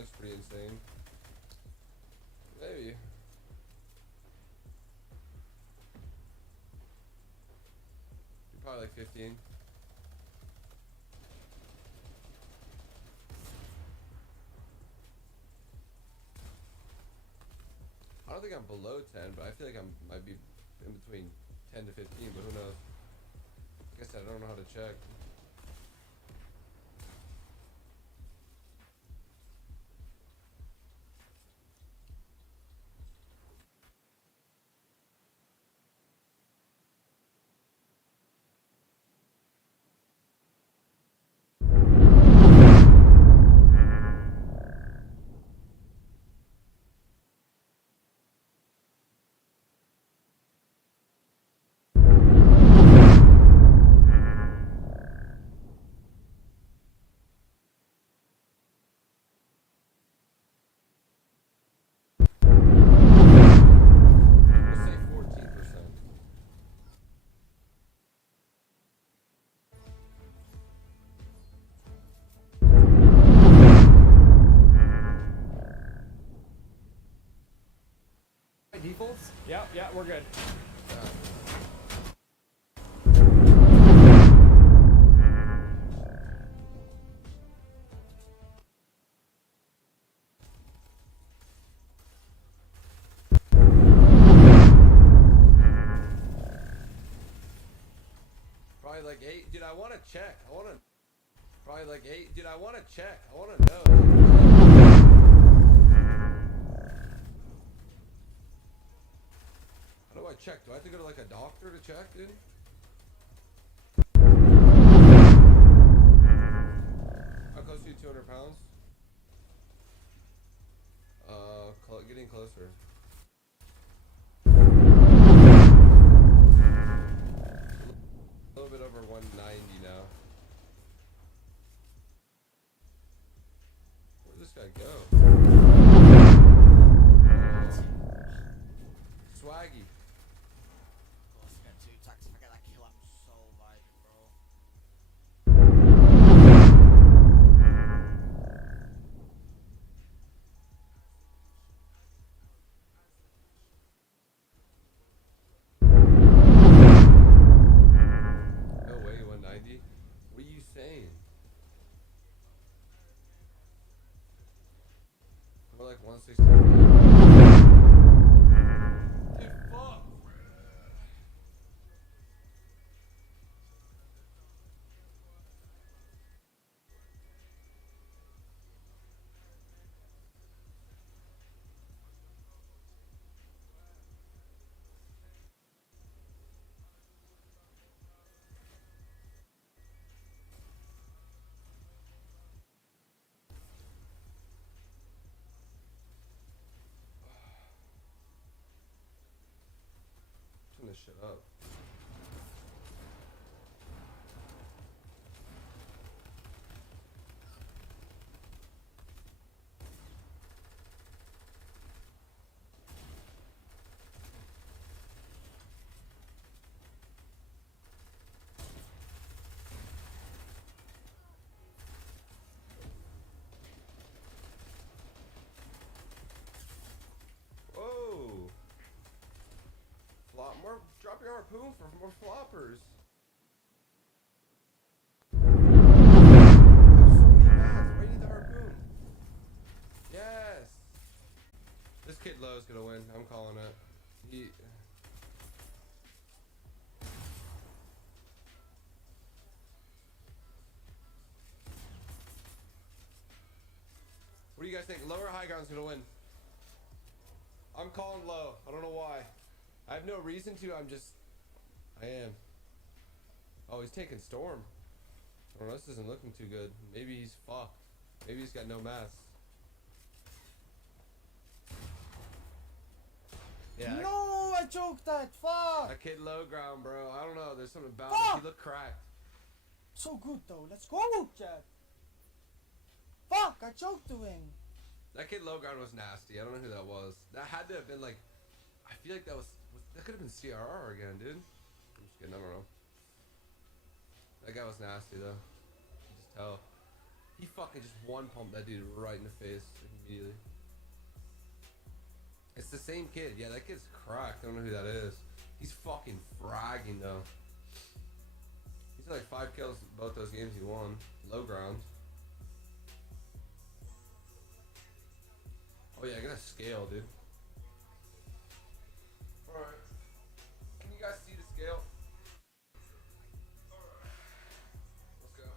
looks pretty insane. Maybe. You're probably like 15. I don't think I'm below 10, but I feel like I might be in between 10 to 15, but who knows? Like I said, I don't know how to check. Let's say 14%. Defaults? Yeah, we're good. Probably like 8. Dude, I want to check. Probably like 8. Dude, I want to check. I want to know. How do I check? Do I have to go to like a doctor to check, dude? How close are you? 200 pounds? Getting closer. A little bit over 190 now. Where'd this guy go? Swaggy. No way, 190? What are you saying? We're like 160. Dude, fuck! Turn this shit up. Whoa! Flop more. Drop your harpoon for more floppers. You have so many mats. Why do you need the harpoon? Yes. This kid low is gonna win. I'm calling it. What do you guys think? Low or high ground's gonna win? I'm calling low. I don't know why. I have no reason to. I am. Oh, he's taking Storm. Oh, this isn't looking too good. Maybe he's fucked. Maybe he's got no mass. Yeah. No, I choked that. Fuck. That kid low ground, bro. I don't know. There's something about Fuck. him. He looked cracked. So good though. Let's go, Chad. Fuck, I choked to him. That kid low ground was nasty. I don't know who that was. That had to have been like. I feel like that could have been CRR again, dude. I'm just kidding. I don't know. That guy was nasty though. You can just tell. He fucking just one pumped that dude right in the face immediately. It's the same kid. Yeah, that kid's cracked. I don't know who that is. He's fucking fragging though. He's like 5 kills both those games he won. Low ground. Oh yeah, I gotta scale, dude. Alright. Can you guys see the scale? Alright. Let's go.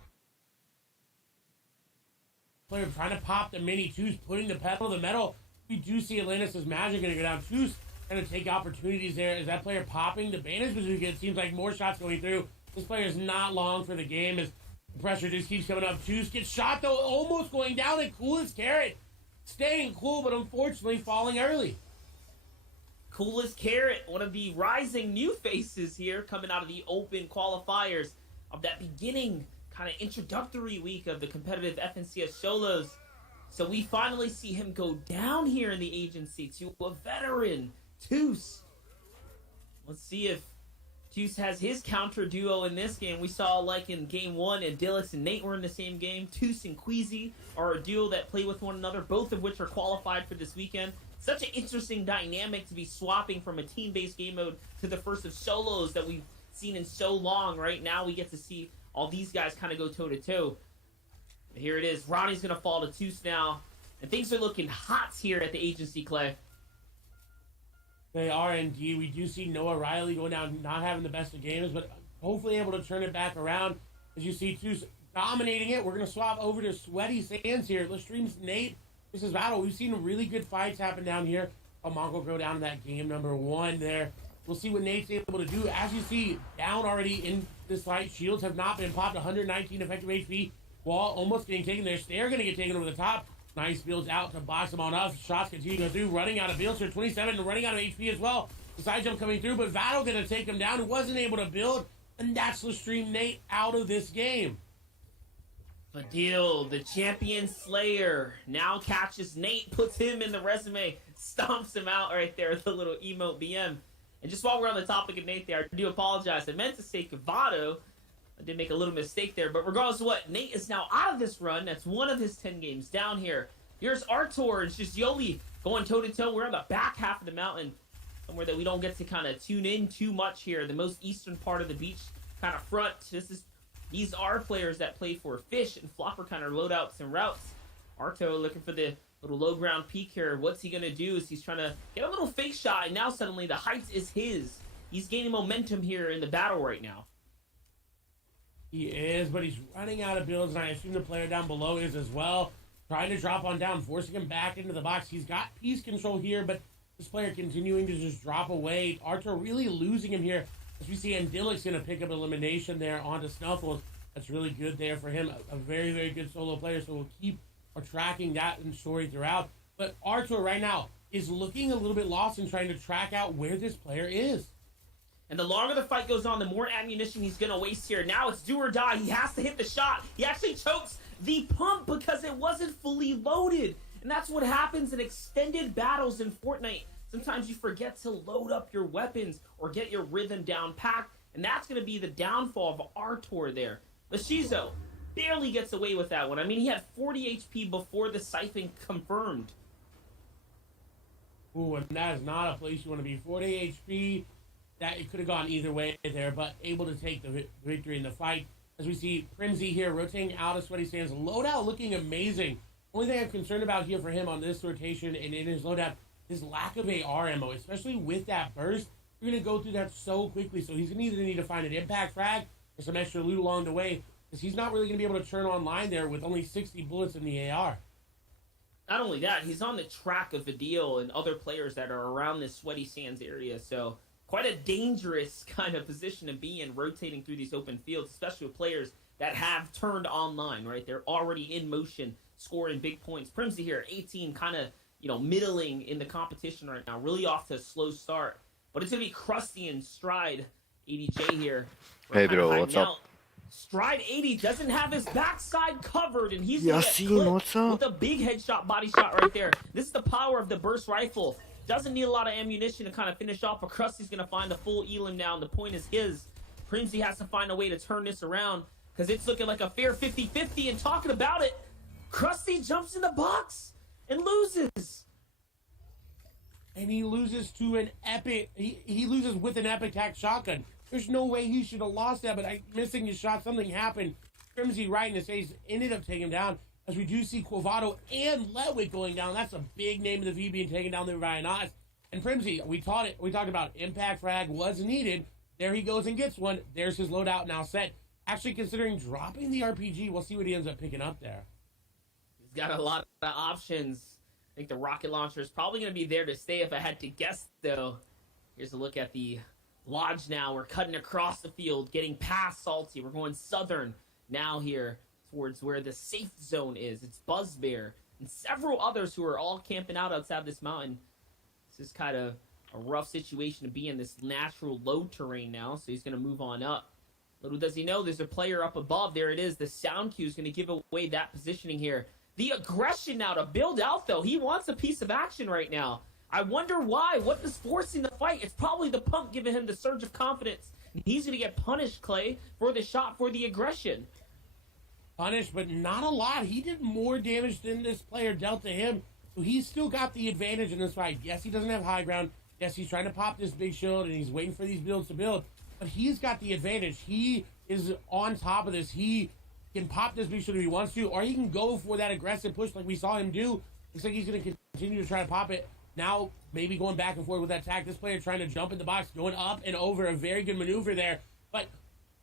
Player trying to pop the mini. Two's putting the pedal to the metal. We do see Atlantis' magic going to go down. Two's going to take opportunities there. Is that player popping? The bandage bazooka, it seems like more shots going through. This player is not long for the game as the pressure just keeps coming up. Two's gets shot though, almost going down. And Cool as Carrot staying cool, but unfortunately falling early. Cool as Carrot, one of the rising new faces here coming out of the open qualifiers of that beginning kind of introductory week of the competitive FNCS solos. So we finally see him go down here in the agency to a veteran, Toos. Let's see if Toos has his counter duo in this game. We saw like in game 1 and Dillix and Nate were in the same game. Toos and Queasy are a duo that play with one another, both of which are qualified for this weekend. Such an interesting dynamic to be swapping from a team-based game mode to the first of solos that we've seen in so long. Right now we get to see all these guys kind of go toe-to-toe. Here it is. Ronnie's going to fall to Toos now. And things are looking hot here at the agency, Clay. They are indeed. We do see Noah Riley going down, not having the best of games, but hopefully able to turn it back around. As you see Toos dominating it. We're going to swap over to Sweaty Sands here. Let's stream Nate. This is battle. We've seen really good fights happen down here. Monko go down to that game number 1 there. We'll see what Nate's able to do. As you see, down already in this fight. Shields have not been popped. 119 effective HP. Wall almost getting taken there. Stair going to get taken over the top. Nice builds out to box him on up. Shots continue to go through. Running out of builds here. 27 and running out of HP as well. The side jump coming through, but Vatto going to take him down. Who wasn't able to build. And that's the stream Nate out of this game. Fadil, the champion slayer, now catches Nate, puts him in the resume, stomps him out right there with a little emote BM. And just while we're on the topic of Nate there, I do apologize. I meant to say Cavato. I did make a little mistake there, but regardless of what, Nate is now out of this run. That's one of his 10 games down here. Here's Artur. It's just Yoli going toe-to-toe. We're on the back half of the mountain, somewhere that we don't get to kind of tune in too much here. The most eastern part of the beach kind of front. These are players that play for Fish and Flopper kind of loadouts and routes. Arto looking for the little low ground peak here. What's he going to do is he's trying to get a little fake shot, and now suddenly the heights is his. He's gaining momentum here in the battle right now. He is, but he's running out of builds, and I assume the player down below is as well. Trying to drop on down, forcing him back into the box. He's got piece control here, but this player continuing to just drop away. Arthur really losing him here. As we see, Andillic's going to pick up elimination there onto Snuffles. That's really good there for him. A very, very good solo player, so we'll keep tracking that in story throughout. But Arthur right now is looking a little bit lost and trying to track out where this player is. And the longer the fight goes on, the more ammunition he's going to waste here. Now it's do or die. He has to hit the shot. He actually chokes the pump because it wasn't fully loaded. And that's what happens in extended battles in Fortnite. Sometimes you forget to load up your weapons or get your rhythm down packed. And that's going to be the downfall of Artur there. Lashizo barely gets away with that one. I mean, he had 40 HP before the siphon confirmed. Ooh, and that is not a place you want to be. 40 HP. That it could have gone either way there, but able to take the victory in the fight. As we see Primsy here rotating out of Sweaty Sands. Loadout looking amazing. Only thing I'm concerned about here for him on this rotation and in his loadout is lack of AR ammo, especially with that burst. You're going to go through that so quickly, so he's going to either need to find an impact frag or some extra loot along the way, because he's not really going to be able to turn online there with only 60 bullets in the AR. Not only that, he's on the track of Fadil and other players that are around this Sweaty Sands area, so quite a dangerous kind of position to be in, rotating through these open fields, especially with players that have turned online, right? They're already in motion, scoring big points. Primsy here, 18, kind of, middling in the competition right now. Really off to a slow start. But it's going to be Krusty and Stride, 80J here. Hey, bro, what's up? Stride 80 doesn't have his backside covered, and he's Yeah, going to see, get what's clipped up? with a big headshot body shot right there. This is the power of the burst rifle. Doesn't need a lot of ammunition to kind of finish off, but Krusty's going to find a full elim now, and the point is his. Primsy has to find a way to turn this around, because it's looking like a fair 50-50, and talking about it, Krusty jumps in the box and loses. And he loses to an epic, he loses with an epic tac shotgun. There's no way he should have lost that, but missing his shot, something happened. Crimsy right in his face ended up taking him down, as we do see Quavato and Ledwick going down. That's a big name of the V being taken down there by Nas. And Crimsy, we talked about impact frag was needed. There he goes and gets one. There's his loadout now set. Actually considering dropping the RPG. We'll see what he ends up picking up there. He's got a lot of options. I think the rocket launcher is probably going to be there to stay if I had to guess, though. Here's a look at the lodge now. We're cutting across the field, getting past Salty. We're going southern now here towards where the safe zone is. It's Buzzbear and several others who are all camping out outside this mountain. This is kind of a rough situation to be in, this natural low terrain now, so he's going to move on up. Little does he know, there's a player up above. There it is. The sound cue is going to give away that positioning here. The aggression now to build out, though. He wants a piece of action right now. I wonder why. What is forcing the fight? It's probably the pump giving him the surge of confidence. He's going to get punished, Clay, for the shot, for the aggression. Punished, but not a lot. He did more damage than this player dealt to him. So he's still got the advantage in this fight. Yes, he doesn't have high ground. Yes, he's trying to pop this big shield, and he's waiting for these builds to build. But he's got the advantage. He is on top of this. He can pop this big shield if he wants to, or he can go for that aggressive push like we saw him do. Looks like he's going to continue to try to pop it. Now, maybe going back and forth with that attack. This player trying to jump in the box, going up and over. A very good maneuver there. But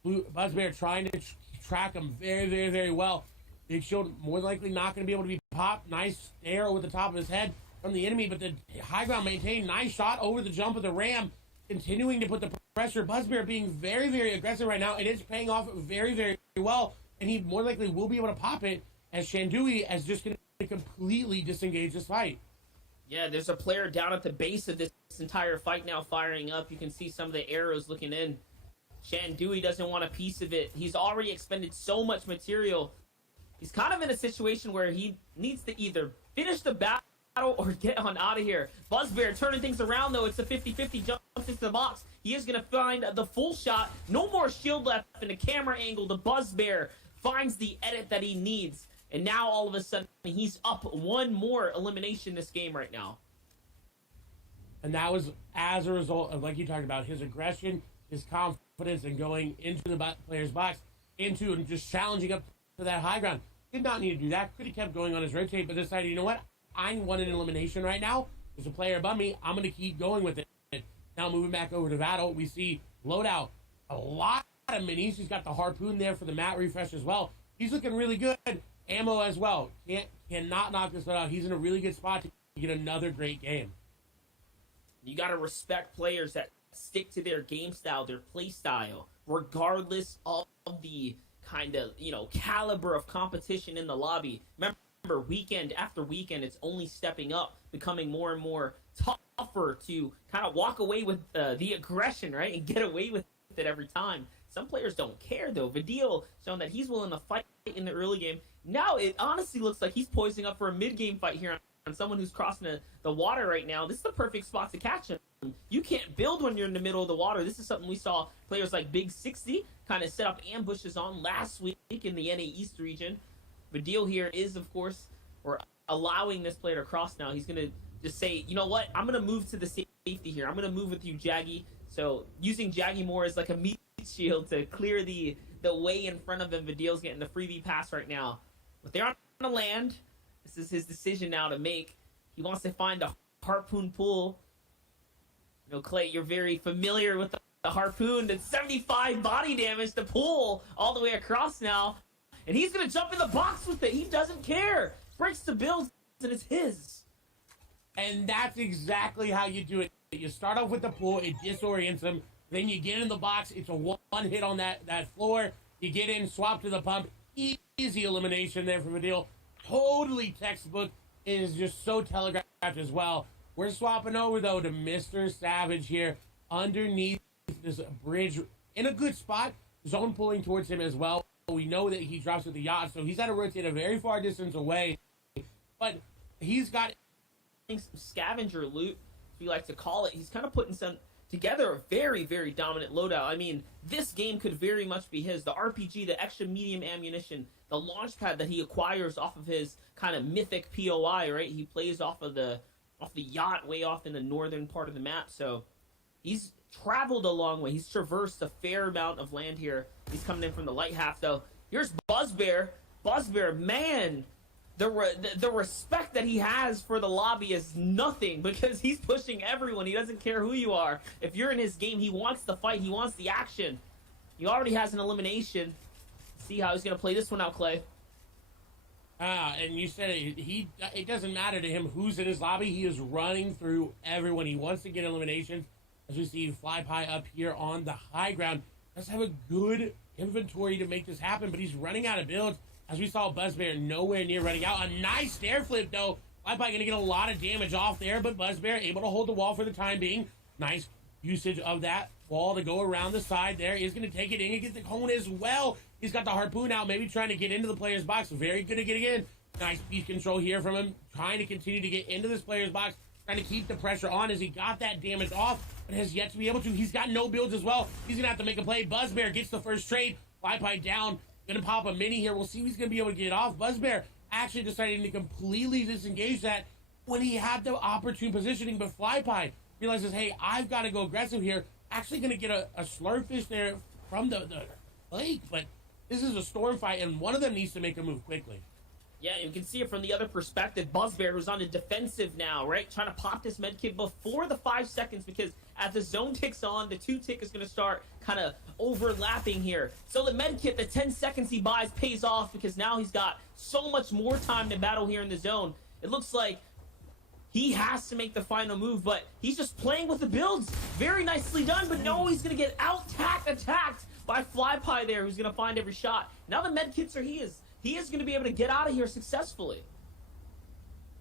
Buzzbear trying to track him very, very, very well. Big shield more likely not going to be able to be popped. Nice stare over the top of his head from the enemy, but the high ground maintained. Nice shot over the jump of the Ram, continuing to put the pressure. Buzzbear being very, very aggressive right now, and it's paying off very, very well. And he more likely will be able to pop it, as Shandui is just going to completely disengage this fight. Yeah, there's a player down at the base of this entire fight now firing up. You can see some of the arrows looking in. Shandui doesn't want a piece of it. He's already expended so much material. He's kind of in a situation where he needs to either finish the battle or get on out of here. Buzzbear turning things around, though. It's a 50-50, jumps into the box. He is going to find the full shot. No more shield left in the camera angle. The Buzzbear finds the edit that he needs. And now, all of a sudden, he's up one more elimination this game right now. And that was as a result of, like you talked about, his aggression, his confidence in going into the player's box, into and just challenging up to that high ground. Did not need to do that. Could have kept going on his rotate, but decided, you know what? I want an elimination right now. There's a player above me. I'm going to keep going with it. Now moving back over to Battle, we see Loadout. A lot of minis. He's got the harpoon there for the mat refresh as well. He's looking really good. Ammo as well. Cannot knock this one out. He's in a really good spot to get another great game. You got to respect players that stick to their game style, their play style, regardless of the kind of, caliber of competition in the lobby. Remember, weekend after weekend, it's only stepping up, becoming more and more tougher to kind of walk away with the aggression, right, and get away with it every time. Some players don't care, though. Vidil showing that he's willing to fight in the early game. Now, it honestly looks like he's poising up for a mid-game fight here on someone who's crossing the water right now. This is the perfect spot to catch him. You can't build when you're in the middle of the water. This is something we saw players like Big 60 kind of set up ambushes on last week in the NA East region. Vidil here is, of course, we're allowing this player to cross now. He's going to just say, you know what, I'm going to move to the safety here. I'm going to move with you, Jaggy. So using Jaggy more as like a meat shield to clear the way in front of him. Vidil's getting the freebie pass right now. But they're on the land. This is his decision now to make. He wants to find a harpoon pool. Clay, you're very familiar with the harpoon. That's 75 body damage to pull all the way across now. And he's going to jump in the box with it. He doesn't care. Breaks the builds, and it's his. And that's exactly how you do it. You start off with the pool. It disorients him. Then you get in the box. It's a one hit on that floor. You get in, swap to the pump. Easy elimination there for Vidil. Totally textbook. It is just so telegraphed as well. We're swapping over, though, to Mr. Savage here underneath this bridge in a good spot. Zone pulling towards him as well. We know that he drops with the yacht, so he's got to rotate a very far distance away. But he's got some scavenger loot, if you like to call it. He's kind of putting together a very, very dominant loadout. I mean, this game could very much be his. The RPG, the extra medium ammunition, the launch pad that he acquires off of his kind of mythic POI, right? He plays off the yacht way off in the northern part of the map, so he's traveled a long way. He's traversed a fair amount of land here. He's coming in from the light half, though. Here's Buzzbear. Buzzbear, man, the respect that he has for the lobby is nothing because he's pushing everyone. He doesn't care who you are. If you're in his game, he wants the fight. He wants the action. He already has an elimination. See how he's going to play this one out, Clay. And you said it doesn't matter to him who's in his lobby. He is running through everyone. He wants to get eliminations. As we see Fly Pie up here on the high ground. Does have a good inventory to make this happen, but he's running out of builds. As we saw, Buzzbear nowhere near running out. A nice stair flip, though. Fly Pie going to get a lot of damage off there, but Buzzbear able to hold the wall for the time being. Nice usage of that wall to go around the side there. He's going to take it in and get the cone as well. He's got the harpoon out, maybe trying to get into the player's box. Very good at getting in. Nice piece control here from him. Trying to continue to get into this player's box. Trying to keep the pressure on as he got that damage off, but has yet to be able to. He's got no builds as well. He's going to have to make a play. Buzzbear gets the first trade. Fly Pie down. Going to pop a mini here. We'll see if he's going to be able to get it off. Buzzbear actually deciding to completely disengage that when he had the opportune positioning, but Fly Pie realizes, hey, I've got to go aggressive here. Actually going to get a slurfish there from the lake, but this is a storm fight, and one of them needs to make a move quickly. Yeah, you can see it from the other perspective. Buzzbear, who's on the defensive now, right? Trying to pop this medkit before the 5 seconds, because as the zone ticks on, the 2 tick is going to start kind of overlapping here. So the medkit, the 10 seconds he buys, pays off because now he's got so much more time to battle here in the zone. It looks like he has to make the final move, but he's just playing with the builds. Very nicely done, but no, he's going to get attacked by Fly Pie there, who's going to find every shot. Now the medkits are his. He is going to be able to get out of here successfully.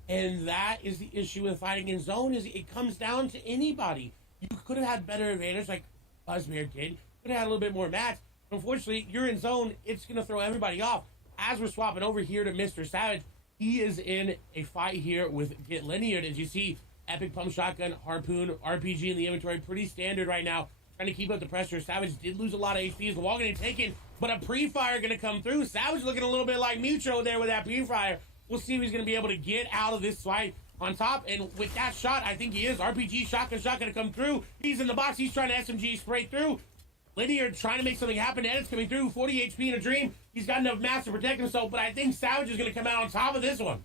And that is the issue with fighting in zone, is it comes down to anybody. You could have had better advantage like Buzzbear did. Could have had a little bit more match. Unfortunately, you're in zone. It's going to throw everybody off. As we're swapping over here to Mr. Savage, he is in a fight here with Get Linear. As you see, Epic Pump Shotgun, Harpoon, RPG in the inventory. Pretty standard right now. Trying to keep up the pressure. Savage did lose a lot of HP. The wall going to take it, but a pre-fire going to come through. Savage looking a little bit like Mucho there with that pre-fire. We'll see if he's going to be able to get out of this fight on top. And with that shot, I think he is. RPG shotgun shot going to come through. He's in the box. He's trying to SMG spray through. Linear trying to make something happen. Edit's coming through. 40 HP in a dream. He's got enough mass to protect himself, but I think Savage is going to come out on top of this one.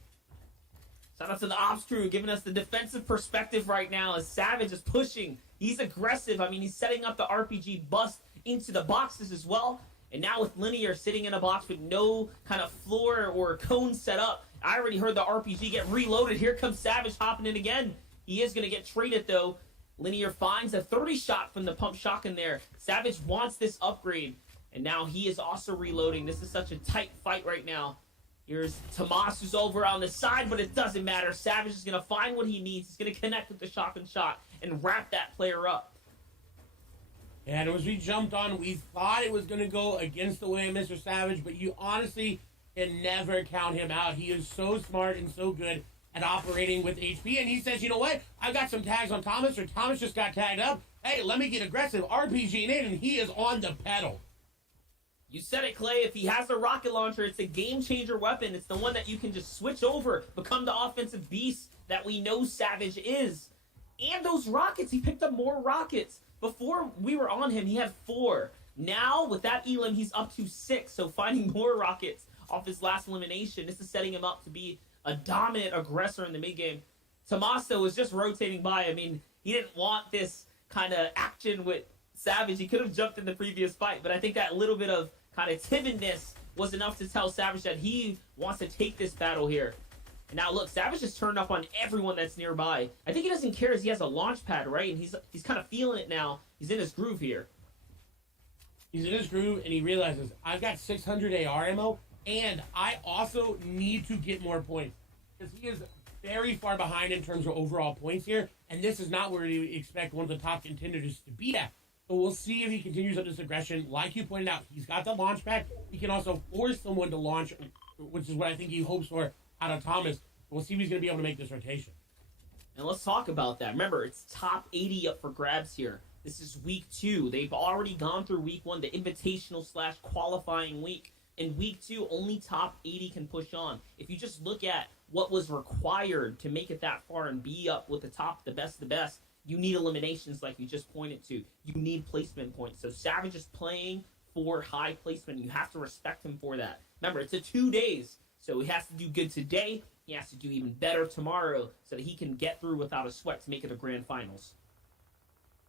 Shout out to the ops crew giving us the defensive perspective right now as Savage is pushing. He's aggressive. I mean, he's setting up the RPG bust into the boxes as well. And now with Linear sitting in a box with no kind of floor or cone set up, I already heard the RPG get reloaded. Here comes Savage hopping in again. He is going to get traded, though. Linear finds a 30 shot from the pump shotgun there. Savage wants this upgrade, and now he is also reloading. This is such a tight fight right now. Here's Tomas, who's over on the side, but it doesn't matter. Savage is going to find what he needs. He's going to connect with the shotgun shot and wrap that player up. And as we jumped on, we thought it was going to go against the way of Mr. Savage, but you honestly can never count him out. He is so smart and so good at operating with HP. And he says, you know what? I've got some tags on Thomas, or Thomas just got tagged up. Hey, let me get aggressive. RPG in, and he is on the pedal. You said it, Clay. If he has a rocket launcher, it's a game-changer weapon. It's the one that you can just switch over, become the offensive beast that we know Savage is. And those rockets, he picked up more rockets. Before we were on him, he had 4. Now, with that elim, he's up to 6. So finding more rockets off his last elimination, this is setting him up to be a dominant aggressor in the mid-game. Tommaso was just rotating by. I mean, he didn't want this kind of action with Savage. He could have jumped in the previous fight, but I think that little bit of kind of timidness was enough to tell Savage that he wants to take this battle here. And now look, Savage just turned up on everyone that's nearby. I think he doesn't care as he has a launch pad, right? And he's kind of feeling it now. He's in his groove here. He's in his groove, and he realizes, I've got 600 AR ammo, and I also need to get more points. Because he is very far behind in terms of overall points here, and this is not where you expect one of the top contenders to be at. So we'll see if he continues up this aggression. Like you pointed out, he's got the launch pad. He can also force someone to launch, which is what I think he hopes for out of Thomas. We'll see if he's going to be able to make this rotation. And let's talk about that. Remember, it's top 80 up for grabs here. This is week 2. They've already gone through week 1, the invitational / qualifying week. In week 2, only top 80 can push on. If you just look at what was required to make it that far and be up with the best of the best, you need eliminations like you just pointed to. You need placement points. So Savage is playing for high placement. You have to respect him for that. Remember, it's a 2 days. So he has to do good today. He has to do even better tomorrow so that he can get through without a sweat to make it to grand finals.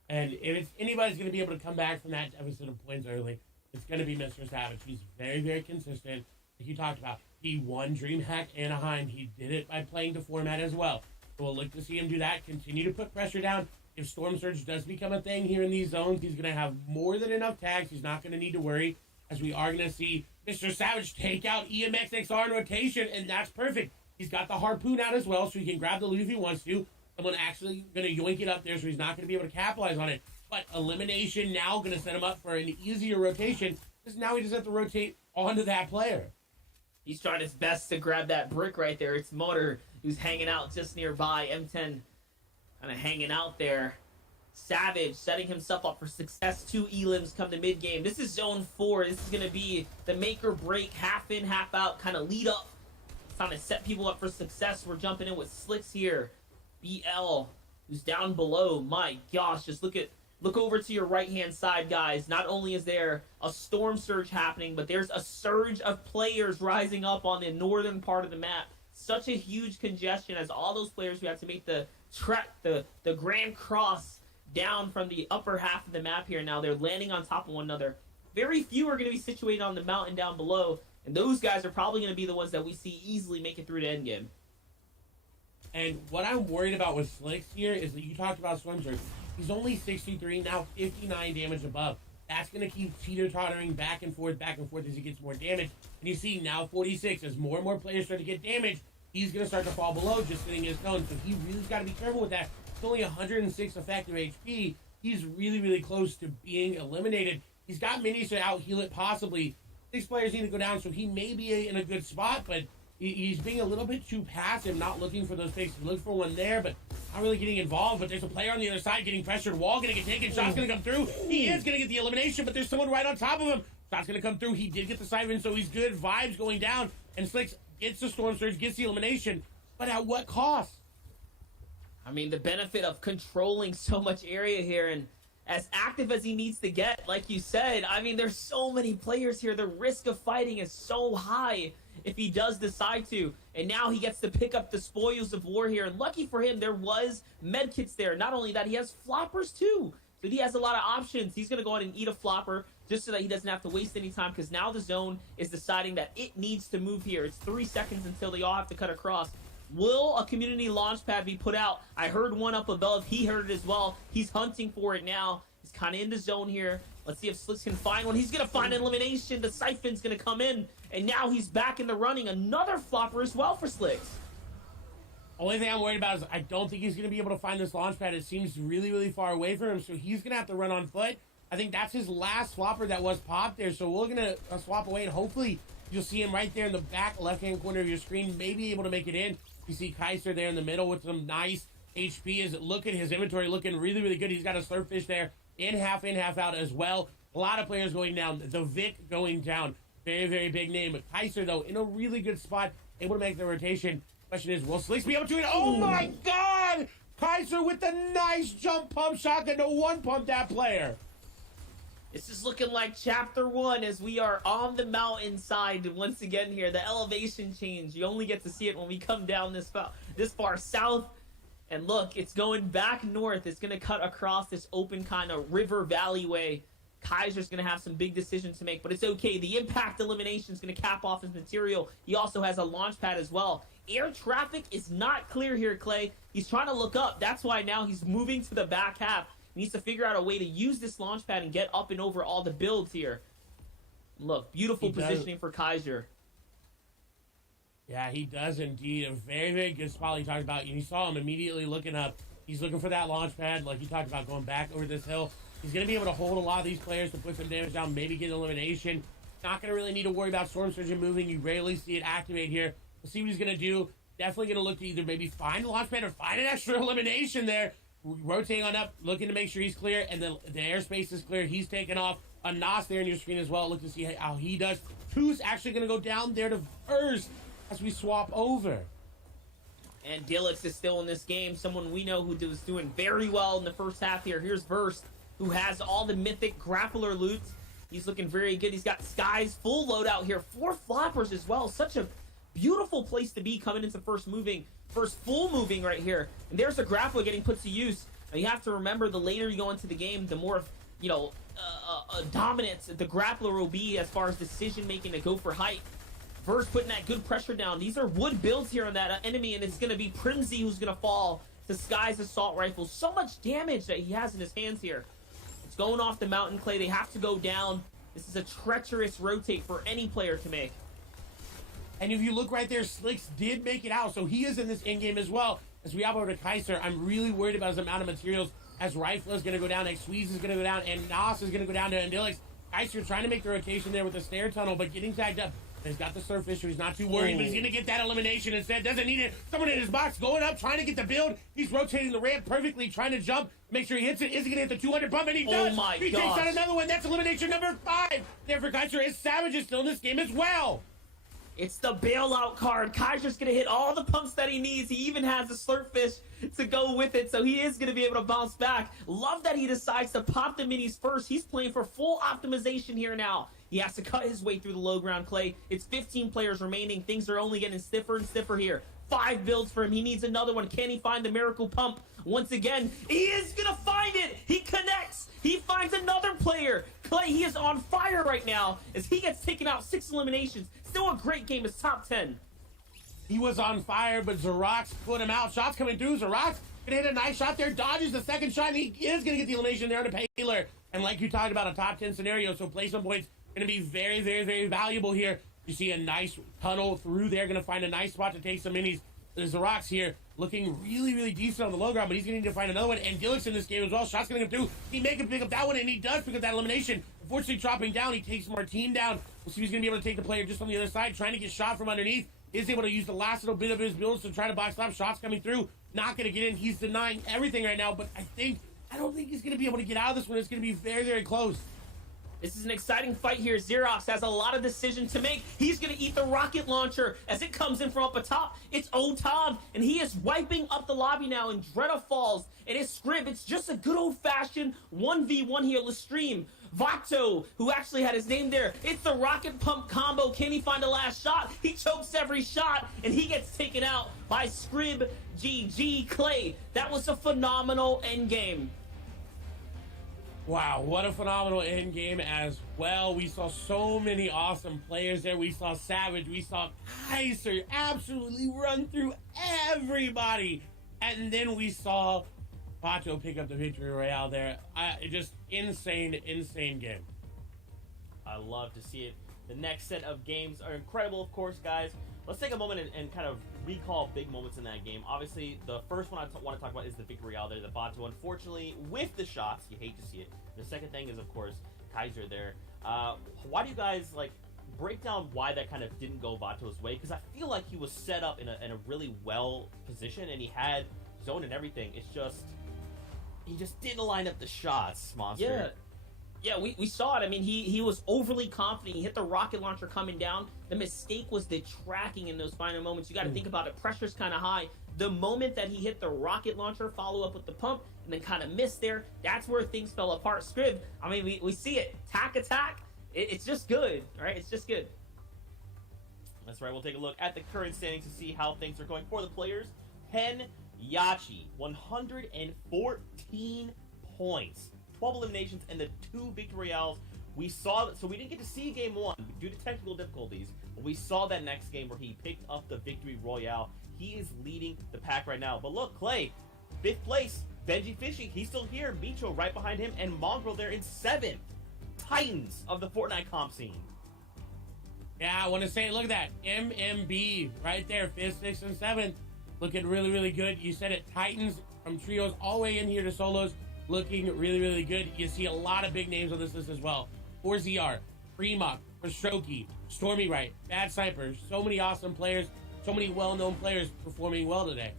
And if anybody's going to be able to come back from that deficit of points early, it's going to be Mr. Savage. He's very, very consistent. Like you talked about, he won DreamHack Anaheim. He did it by playing the format as well. So we'll look to see him do that, continue to put pressure down. If Storm Surge does become a thing here in these zones, he's going to have more than enough tags. He's not going to need to worry, as we are going to see Mr. Savage take out EMXXR in rotation, and that's perfect. He's got the Harpoon out as well, so he can grab the loot if he wants to. Someone actually going to yoink it up there, so he's not going to be able to capitalize on it. But elimination now going to set him up for an easier rotation, because now he doesn't have to rotate onto that player. He's trying his best to grab that brick right there. It's Motor who's hanging out just nearby. M10 kind of hanging out there. Savage setting himself up for success. 2 elims come to mid-game. This is zone 4. This is going to be the make or break, half in, half out, kind of lead up. Trying to set people up for success. We're jumping in with Slicks here. BL, who's down below. My gosh, just look over to your right-hand side, guys. Not only is there a storm surge happening, but there's a surge of players rising up on the northern part of the map. Such a huge congestion as all those players who have to make the trek, the Grand Cross down from the upper half of the map here. Now they're landing on top of one another. Very few are going to be situated on the mountain down below, and those guys are probably going to be the ones that we see easily make it through to endgame. And what I'm worried about with Slicks here is that you talked about Storm Surge. He's only 63, now 59 damage above. That's going to keep teeter-tottering back and forth as he gets more damage. And you see now 46, as more and more players start to get damaged, he's going to start to fall below just sitting his zone. So he really's got to be careful with that. It's only 106 effective HP. He's really, really close to being eliminated. He's got minis to out-heal it possibly. 6 players need to go down, so he may be in a good spot, but he's being a little bit too passive, not looking for those picks. He looks for one there, but not really getting involved. But there's a player on the other side getting pressured. Wall going to get taken. Shot's going to come through. He is going to get the elimination, but there's someone right on top of him. Shot's going to come through. He did get the siphon, so he's good. Vibes going down. And Slicks gets the Storm Surge, gets the elimination. But at what cost? I mean, the benefit of controlling so much area here and as active as he needs to get, like you said, I mean, there's so many players here. The risk of fighting is so high if he does decide to. And now he gets to pick up the spoils of war here. And lucky for him, there was medkits there. Not only that, he has floppers too. So he has a lot of options. He's going to go ahead and eat a flopper just so that he doesn't have to waste any time, because now the zone is deciding that it needs to move here. It's 3 seconds until they all have to cut across. Will a community launch pad be put out? I heard one up above. He heard it as well. He's hunting for it now. He's kind of in the zone here. Let's see if Slicks can find one. He's going to find an elimination. The siphon's going to come in. And now he's back in the running. Another flopper as well for Slicks. Only thing I'm worried about is I don't think he's going to be able to find this launch pad. It seems really, really far away from him, so he's going to have to run on foot. I think that's his last flopper that was popped there, so we're going to swap away, and hopefully you'll see him right there in the back left-hand corner of your screen, maybe able to make it in. You see Kaiser there in the middle with some nice HP. Look at his inventory looking really, really good. He's got a Slurpfish there in, half out as well. A lot of players going down. The Vic going down. Very, very big name. But Kaiser, though, in a really good spot, able to make the rotation. Question is, will Slicks be able to? Oh, my God! Kaiser with the nice jump pump shotgun to one-pump that player. This is looking like chapter 1 as we are on the mountainside once again here. The elevation change. You only get to see it when we come down this far south. And look, it's going back north. It's going to cut across this open kind of river valley way. Kaiser's going to have some big decisions to make, but it's okay. The impact elimination is going to cap off his material. He also has a launch pad as well. Air traffic is not clear here, Clay. He's trying to look up. That's why now he's moving to the back half. He needs to figure out a way to use this launch pad and get up and over all the builds here. Look, beautiful positioning for Kaiser. Yeah, he does indeed. A very, very good spot he talked about. And you saw him immediately looking up. He's looking for that launch pad, like you talked about, going back over this hill. He's going to be able to hold a lot of these players to put some damage down, maybe get an elimination. Not going to really need to worry about Storm Surge moving. You rarely see it activate here. We'll see what he's going to do. Definitely going to look to either maybe find a launch pad or find an extra elimination there. rotating on up, looking to make sure he's clear, and the airspace is clear. He's taken off. A Nas there in your screen as well. Look to see how he does. Two's actually going to go down there to first as we swap over. And Dillix is still in this game. Someone we know who was doing very well in the first half here. Here's Verse, who has all the mythic grappler loot. He's looking very good. He's got Sky's full loadout here. 4 floppers as well. Such a beautiful place to be coming into first full moving right here. And there's a grappler getting put to use. Now you have to remember, the later you go into the game, the more, dominance the grappler will be as far as decision making to go for height. Verse putting that good pressure down. These are wood builds here on that enemy, and it's going to be Primsy who's going to fall to Sky's assault rifle. So much damage that he has in his hands here. It's going off the mountain, Clay. They have to go down. This is a treacherous rotate for any player to make. And if you look right there, Slicks did make it out, so he is in this in-game as well. As we hop over to Kaiser, I'm really worried about his amount of materials, as Rifle is going to go down, Xweez is going to go down, and Nas is going to go down to Andilix. Kaiser trying to make the rotation there with the stair tunnel, but getting tagged up. He's got the surface, so he's not too worried, but he's going to get that elimination instead. Doesn't need it. Someone in his box going up, trying to get the build. He's rotating the ramp perfectly, trying to jump, make sure he hits it. Is he going to hit the 200 bump? And he does. Oh my He gosh. takes out another one. That's elimination number 5. There for Kaiser. His Savage is still in this game as well. It's the bailout card. Kaiser's going to hit all the pumps that he needs. He even has a slurpfish to go with it, so he is going to be able to bounce back. Love that he decides to pop the minis first. He's playing for full optimization here now. He has to cut his way through the low ground, Clay. It's 15 players remaining. Things are only getting stiffer and stiffer here. 5 builds for him. He needs another one. Can he find the miracle pump? Once again, he is going to find it. He connects. He finds another player. Clay, he is on fire right now as he gets taken out. 6 eliminations. Still a great game. It's top 10. He was on fire, but Xerox put him out. Shots coming through. Xerox gonna hit a nice shot there. Dodges the second shot, and he is gonna get the elimination there to Paler. And like you talked about, a top 10 scenario, so placement points gonna be very, very, very valuable here. You see a nice tunnel through there. Gonna find a nice spot to take some minis. Xerox here looking really, really decent on the low ground, but he's gonna need to find another one. And Dillix in this game as well. Shots gonna come through. He may pick up that one, and he does pick up that elimination. Unfortunately, dropping down, he takes Martine down. We'll see if he's gonna be able to take the player just on the other side, trying to get shot from underneath. Is able to use the last little bit of his builds to try to box slap. Shots coming through. Not going to get in. He's denying everything right now, but I don't think he's going to be able to get out of this one. It's going to be very, very close. This is an exciting fight here. Xerox has a lot of decision to make. He's going to eat the rocket launcher as it comes in from up atop. It's Otab, and he is wiping up the lobby now, and Dreda falls. And it's Scrib. It's just a good old-fashioned 1v1 here. Lestream, Vato, who actually had his name there. It's the rocket pump combo. Can he find the last shot? He chokes every shot, and he gets taken out by Scrib. GG Clay. That was a phenomenal endgame. Wow, what a phenomenal end game as well. We saw so many awesome players there. We saw Savage. We saw Kaiser absolutely run through everybody. And then we saw Pato pick up the victory royale there. Just insane, insane game. I love to see it. The next set of games are incredible, of course, guys. Let's take a moment and kind of recall big moments in that game. Obviously, the first one I want to talk about is the victory royale there. The Vato, unfortunately, with the shots, you hate to see it. The second thing is, of course, Kaiser there. Why do you guys, break down why that kind of didn't go Vato's way? Because I feel like he was set up in a really well position, and he had zone and everything. It's just, he just didn't line up the shots, Monster. Yeah, we saw it. I mean, he was overly confident. He hit the rocket launcher coming down. The mistake was the tracking in those final moments. You got to think about it. Pressure's kind of high. The moment that he hit the rocket launcher, follow up with the pump, and then kind of missed there, that's where things fell apart. Scrib, I mean, we see it. Attack. It's just good, right? It's just good. That's right. We'll take a look at the current standings to see how things are going for the players. Pen Yachi, 114 points. 12 eliminations and the 2 victory royales. We saw that, so we didn't get to see game 1 due to technical difficulties, but we saw that next game where he picked up the victory royale. He is leading the pack right now. But look, Clay, 5th place, Benji Fishing, he's still here. Micho right behind him, and Mongrel there in 7th. Titans of the Fortnite comp scene. Yeah, I want to say, look at that. MMB right there, 5th, 6th, and 7th. Looking really, really good. You said it, Titans from trios all the way in here to solos. Looking really, really good. You see a lot of big names on this list as well. 4ZR, Fremok, Pashoki, Stormy Right, Bad Sniper. So many awesome players, so many well-known players performing well today.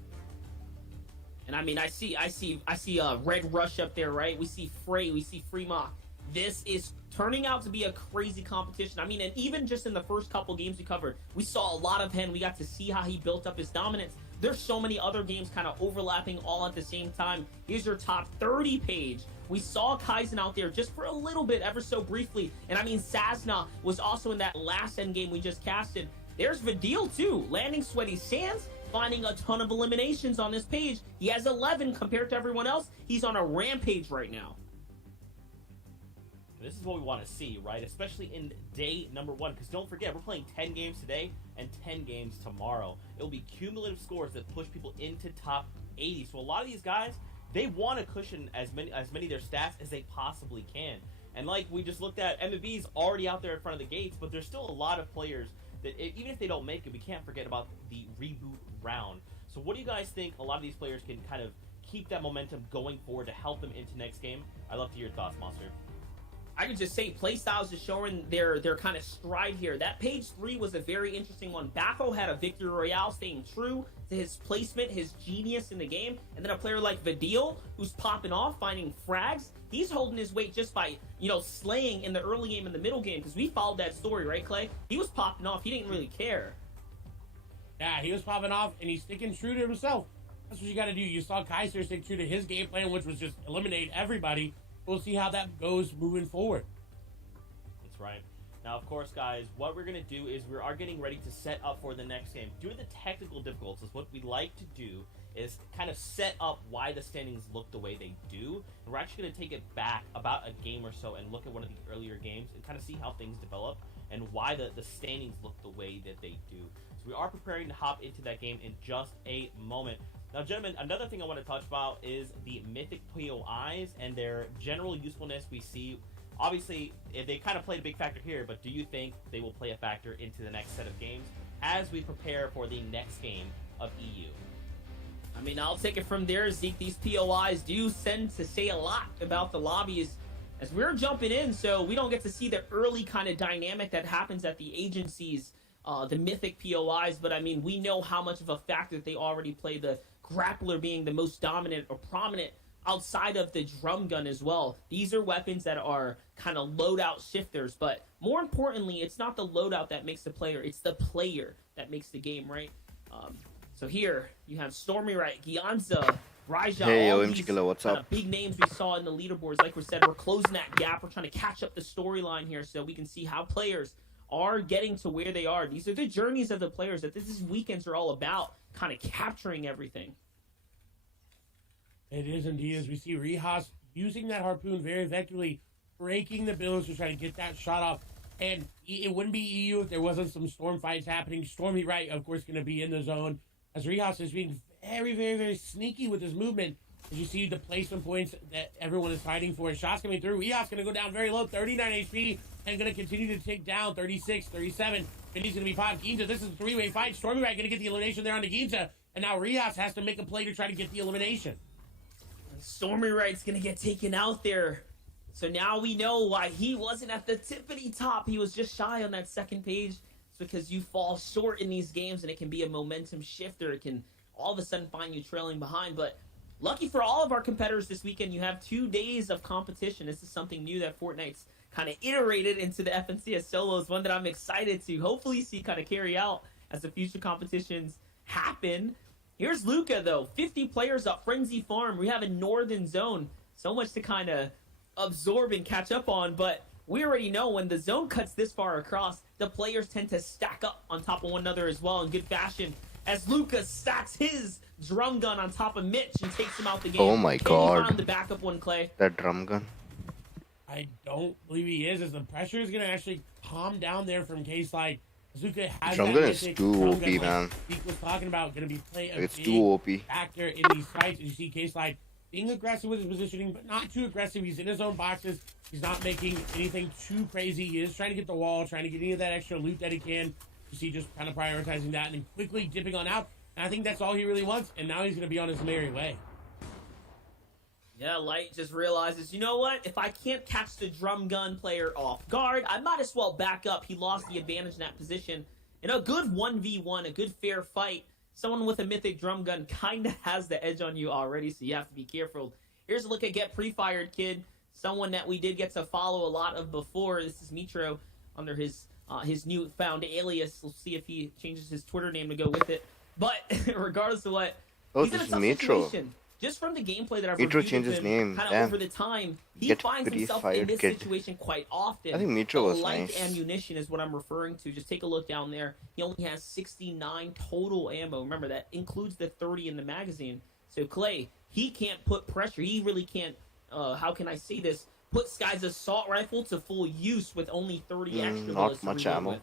And I mean, I see a Red Rush up there, right? We see Frey, we see Fremont. This is turning out to be a crazy competition. I mean, and even just in the first couple games we covered, we saw a lot of him. We got to see how he built up his dominance. There's so many other games kind of overlapping all at the same time. Here's your top 30 page. We saw Kaizen out there just for a little bit, ever so briefly. And I mean, Sazna was also in that last end game we just casted. There's Vidil too, landing Sweaty Sands, finding a ton of eliminations on this page. He has 11 compared to everyone else. He's on a rampage right now. This is what we want to see, right? Especially in day number 1, because don't forget, we're playing 10 games today and 10 games tomorrow. It'll be cumulative scores that push people into top 80. So a lot of these guys, they want to cushion as many of their stats as they possibly can. And like we just looked at, MMB's already out there in front of the gates, but there's still a lot of players that even if they don't make it, we can't forget about the reboot round. So what do you guys think a lot of these players can kind of keep that momentum going forward to help them into next game? I'd love to hear your thoughts, Monster. I could just say playstyles is showing their kind of stride here. That page 3 was a very interesting one. Bako had a victory royale, staying true to his placement, his genius in the game. And then a player like Vidil, who's popping off, finding frags. He's holding his weight just by, slaying in the early game and the middle game, because we followed that story, right, Clay? He was popping off. He didn't really care. Yeah, he was popping off, and he's sticking true to himself. That's what you got to do. You saw Kaiser stick true to his game plan, which was just eliminate everybody. We'll see how that goes moving forward. That's right. Now, of course, guys, what we're going to do is we are getting ready to set up for the next game. Due to the technical difficulties, what we like to do is kind of set up why the standings look the way they do. And we're actually going to take it back about a game or so and look at one of the earlier games and kind of see how things develop and why the standings look the way that they do. So we are preparing to hop into that game in just a moment. Now, gentlemen, another thing I want to touch about is the Mythic POIs and their general usefulness we see. Obviously, they kind of played a big factor here, but do you think they will play a factor into the next set of games as we prepare for the next game of EU? I mean, I'll take it from there, Zeke. These POIs do tend to say a lot about the lobbies as we're jumping in, so we don't get to see the early kind of dynamic that happens at the agencies, the Mythic POIs, but I mean, we know how much of a factor they already play, the grappler being the most dominant or prominent outside of the drum gun as well. These are weapons that are kind of loadout shifters, but more importantly, it's not the loadout that makes the player, it's the player that makes the game, right? So here, you have Stormy Right, Gyanza, Raija, Hey, all OMG these Killer, what's up? big names we saw in the leaderboards. Like we said, we're closing that gap. We're trying to catch up the storyline here so we can see how players are getting to where they are. These are the journeys of the players that these weekends are all about, kind of capturing everything. It is indeed, as we see Rihas using that harpoon very effectively, breaking the bills to try to get that shot off. And it wouldn't be EU if there wasn't some storm fights happening. Stormy Right, of course, going to be in the zone, as Rihas is being very, very, very sneaky with his movement. As you see the placement points that everyone is fighting for. Shots coming through. Rihas going to go down very low, 39 HP, and going to continue to take down 36, 37. Vinny's going to be 5. Ginza, this is a three-way fight. Stormy Right going to get the elimination there on the Ginza, and now Rihas has to make a play to try to get the elimination. Stormy Right's gonna get taken out there. So now we know why he wasn't at the tippity top. He was just shy on that second page. It's because you fall short in these games and it can be a momentum shifter. It can all of a sudden find you trailing behind. But lucky for all of our competitors this weekend, you have 2 days of competition. This is something new that Fortnite's kind of iterated into the FNCS solos. One that I'm excited to hopefully see kind of carry out as the future competitions happen. Here's Luca, though. 50 players up Frenzy Farm. We have a northern zone. So much to kind of absorb and catch up on, but we already know when the zone cuts this far across, the players tend to stack up on top of one another as well in good fashion, as Luca stacks his drum gun on top of Mitch and takes him out the game. Oh my God. Can you find the backup one, Clay? That drum gun. I don't believe he is, as the pressure is going to actually calm down there from case like Zuka has Drum that gun is mythic too drum OP, gun, like man. Zeke was talking about, going to be playing a It's big too OP. factor in these fights. You see case like being aggressive with his positioning, but not too aggressive. He's in his own boxes. He's not making anything too crazy. He is trying to get the wall, trying to get any of that extra loot that he can. You see, just kind of prioritizing that and then quickly dipping on out. And I think that's all he really wants. And now he's going to be on his merry way. Yeah, Light just realizes, you know what? If I can't catch the drum gun player off guard, I might as well back up. He lost the advantage in that position. In a good 1v1, a good fair fight, someone with a mythic drum gun kind of has the edge on you already, so you have to be careful. Here's a look at Get Pre-Fired Kid, someone that we did get to follow a lot of before. This is Mitro under his newfound alias. We'll see if he changes his Twitter name to go with it. But regardless of what, he's in a tough situation. Just from the gameplay that I've Mitro reviewed changed of his him, name. kind of Damn. over the time, he Get finds himself in Pre-Fired this Kid. situation quite often. I think Mitro was Light nice. ammunition is what I'm referring to. Just take a look down there. He only has 69 total ammo. Remember, that includes the 30 in the magazine. So Clay, he can't put pressure. He really can't, how can I say this, put Sky's assault rifle to full use with only 30 extra bullets. Not much to reload ammo. with.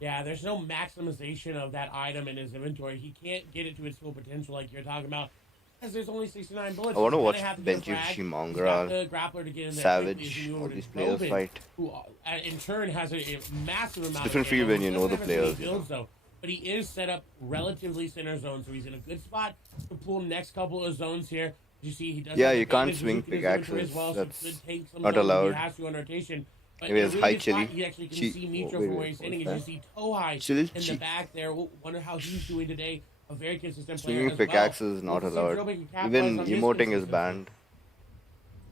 Yeah, there's no maximization of that item in his inventory. He can't get it to its full potential like you're talking about. Because there's only 69 bullets. I want to He's watch gonna have to get a Benji frag. He's got Mongrel, the grappler to get in there Savage, quickly as he moves all over these to players Robin, fight. who in turn has a massive amount Different of feel ammo. when you He know the doesn't have as many players, you know. builds, though. But he is set up relatively center zone, so he's in a good spot to pull next couple of zones here. You see, he does. Yeah, have you can't advantage swing in his inventory pickaxes. as well, so That's could take some not zones if allowed. He has to on rotation. But Maybe in a it's really high good spot, chili. He actually can Chi- see Mitro wait, from where wait, he's standing, what's and you see Tohai Chili in chi- the back there. Wonder how he's doing today. A very consistent player Swinging as well. pickaxes is not We'll see if allowed. Droban can capitalize Even on his emoting is consistency. banned.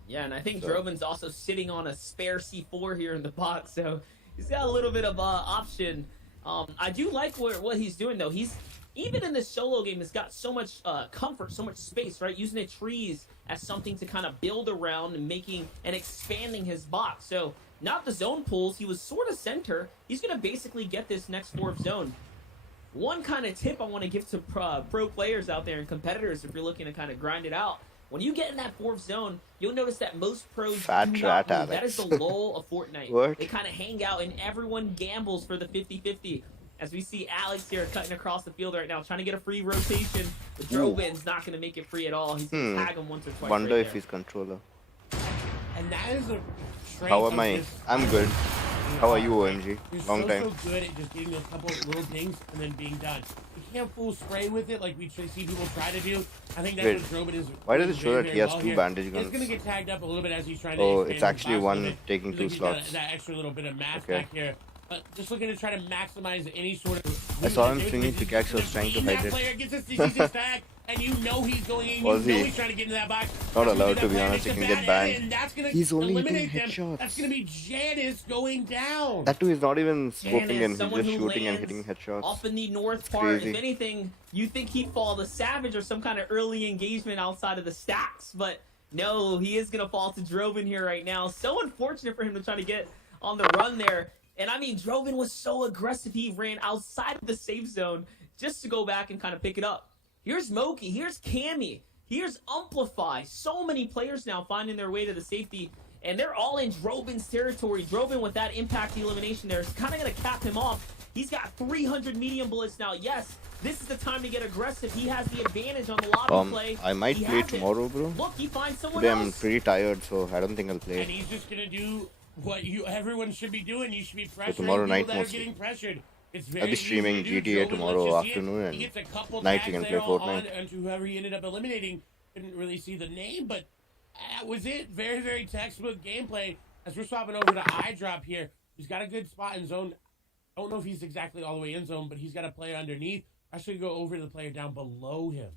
Yeah, and I think So- Droven's also sitting on a spare C4 here in the bot, so he's got a little bit of option. I do like what he's doing, though. He's, even in this solo game, has got so much comfort, so much space, right? Using the trees as something to kind of build around and making and expanding his box. So, not the zone pulls. He was sort of center. He's going to basically get this next fourth zone. One kind of tip I want to give to pro players out there and competitors, if you're looking to kind of grind it out, when you get in that fourth zone, you'll notice that most pros Fat do rat, not move. That Alex. is the lull of Fortnite. What? They kind of hang out, and everyone gambles for the 50-50. As we see Alex here cutting across the field right now, trying to get a free rotation. But Droban's not going to make it free at all. He's going to tag him once or twice. Wonder right if there. he's controller. And that is a strength How of am I? this- I'm good. How are you, OMG? He's Long so time. good at just getting those couple of little things and then being done. You can't full spray with it like we see people try to do. I think that's Wait, what Droban is. why does doing it show very, that very he has well two here. bandage He's guns? going to get tagged up a little bit as he's trying to Oh, expand it's his actually box a one little bit. taking He's two looking for slots. that extra little bit of mass Okay. back here. But just looking to try to maximize any sort of. I saw him movement. swinging He's pickaxe, I was trying to that hide it. player gets a 66 tag, and you know he's going in. You Was know he? he's trying to get into that box. Not That's allowed gonna to be be that honest, player he makes can a get bad banned. and that's gonna He's only hitting eliminate them. headshots. That's going to be Janice going down. That too is not even scoping Janice, him. He's someone just who shooting and lands hitting headshots. Off in the north part. crazy. If anything, you think he'd fall to Savage or some kind of early engagement outside of the stacks, but no, he is going to fall to Droban here right now. So unfortunate for him to try to get on the run there. And I mean, Droban was so aggressive, he ran outside of the safe zone just to go back and kind of pick it up. Here's Moki, here's Cammy, here's Amplify. So many players now finding their way to the safety, and they're all in Droban's territory. Droban, with that impact elimination there, is kind of going to cap him off. He's got 300 medium bullets now. Yes, this is the time to get aggressive. He has the advantage on the lobby play. I might He play has it. tomorrow, bro. Look, he finds someone Today I'm else. pretty tired, so I don't think I'll And play. he's just going to do what everyone should be doing. You should be pressuring tomorrow people night that are mostly. getting pressured. It's very I'll be easy streaming to do. GTA Droban, tomorrow let's just see it. afternoon, He and gets a couple night tags you can there play on Fortnite. onto whoever he ended up eliminating. Couldn't really see the name, but that was it. Very, very textbook gameplay. As we're swapping over to iDrop here, he's got a good spot in zone. I don't know if he's exactly all the way in zone, but he's got a player underneath. I should go over to the player down below him.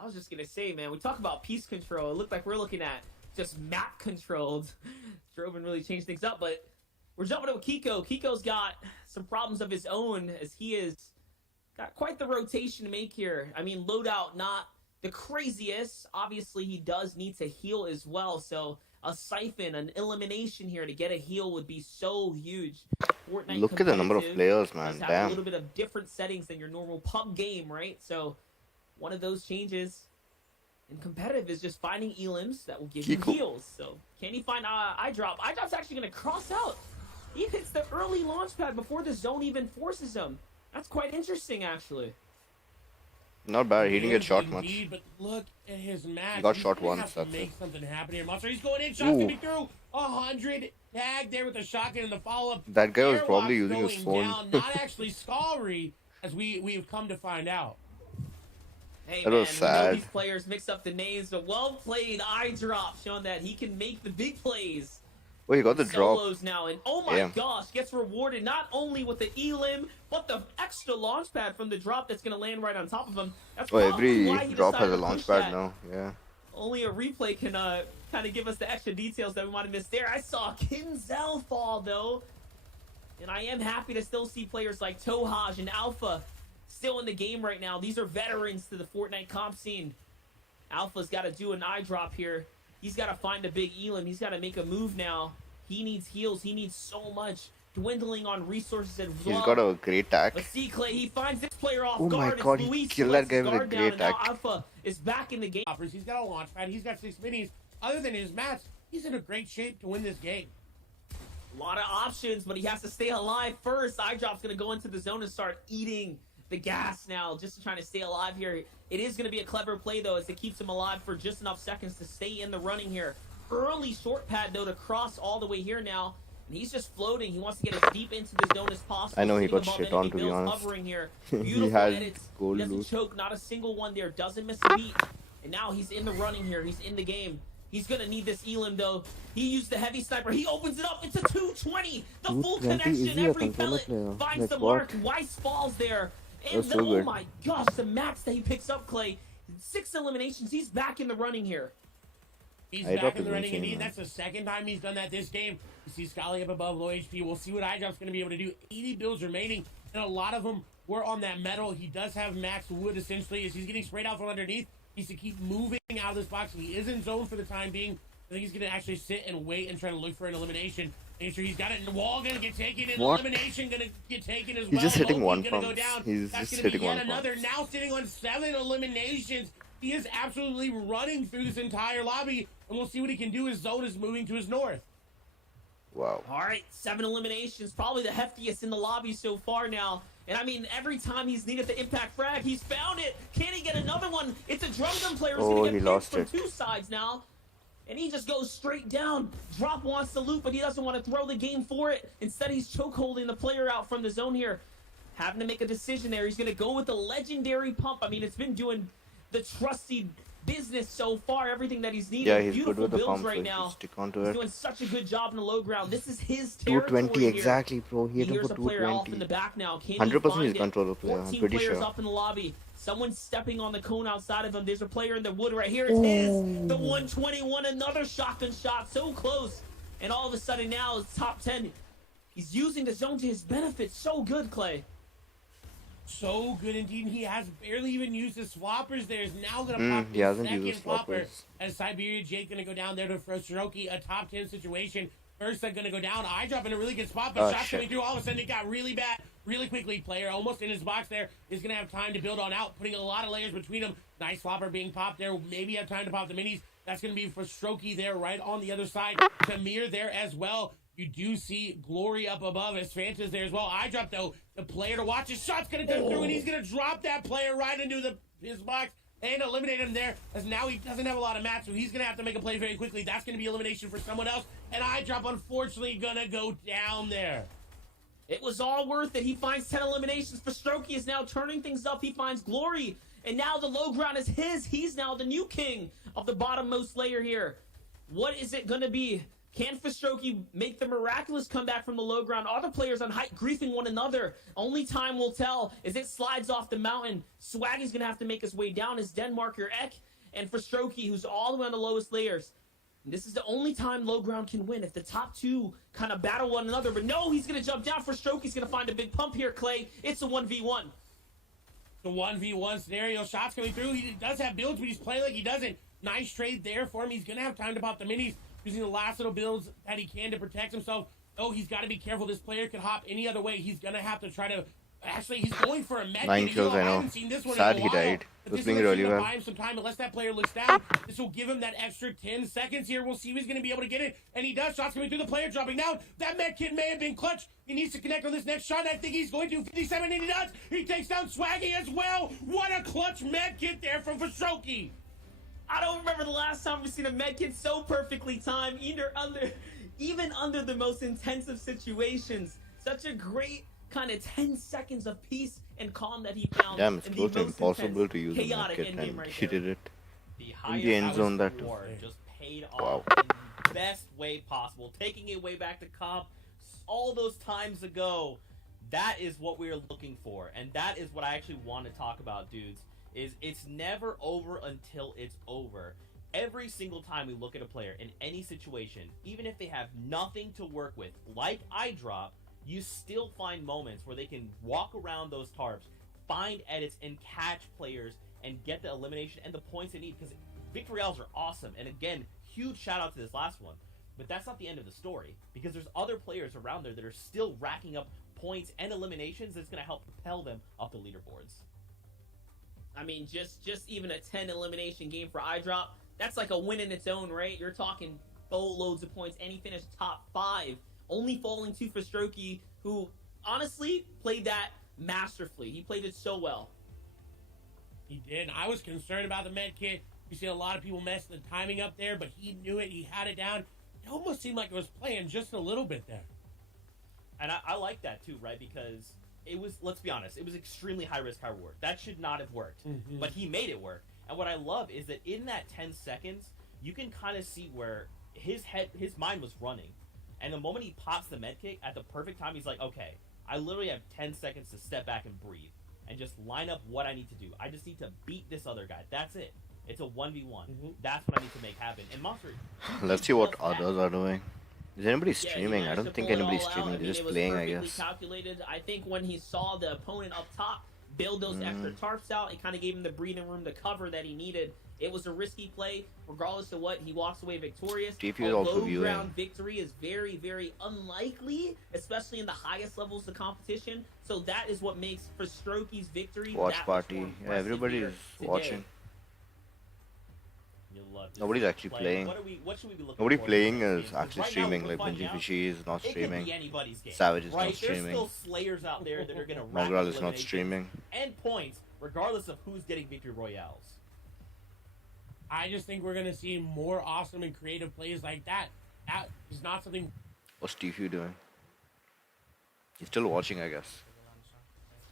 I was just going to say, man, we talk about piece control. It looked like we're looking at just map controlled. Droban really changed things up, but we're jumping to Kiko. Kiko's got some problems of his own as he has got quite the rotation to make here. I mean, loadout not the craziest. Obviously, he does need to heal as well, so a siphon, an elimination here to get a heal would be so huge. Fortnite Look at the number of competitive players, man. does have a Damn. little bit of different settings than your normal pub game, right? So one of those changes in competitive is just finding elims that will give you Kiko. heals. So can he find iDrop? iDrop's actually going to cross out. He hits the early launch pad before the zone even forces him. That's quite interesting, actually. Not bad. He didn't get Yes, shot indeed, much. But look at his match. He got He's shot gonna once, have to that's make it. something happen here. Monster, he's going in. Shots Ooh. to be through. 100 tag there with the shotgun and the follow-up. That guy was Airwalk probably using his going phone. Down, not actually Skullery, as we've come to find out. Hey, That man, was we know sad. these players mix up the names, but well played iDrop, showing that he can make the big plays. Oh, he got the drop. Solos now, and oh my Yeah. gosh, gets rewarded not only with the elim, but the extra launch pad from the drop that's going to land right on top of him. That's Oh, probably why every he drop decided has a to launch push pad that. now. Yeah. Only a replay can kind of give us the extra details that we might have missed there. I saw Kinzel fall, though. And I am happy to still see players like Tohaj and Alpha still in the game right now. These are veterans to the Fortnite comp scene. Alpha's got to do an eye drop here. He's got to find a big elim. He's got to make a move now. He needs heals. He needs so much. Dwindling on resources as well. He's got a great tack. Let's see, Clay. He finds this player off Oh my guard. God, It's he Luis killed who that lets guy his with a guard down, great and now act. Alpha is back in the game. He's got a launch pad. He's got 6 minis. Other than his match, he's in a great shape to win this game. A lot of options, but he has to stay alive first. iDrop's going to go into the zone and start eating the gas now, just trying to stay alive here. It is going to be a clever play, though, as it keeps him alive for just enough seconds to stay in the running here. Early short pad, though, to cross all the way here now. And he's just floating. He wants to get as deep into the zone as possible. I know he Sitting got above shit enemy on, to be builds, honest. hovering here. He Beautiful had edits. gold He doesn't loot. choke, not a single one there. Doesn't miss a beat. And now he's in the running here. He's in the game. He's going to need this elim, though. He used the heavy sniper. He opens it up. It's a 220. The full 220 connection. easy, a Every controller pellet player. finds Like the what? mark. Weiss falls there. And That's so oh good. my gosh, the max that he picks up, Clay. 6 eliminations. He's back in the running here. He's iDrop back in is the running, insane, indeed. man. That's the second time he's done that this game. You see Scully up above, low HP. We'll see what iDrop's going to be able to do. 80 builds remaining, and a lot of them were on that metal. He does have max wood, essentially, as he's getting sprayed out from underneath. He's to keep moving out of this box. He is in zone for the time being. I think he's going to actually sit and wait and try to look for an elimination. Make sure he's got it in the wall, going to get taken, and What? elimination going to get taken as well. He's just hitting Loki's one gonna go pumps. down. He's That's just gonna be hitting yet one another, pumps. now sitting on 7 eliminations. He is absolutely running through this entire lobby, and we'll see what he can do. His zone is moving to his north. Wow. All right, 7 eliminations, probably the heftiest in the lobby so far now. And I mean, every time he's needed the impact frag, he's found it. Can he get another one? It's a drum gun player who's Oh, going to he get lost picked from it. 2 sides now. And he just goes straight down. Drop wants to loot, but he doesn't want to throw the game for it. Instead, he's chokeholding the player out from the zone here. Having to make a decision there. He's going to go with the legendary pump. I mean, it's been doing the trusty business so far. Everything that he's needed. Yeah, he's Beautiful good with the builds pump, so right he now. should stick onto He's it. doing such a good job in the low ground. This is his territory 220 here. exactly, bro. He hit him Here's for a player off in 220. the back now. Can he 100% find he's it? controller player, I'm 14 pretty players sure. up in the lobby. Someone stepping on the cone outside of him. There's a player in the wood right here. It's his. The 121. Another shotgun shot. So close. And all of a sudden now it's top 10. He's using the zone to his benefit. So good, Clay. So good indeed. He has barely even used his swappers there. Is now going to pop he the hasn't second used his swapper. swappers. As Siberia Jake going to go down there to Shiroki. A top 10 situation. First, they're going to go down. iDrop in a really good spot, but Oh, shots shit. coming through. All of a sudden, it got really bad really quickly. Player almost in his box there is going to have time to build on out, putting a lot of layers between them. Nice swapper being popped there. Maybe have time to pop the minis. That's going to be for Strokey there right on the other side. Tamir there as well. You do see Glory up above as Fanta's there as well. iDrop, though, the player to watch. His shot's going to come through, and he's going to drop that player right into his box and eliminate him there, as now he doesn't have a lot of mats, so he's going to have to make a play very quickly. That's going to be elimination for someone else, and iDrop, unfortunately, going to go down there. It was all worth it. He finds 10 eliminations. For Strokey is now turning things up. He finds Glory. And now the low ground is his. He's now the new king of the bottommost layer here. What is it going to be? Can Strokey make the miraculous comeback from the low ground? Are the players on height griefing one another? Only time will tell as it slides off the mountain. Swaggy's going to have to make his way down as Denmarker Ek. And for Strokey, who's all the way on the lowest layers. This is the only time low ground can win, if the top 2 kind of battle one another. But no, he's going to jump down for Stroke. He's going to find a big pump here, Clay. It's a 1v1. The 1v1 scenario, shots coming through. He does have builds, but he's playing like he doesn't. Nice trade there for him. He's going to have time to pop the minis, using the last little builds that he can to protect himself. Oh, he's got to be careful. This player could hop any other way. He's going to have to try to... Actually, he's going for a med. 9 kills, I know. haven't seen this one Sad in a he while, died. but Was this playing is really gonna well. buy him some time unless that player looks down. This will give him that extra 10 seconds here. We'll see if he's going to be able to get it. And he does. Shots coming through the player, dropping down. That med kit may have been clutch. He needs to connect on this next shot. I think he's going to. 57, and he does. He takes down Swaggy as well. What a clutch med kit there from Vashoki. I don't remember the last time we've seen a med kit so perfectly timed, even under the most intensive situations. Such a great kind of 10 seconds of peace and calm that he found. Damn, it's in close the to most impossible intense, to use a chaotic medkit, endgame and right he there. did it. The In highest the end zone, that score just paid Wow. off in best way possible, taking it way back to comp all those times ago. That is what we are looking for, and that is what I actually want to talk about, dudes. Is it's never over until it's over. Every single time we look at a player in any situation, even if they have nothing to work with, like iDrop, you still find moments where they can walk around those tarps, find edits, and catch players and get the elimination and the points they need, because victory royales are awesome. And again, huge shout out to this last one. But that's not the end of the story, because there's other players around there that are still racking up points and eliminations that's going to help propel them up the leaderboards. I mean, just even a 10 elimination game for iDrop, that's like a win in its own, right? You're talking boatloads of points, and he finished top 5, only falling to Strokey, who honestly played that masterfully. He played it so well. He did. I was concerned about the med kit. You see a lot of people mess the timing up there, but he knew it. He had it down. It almost seemed like it was playing just a little bit there. And I like that too, right? Because it was, let's be honest, it was extremely high risk, high reward. That should not have worked. Mm-hmm. But he made it work. And what I love is that in that 10 seconds, you can kind of see where his mind was running. And the moment he pops the medkit at the perfect time, he's like, okay, I literally have 10 seconds to step back and breathe and just line up what I need to do. I just need to beat this other guy. That's it. It's a 1v1. Mm-hmm. That's what I need to make happen. And Monster... Let's see what others are doing. Is anybody Yeah, streaming? he I managed don't to think pull it anybody's all out. streaming. I mean, They're just it was playing, I perfectly guess. calculated. I think when he saw the opponent up top build those extra tarps out, it kind of gave him the breathing room, the cover that he needed. It was a risky play. Regardless of what, he walks away victorious. TP A is also low viewing. ground victory is very, very unlikely, especially in the highest levels of competition. So that is what makes Strokey's victory Watch that much party. more Yeah, impressive everybody here is today. watching. You love to Nobody's see actually play. playing. What should we be looking Nobody for in playing this is game? 'Cause actually right now, streaming. we're Like finding Benji out Fishy is not it could streaming. be anybody's game. Savage is right? not There's streaming. still slayers out there that are going to rack Mongral up is not eliminations streaming. and points, regardless of who's getting victory royales. I just think we're going to see more awesome and creative plays like that. That is not something... What's Tifu doing? He's still watching, I guess.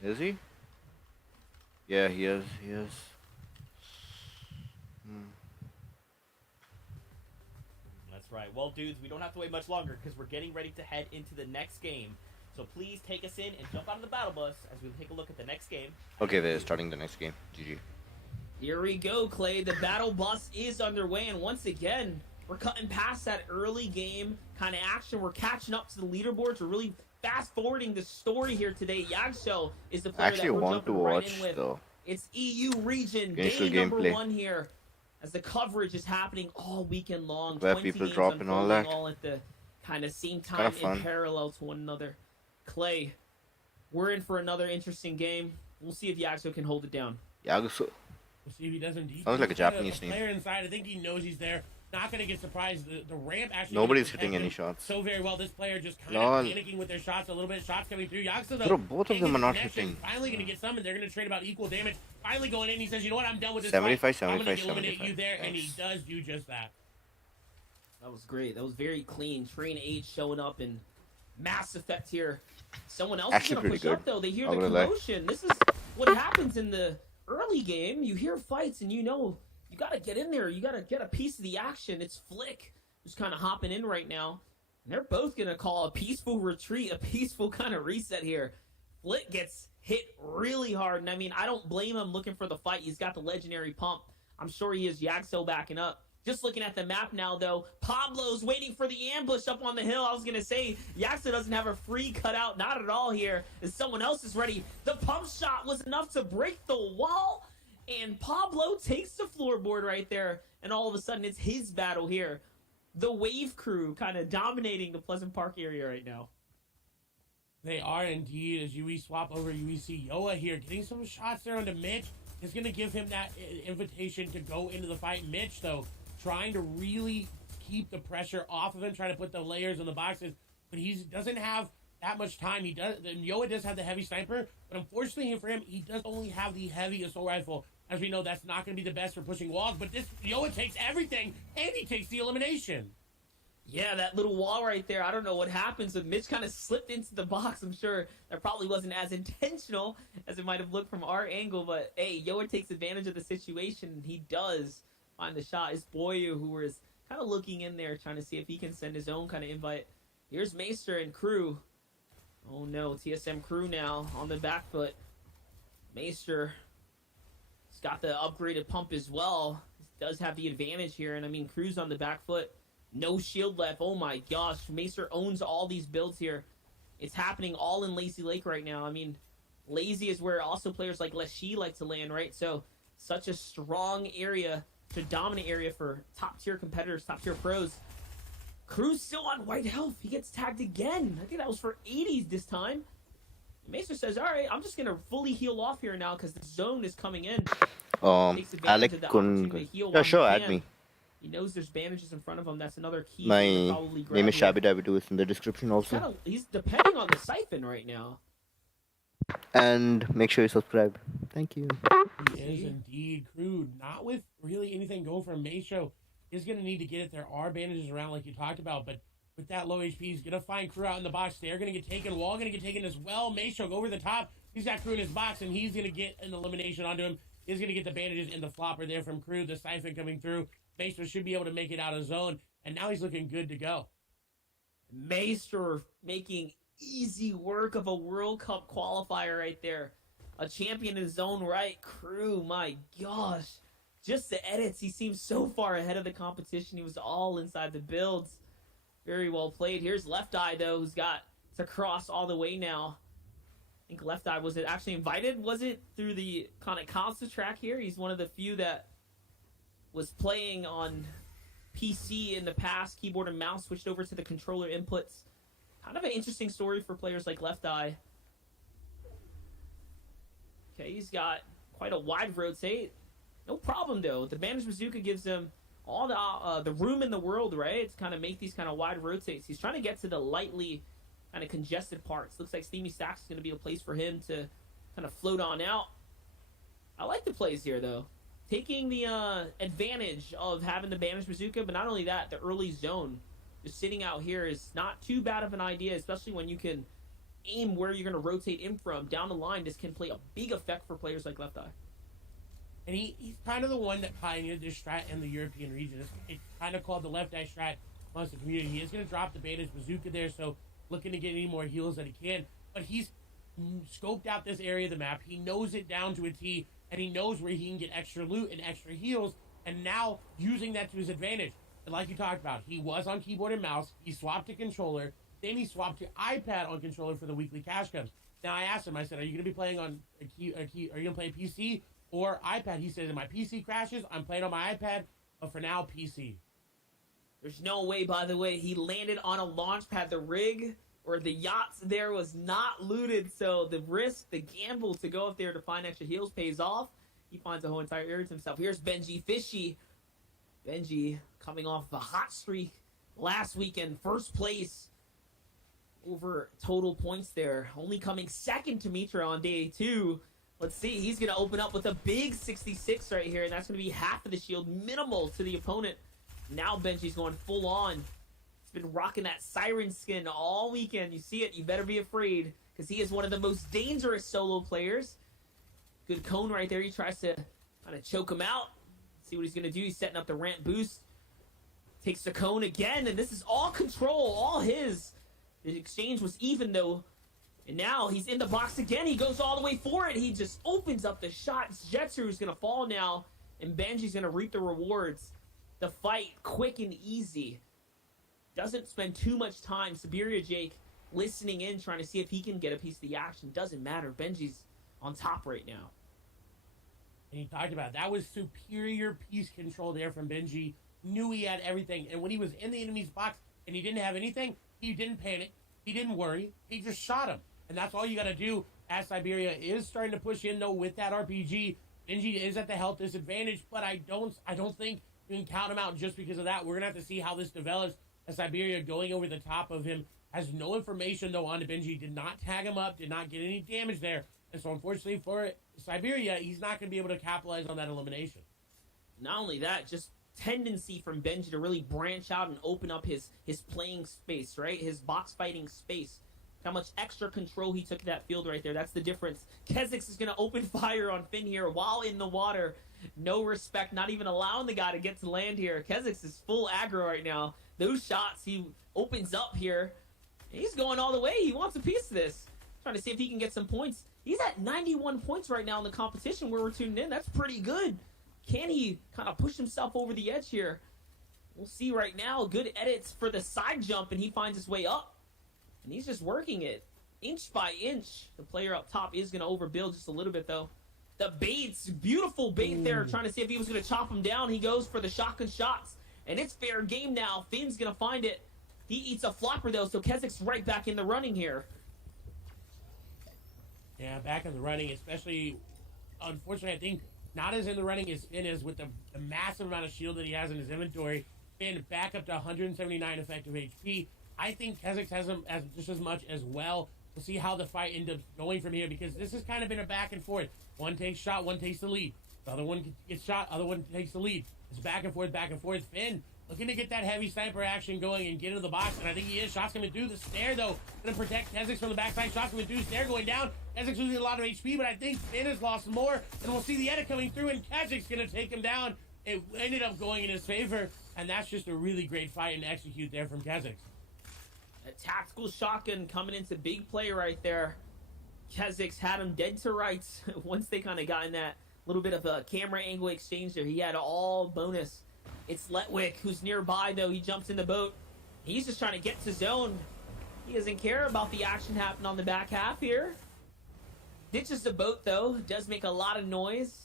Is he? Yeah, he is. He is. That's right. Well, dudes, we don't have to wait much longer because we're getting ready to head into the next game. So please take us in and jump out of the battle bus as we take a look at the next game. Okay, they're starting the next game. GG. Here we go, Clay. The battle bus is underway, and once again, we're cutting past that early game kind of action. We're catching up to the leaderboards. We're really fast-forwarding the story here today. Yagso is the player I actually that we're want to jumping right watch, in with. though. It's EU region, Initial day number gameplay. 1 here, as the coverage is happening all weekend long. Where 20 people games drop and all unfolding that. all at the kind of same kinda time fun. in parallel to one another. Clay, we're in for another interesting game. We'll see if Yagso can hold it down. Yaguso. We'll see if he does indeed. Sounds like a Japanese the name. player inside, I think he knows he's there. Not going to get surprised. The ramp actually... Nobody's protects hitting any him shots. so very well. This player just kind Lol. of panicking with their shots a little bit. Shots coming through. Yagso, though, Bro, both of them taking are not connection, hitting. Finally going to get some, and they're going to trade about equal damage. Finally going in, he says, you know what, I'm done with this 75, fight. I'm 75, going to eliminate 75. you there, and he Thanks. does do just that. That was great. That was very clean. Train 8 showing up in mass effect here. Someone else Actually is going to pretty push up, good. though. They hear Not the gonna lie. commotion. This is what happens in the early game. You hear fights, and you know you got to get in there. You got to get a piece of the action. It's Flick who's kind of hopping in right now. And they're both going to call a peaceful retreat, a peaceful kind of reset here. Flick gets hit really hard. And, I mean, I don't blame him looking for the fight. He's got the legendary pump. I'm sure he is. Yagso backing up. Just looking at the map now, though, Pablo's waiting for the ambush up on the hill. I was going to say, Yagso doesn't have a free cutout. Not at all here. As someone else is ready. The pump shot was enough to break the wall. And Pablo takes the floorboard right there. And all of a sudden, it's his battle here. The Wave crew kind of dominating the Pleasant Park area right now. They are indeed, as we swap over, we see Yoa here getting some shots there onto Mitch. It's going to give him that invitation to go into the fight. Mitch, though, trying to really keep the pressure off of him, trying to put the layers on the boxes, but he doesn't have that much time. Yoa does have the heavy sniper, but unfortunately for him, he does only have the heavy assault rifle. As we know, that's not going to be the best for pushing walls, but this Yoa takes everything, and he takes the elimination. Yeah, that little wall right there. I don't know what happens, but Mitch kind of slipped into the box. I'm sure that probably wasn't as intentional as it might have looked from our angle, but hey, Yoa takes advantage of the situation, and he does find the shot. It's Boyu who was kind kind of looking in there, trying to see if he can send his own kind of invite. Here's Maester and Crew. Oh no, TSM Crew now on the back foot. Maester has got the upgraded pump as well. Does have the advantage here, and I mean, Crew's on the back foot. No shield left. Oh my gosh, Maester owns all these builds here. It's happening all in Lazy Lake right now. I mean, Lazy is where also players like Leshy like to land, right? So, such a strong area, such a dominant area for top-tier competitors, top-tier pros. Crew's still on white health. He gets tagged again. I think that was for 80s this time. Maester says, all right, I'm just going to fully heal off here now because the zone is coming in. Alec couldn't. Yeah, sure, add me. He knows there's bandages in front of him. That's another key. My name is Shabby. Dabby is in the description also. He's depending on the siphon right now. And make sure you subscribe. Thank you. He is indeed. Crew, not with really anything going for Maestro, is going to need to get it. There are bandages around like you talked about, but with that low HP, he's going to find Crew out in the box. They're going to get taken. Wall going to get taken as well. Maestro go over the top. He's got Crew in his box, and he's going to get an elimination onto him. He's going to get the bandages and the flopper there from Crew. The siphon coming through. Maester should be able to make it out of zone, and now he's looking good to go. Maester making easy work of a World Cup qualifier right there. A champion in his own right. Crew, my gosh. Just the edits, he seems so far ahead of the competition. He was all inside the builds. Very well played. Here's Left Eye, though, who's got to cross all the way now. I think Left Eye, was it actually invited? Was it through the kind of console track here? He's one of the few that was playing on PC in the past, keyboard and mouse, switched over to the controller inputs. Kind of an interesting story for players like Left Eye. Okay, he's got quite a wide rotate. No problem, though. The Bandage Bazooka gives him all the room in the world, right? To kind of make these kind of wide rotates. He's trying to get to the lightly kind of congested parts. Looks like Steamy Stacks is going to be a place for him to kind of float on out. I like the plays here, though. Taking the advantage of having the Bandage Bazooka, but not only that, the early zone. Just sitting out here is not too bad of an idea, especially when you can aim where you're going to rotate in from. Down the line, this can play a big effect for players like Left Eye. And he's kind of the one that pioneered this strat in the European region. It's kind of called the Left Eye strat amongst the community. He is going to drop the Bandage Bazooka there, so looking to get any more heals that he can. But he's scoped out this area of the map. He knows it down to a T, and he knows where he can get extra loot and extra heals, and now using that to his advantage. And like you talked about, he was on keyboard and mouse. He swapped to controller. Then he swapped to iPad on controller for the weekly cash comes. Now I asked him, I said, are you going to be playing on are you going to play PC or iPad? He said, if my PC crashes, I'm playing on my iPad, but for now, PC. There's no way, by the way, he landed on a launch pad. The rig or the yachts there was not looted, so the risk, the gamble to go up there to find extra heals pays off. He finds the whole entire area to himself. Here's Benji Fishy. Benji coming off a hot streak last weekend, first place over total points there. Only coming second to Mitra on day 2. Let's see, he's going to open up with a big 66 right here, and that's going to be half of the shield, minimal to the opponent. Now Benji's going full on. He's been rocking that Siren skin all weekend. You see it, you better be afraid, because he is one of the most dangerous solo players. Good cone right there. He tries to kind of choke him out. See what he's going to do. He's setting up the ramp boost. Takes the cone again, and this is all control, all his. The exchange was even, though. And now he's in the box again. He goes all the way for it. He just opens up the shot. Jetsu is going to fall now, and Benji's going to reap the rewards. The fight, quick and easy. Doesn't spend too much time. Siberia Jake listening in, trying to see if he can get a piece of the action. Doesn't matter. Benji's on top right now. And he talked about it. That was superior piece control there from Benji. Knew he had everything. And when he was in the enemy's box and he didn't have anything, he didn't panic. He didn't worry. He just shot him. And that's all you got to do. As Siberia is starting to push in, though, with that RPG. Benji is at the health disadvantage, but I don't think you can count him out just because of that. We're going to have to see how this develops. As Siberia going over the top of him has no information, though, on to Benji. Did not tag him up. Did not get any damage there. And so, unfortunately, for Siberia, he's not going to be able to capitalize on that elimination. Not only that, just tendency from Benji to really branch out and open up his playing space, right? His box fighting space. How much extra control he took that field right there. That's the difference. Kezix is going to open fire on Finn here while in the water. No respect, not even allowing the guy to get to land here. Kezix is full aggro right now. Those shots, he opens up here. He's going all the way. He wants a piece of this. Trying to see if he can get some points. He's at 91 points right now in the competition where we're tuning in. That's pretty good. Can he kind of push himself over the edge here? We'll see right now. Good edits for the side jump, and he finds his way up. And he's just working it inch by inch. The player up top is going to overbuild just a little bit, though. The baits, beautiful bait there, trying to see if he was going to chop him down. He goes for the shotgun shots, and it's fair game now. Finn's going to find it. He eats a flopper, though, so Kezik's right back in the running here. Yeah, back in the running, especially, unfortunately, I think not as in the running as Finn is with the massive amount of shield that he has in his inventory. Finn back up to 179 effective HP. I think Kezix has him as just as much as well. We'll see how the fight ends up going from here, because this has kind of been a back and forth. One takes shot, one takes the lead. The other one gets shot, other one takes the lead. It's back and forth, back and forth. Finn looking to get that heavy sniper action going and get into the box, and I think he is. Shot's going to do the snare, though. Going to protect Kezix from the backside. Shot's going to do snare going down. Kezix losing a lot of HP, but I think Finn has lost more, and we'll see the edit coming through, and Kezix going to take him down. It ended up going in his favor, and that's just a really great fight and execute there from Kezix. A tactical shotgun coming into big play right there. Kezix had him dead to rights once they kind of got in that little bit of a camera angle exchange there. He had all bonus. It's Letwick who's nearby, though. He jumps in the boat. He's just trying to get to zone. He doesn't care about the action happening on the back half here. Ditches the boat, though. Does make a lot of noise.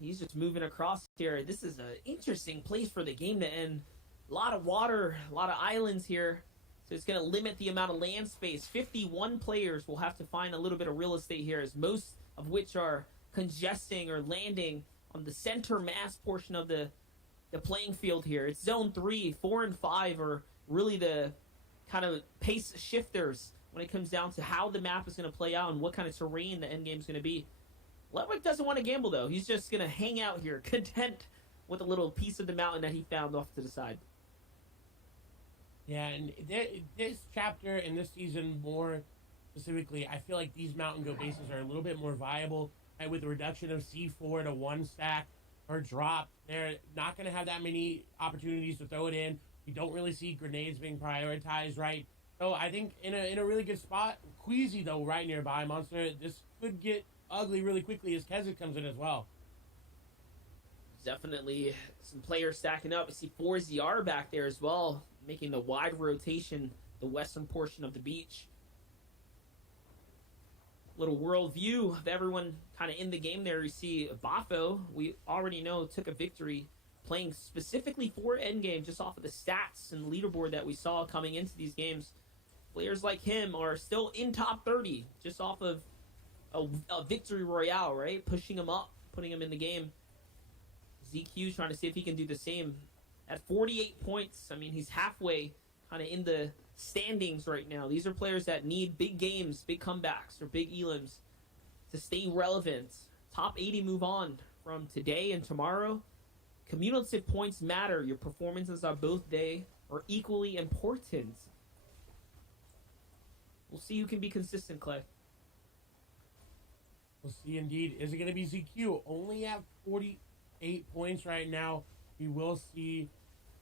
He's just moving across here. This is an interesting place for the game to end. A lot of water, a lot of islands here. So it's going to limit the amount of land space. 51 players will have to find a little bit of real estate here, as most of which are congesting or landing on the center mass portion of the playing field here. It's zone 3, 4, and 5 are really the kind of pace shifters when it comes down to how the map is going to play out and what kind of terrain the end game is going to be. Letwick doesn't want to gamble, though. He's just going to hang out here, content with a little piece of the mountain that he found off to the side. Yeah, and this chapter and this season more specifically, I feel like these mountain goat bases are a little bit more viable. Right? With the reduction of C4 to 1 stack or drop, they're not going to have that many opportunities to throw it in. You don't really see grenades being prioritized, right? So I think in a really good spot. Queasy, though, right nearby. Monster, this could get ugly really quickly as Kezix comes in as well. Definitely some players stacking up. I see 4ZR back there as well, making the wide rotation, the western portion of the beach. Little world view of everyone kind of in the game there. You see Bafo, we already know, took a victory playing specifically for Endgame just off of the stats and leaderboard that we saw coming into these games. Players like him are still in top 30 just off of a victory royale, right? Pushing him up, putting him in the game. ZQ trying to see if he can do the same. At 48 points, I mean, he's halfway kind of in the standings right now. These are players that need big games, big comebacks, or big elims to stay relevant. Top 80 move on from today and tomorrow. Cumulative points matter. Your performances on both day are equally important. We'll see who can be consistent, Clay. We'll see indeed. Is it going to be ZQ? Only at 48 points right now. We will see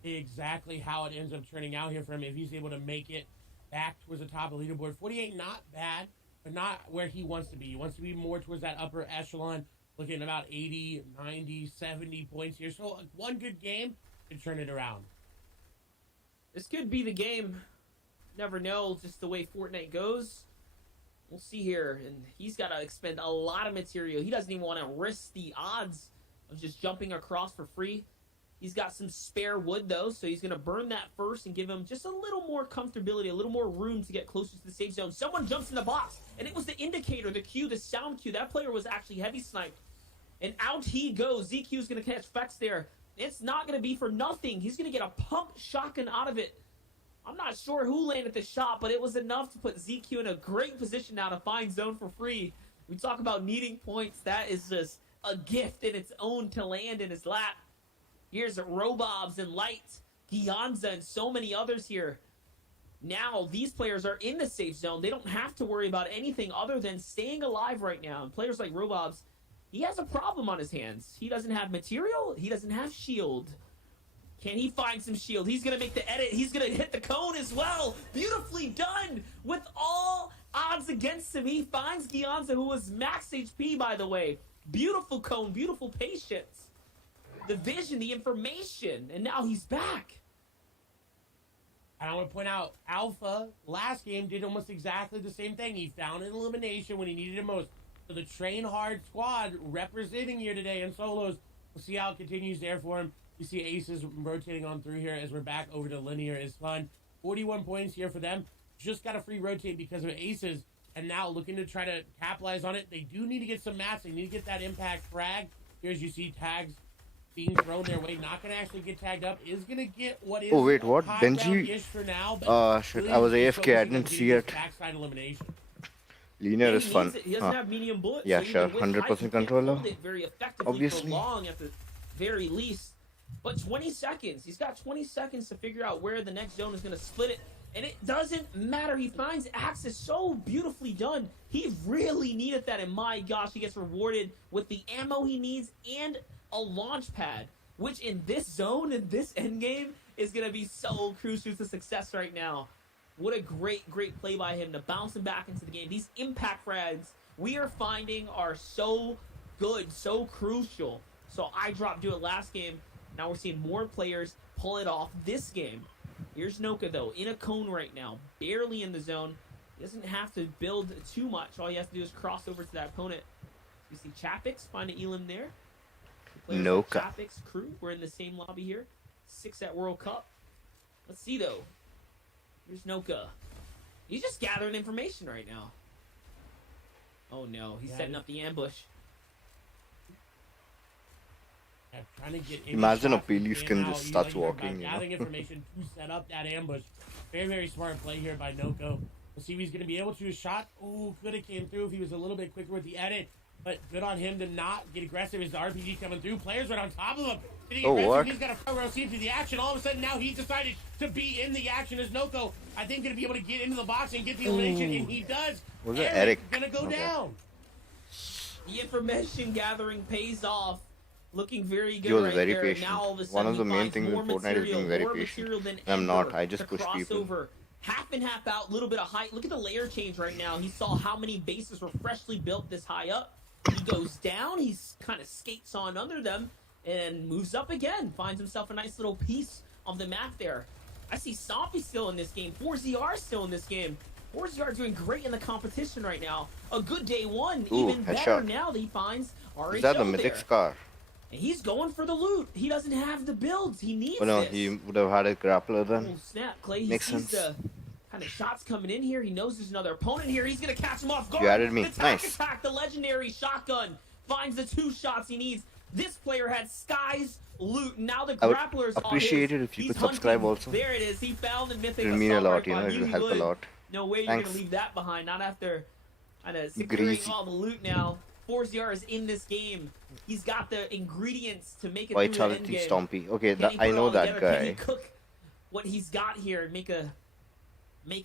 exactly how it ends up turning out here for him if he's able to make it back towards the top of the leaderboard. 48, not bad, but not where he wants to be. He wants to be more towards that upper echelon, looking at about 80, 90, 70 points here. So one good game to turn it around. This could be the game. Never know, just the way Fortnite goes. We'll see here. And he's got to expend a lot of material. He doesn't even want to risk the odds of just jumping across for free. He's got some spare wood, though, so he's going to burn that first and give him just a little more comfortability, a little more room to get closer to the safe zone. Someone jumps in the box, and it was the indicator, the cue, the sound cue. That player was actually heavy sniped. And out he goes. ZQ's going to catch Fex there. It's not going to be for nothing. He's going to get a pump shotgun out of it. I'm not sure who landed the shot, but it was enough to put ZQ in a great position now to find zone for free. We talk about needing points. That is just a gift in its own to land in his lap. Here's Robobs and Light, Gyanza, and so many others here. Now, these players are in the safe zone. They don't have to worry about anything other than staying alive right now. And players like Robobs, he has a problem on his hands. He doesn't have material. He doesn't have shield. Can he find some shield? He's going to make the edit. He's going to hit the cone as well. Beautifully done with all odds against him. He finds Gionza, who was max HP, by the way. Beautiful cone, beautiful patience. The vision, the information, and now he's back. I want to point out, Alpha last game did almost exactly the same thing. He found an elimination when he needed it most. So the Train Hard squad representing here today in solos. We'll see how it continues there for him. You see Aces rotating on through here as we're back over to Linear is fun. 41 points here for them. Just got a free rotate because of Aces. And now looking to try to capitalize on it. They do need to get some mats. They need to get that impact frag. Here as you see tags being thrown their way. Not going to actually get tagged up. Is going to get what is... Oh, wait, what? high Benji? ground-ish for now, Shit, really I was just AFK. I focusing on didn't getting see this it. backside elimination. Linear is fun. He doesn't have medium bullets. Yeah, so sure. even with 100% height, he controller. can't hold it very effectively Obviously. for long at the very least. But 20 seconds. He's got 20 seconds to figure out where the next zone is going to split it. And it doesn't matter. He finds access so beautifully done. He really needed that. And my gosh, he gets rewarded with the ammo he needs and a launch pad, which in this zone, in this endgame, is going to be so crucial to success right now. What a great, great play by him to bounce him back into the game. These impact frags we are finding are so good, so crucial. So I dropped do it last game. Now we're seeing more players pull it off this game. Here's Noka, though, in a cone right now, barely in the zone. He doesn't have to build too much. All he has to do is cross over to that opponent. You see Chapix find an Elim there. Noka. Chapix crew, we're in the same lobby here. 6 at World Cup. Let's see, though. Here's Noka. He's just gathering information right now. Oh, no. He's setting up the ambush. Yeah, trying to get Imagine a shots Bailey in skin and just out, starts like you're walking, you know. gathering information to set up that ambush. Very, very smart play here by Noko. We'll see if he's going to be able to shot. Ooh, could have came through if he was a little bit quicker with the edit. But good on him to not get aggressive as the RPG coming through. Players right on top of him. Getting aggressive. What? He's got a front row seat to the action. All of a sudden now he's decided to be in the action as Noko. I think going to be able to get into the box and get the elimination. And he does. Was it Eric? Going to go down. The information gathering pays off. Looking very good He was right very there. patient. Now all of a sudden One of the he main finds things in more Fortnite is material, being very more patient. material than And I'm not. ever I just to push cross people. over. Half and half out, little bit of height. Look at the layer change right now. He saw how many bases were freshly built this high up. He goes down. He kind of skates on under them and moves up again. Finds himself a nice little piece of the map there. I see Stompy still in this game. 4ZR still in this game. 4ZR doing great in the competition right now. A good day one. Ooh, Even better headshot. now that he finds RHO Is that the there. mythic scar? And he's going for the loot. He doesn't have the builds. He needs Oh no, this. he would have had a grappler Oh, then. snap. Clay, he Makes sees sense. the kind of shots coming in here. He knows there's another opponent here. He's going to catch him off guard. You added me. The tack Nice. attack, the legendary shotgun. Finds the 2 shots he needs. This player had Sky's loot. Now the I would grappler's appreciate all his. it if you He's could subscribe hunting. also. There it is. He found the mythic It'll mean a assault lot, you rifle. know. I knew It'll he help a would. lot. No way you're Thanks. going to leave that behind. Not after kind of securing Greasy. all the loot now. 4ZR is in this game. He's got the ingredients to make it White through the Charity endgame. Stompy. Okay, Can he I put it know all that together? Can he guy. cook what he's got here and make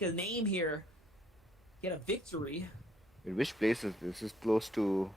a name here? Get a victory. Wait, which place is this? This is close to.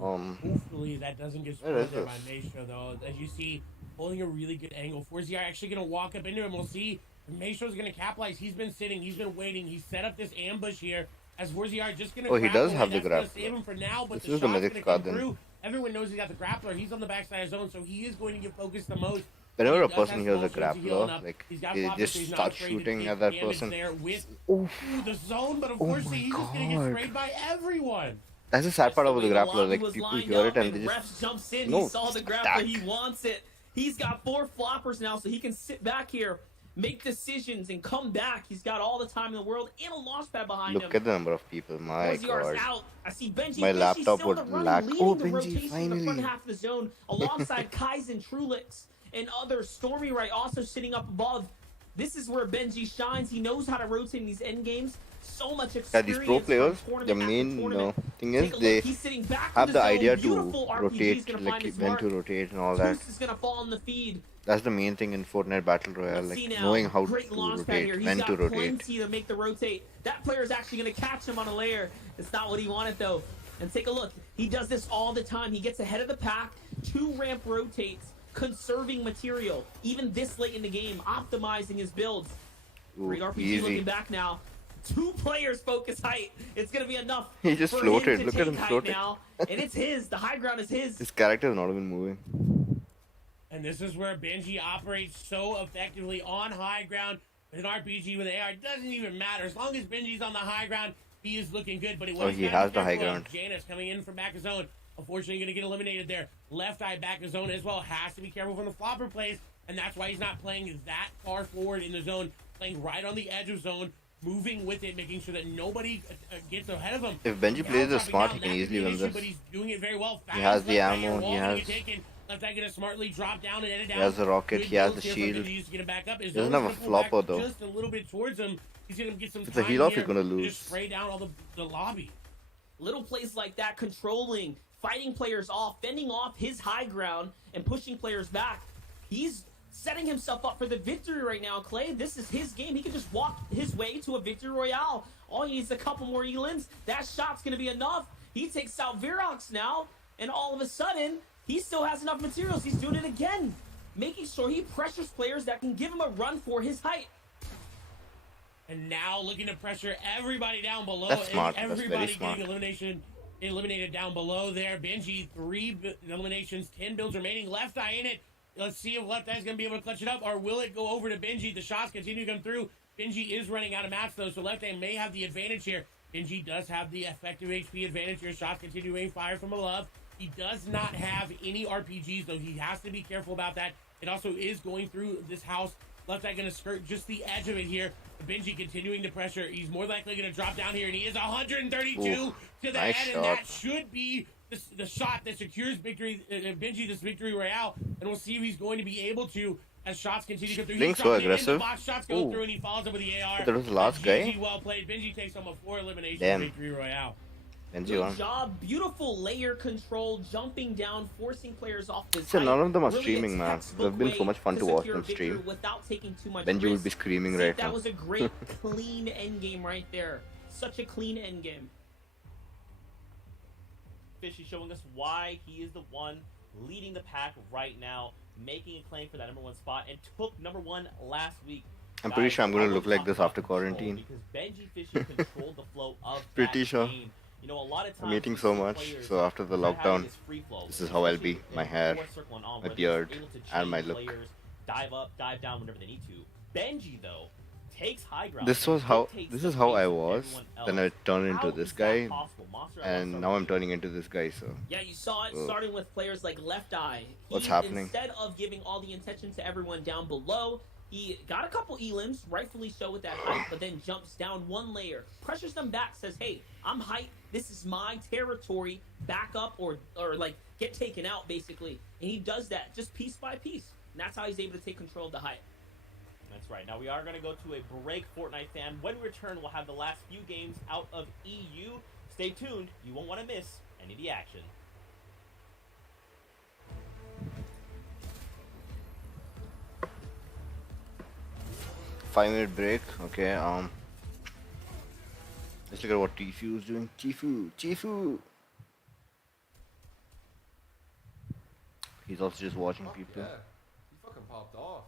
Hopefully that doesn't get Where is spoiled there by this? Maestro, though. As you see, holding a really good angle. 4ZR actually going to walk up into him. We'll see. Maestro's going to capitalize. He's been sitting. He's been waiting. He set up this ambush here. As 4ZR just going to Oh, he does have the That's gonna grappler. save him for now, but This the is the shot's mythic gonna card come then. through. Everyone knows he got the grappler. He's on the backside of zone, so he is going to get focused the most. Whenever He a does person have hears a small shields to heal grappler, up. like He's got they blockers, just so he's not start afraid to shooting take at that damage person. there with Oof. the zone, but Oh unfortunately my he's just going to get God. sprayed by everyone. That's the sad part That's about the way grappler. lobby Like was people lined hear it up and they just. Refs jumps in. No, He saw the just grappler. attack. He wants it. He's got 4 floppers now, so he can sit back here, make decisions, and come back. He's got all the time in the world and a launch pad behind him. Look at the number of people. My 4ZR's God. out. I see Benji. My Benji's laptop still in the would running, lag. leading Oh, the Benji, rotation in the front finally. half of the zone, alongside Kaizen, Trulix, and others. Stormy Right also sitting up above. This is where Benji shines. He knows how to rotate in these end games. So much Yeah, experience. these pro players, from tournament the after main tournament. thing Take is a look. they He's sitting back in have the zone. idea to Beautiful RPG is rotate, gonna like find his when mark. to rotate and all that. Toos is gonna fall on the feed. That's the main thing in Fortnite Battle Royale, Let's see like now. knowing how Great to launch pad here. rotate, He's when got to rotate. plenty to make the rotate. That player is actually going to catch him on a layer. It's not what he wanted though. And take a look. He does this all the time. He gets ahead of the pack, 2 ramp rotates, conserving material. Even this late in the game, optimizing his builds. Ooh, Great RPG easy. looking back now. 2 players focus height. It's going to be enough He just for floated. him to Look at take him height floating. now. And it's his. The high ground is his. His character is not even moving. And this is where Benji operates so effectively on high ground with an RPG with AR. It doesn't even matter. As long as Benji's on the high ground, he is looking good. But it was he has the high careful of ground. Janus coming in from back of zone. Unfortunately, going to get eliminated there. Left eye back of zone as well. Has to be careful from the flopper plays. And that's why he's not playing that far forward in the zone. Playing right on the edge of zone. Moving with it, making sure that nobody gets ahead of him. If Benji Now plays this dropping smart, down, he can that easily could be an win issue, this. But he's doing it very well. He has the Left eye, ammo, wall he gonna has- get taken. Left eye gonna smartly drop down and edit down. He has the rocket, Good he has builds the here from shield. Benji just to get him back up. His He doesn't zone's have a gonna pull back flopper, though. Just a little bit towards him. He's gonna get some If it's a time heal off, here he's gonna to lose. just spray down all the lobby. Little plays like that, controlling, fighting players off, fending off his high ground, and pushing players back. He's setting himself up for the victory right now, Clay. This is his game. He can just walk his way to a victory royale. All he needs is a couple more elims. That shot's going to be enough. He takes out Virox now, and all of a sudden, he still has enough materials. He's doing it again, making sure he pressures players that can give him a run for his height. And now looking to pressure everybody down below. That's smart. And That's very everybody smart. getting eliminated down below there. Benji, 3 eliminations, 10 builds remaining. Left eye in it. Let's see if Left Eye's going to be able to clutch it up, or will it go over to Benji? The shots continue to come through. Benji is running out of mats, though, so Left Eye may have the advantage here. Benji does have the effective HP advantage here. Shots continue to rain fire from above. He does not have any RPGs, though. He has to be careful about that. It also is going through this house. Left Eye going to skirt just the edge of it here. Benji continuing to pressure. He's more likely going to drop down here, and he is 132 Ooh, to the nice head, shot. and that should be the shot that secures victory, Benji this victory royale, and we'll see if he's going to be able to as shots continue to come through. Being He's so dropping it in, aggressive. the box shots go Ooh. through, and he follows up with the AR. That was the last guy? GG, well played. Benji takes home a 4 elimination Damn. victory royale. Benji Good won. job. Beautiful layer control, jumping down, forcing players off this So height. none of them are Really a streaming, man. textbook They've been so way much fun to watch secure them stream. victory without taking too much Benji will risk. be screaming See, right that now. was a great, clean end game right there. Such a clean end game. Fishy showing us why he is the one leading the pack right now, making a claim for that #1 spot, and took #1 last week. I'm pretty sure I'm gonna I look will like talk this about after control, quarantine. Because Benji Fishy controlled the flow of Pretty that sure. game. You know, a lot of times I'm eating we so see much, players so after the try having lockdown, this free flow, this is how I'll be. especially My in hair, fourth circle and on, my where they're beard, able to and my change look. players, dive up, dive down whenever they need to. Benji, though, takes high ground. This and was how. dictates This the is how pace I of was. everyone Then I else. turned How into this is that guy, possible? Monster at and Monster now I'm Monster. turning into this guy. So Yeah, you saw it Ugh. starting with players like Left Eye. What's He, happening? Instead of giving all the attention to everyone down below, he got a couple elims, rightfully so with that height, but then jumps down 1 layer, pressures them back, says, hey, I'm height, this is my territory, back up or like get taken out basically. And he does that just piece by piece. And that's how he's able to take control of the height. That's right. Now we are going to go to a break, Fortnite fan. When we return, we'll have the last few games out of EU. Stay tuned. You won't want to miss any of the action. .5-minute break. Okay. Let's look at what Tifu is doing. Tifu. He's also just watching Fuck people. yeah. He fucking popped off.